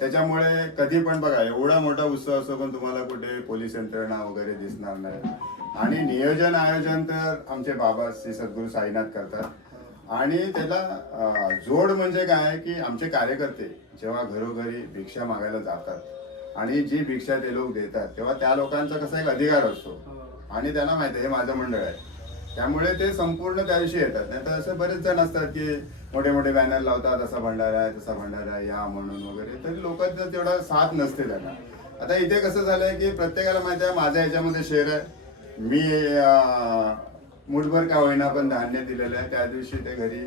त्याच्यामुळे कधी पण बघा एवढा मोठा उत्सव असतो पण तुम्हाला कुठे पोलीस यंत्रणा वगैरे दिसणार नाही. आणि नियोजन आयोजन तर आमचे बाबा श्री सद्गुरू साईनाथ करतात. आणि त्याला जोड म्हणजे काय की आमचे कार्यकर्ते जेव्हा घरोघरी भिक्षा मागायला जातात आणि जी भिक्षा ते लोक देतात तेव्हा त्या लोकांचा कसा एक अधिकार असतो आणि त्यांना माहिती आहे हे माझं मंडळ आहे, त्यामुळे ते संपूर्ण त्या दिवशी येतात. नाही तर असं बरेच जण असतात की मोठे मोठे बॅनर लावतात, असा भंडारा आहे तसा भंडारा आहे या म्हणून वगैरे, तरी लोकांचा तेवढा साथ नसते त्यांना. आता इथे कसं झालंय की प्रत्येकाला माहिती आहे माझ्या ह्याच्यामध्ये शेअर आहे, मी मुठभर का होईना पण धान्य दिलेलं आहे. त्या दिवशी ते घरी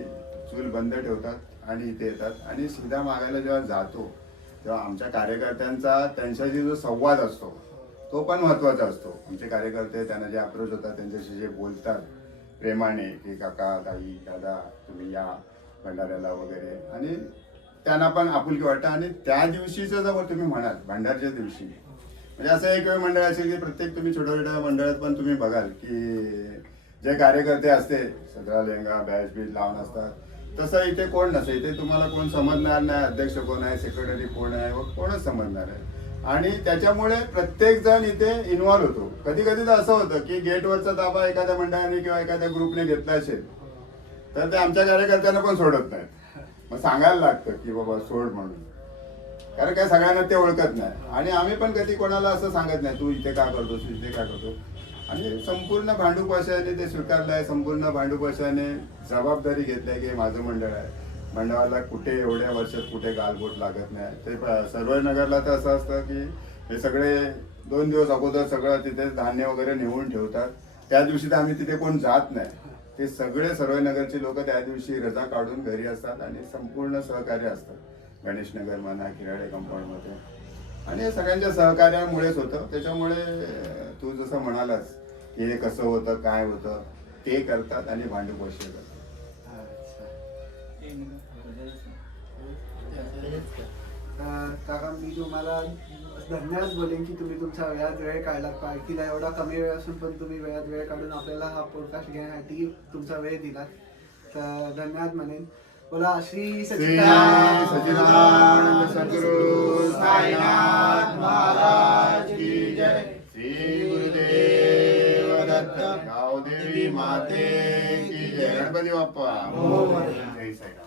चूल बंद ठेवतात आणि इथे येतात आणि सीधा मागायला जेव्हा जातो तेव्हा आमच्या कार्यकर्त्यांचा त्यांच्याशी जो संवाद असतो तो पण महत्वाचा असतो. आमचे कार्यकर्ते त्यांना जे अप्रोच होतात त्यांच्याशी जे बोलतात प्रेमाने की काका ताई दादा तुम्ही या भंडाऱ्याला वगैरे, आणि त्यांना पण आपुलकी वाटतं. आणि त्या दिवशीचं जर तुम्ही म्हणाल भंडारच्या दिवशी म्हणजे असं एक वेळ मंडळ असेल की प्रत्येक तुम्ही छोट्या छोट्या मंडळात पण तुम्ही बघाल की जे कार्यकर्ते असते सगळा लेंगा बॅच बीज लावून असतात, तसं इथे कोण नसतं. इथे तुम्हाला कोण समजणार नाही, अध्यक्ष कोण आहे, सेक्रेटरी कोण आहे व कोणच समजणार आहे. आणि त्याच्यामुळे प्रत्येक जण इथे इन्व्हॉल्व होतो. कधी कधी तर असं होतं की गेटवरचा ताबा एखाद्या मंडळाने किंवा एखाद्या ग्रुपने घेतला असेल तर ते आमच्या कार्यकर्त्यांना पण सोडत नाहीत. मग सांगायला लागतं की बाबा सोड म्हणून, कारण काय सगळ्यांना ते ओळखत नाही. आणि आम्ही पण कधी कोणाला असं सांगत नाही तू इथे का करतोस इथे का करतो. आणि संपूर्ण भांडूपशाने ते स्वीकारलंय, संपूर्ण भांडूपशाने जबाबदारी घेतली की हे माझं मंडळ आहे. मंडळाला कुठे एवढ्या वर्षात कुठे गालबोट लागत नाही. ते सर्व नगरला तर असं असतं की हे सगळे 2 दिवस अगोदर सगळं तिथे धान्य वगैरे नेऊन ठेवतात. त्या दिवशी तर आम्ही तिथे कोण जात नाही. ते सगळे सर्व नगरची लोक त्या दिवशी रजा काढून घरी असतात आणि संपूर्ण सहकार्य असतात. गणेश नगर म्हणा किराडे कंपाऊंडमध्ये, आणि हे सगळ्यांच्या सहकार्यामुळेच होतं. त्याच्यामुळे तू जसं म्हणालास की हे कसं होतं काय होतं ते करतात आणि भांडूपशी करतात. काका मी तुम्हाला धन्यवाद बोलेन की तुम्ही तुमचा वेळात वेळ काढला. पार्टीला एवढा कमी वेळ असून पण तुम्ही वेळात वेळ काढून आपल्याला हा पॉडकास्ट घेण्यासाठी तुमचा वेळ दिला, तर धन्यवाद म्हणेन. बोला श्री सच्चिदानंद सद्गुरु साईनाथ महाराज की जय. श्री गुरुदेव दत्त गावदेवी माते की जय. गणपती बाप्पा जय साईनाथ.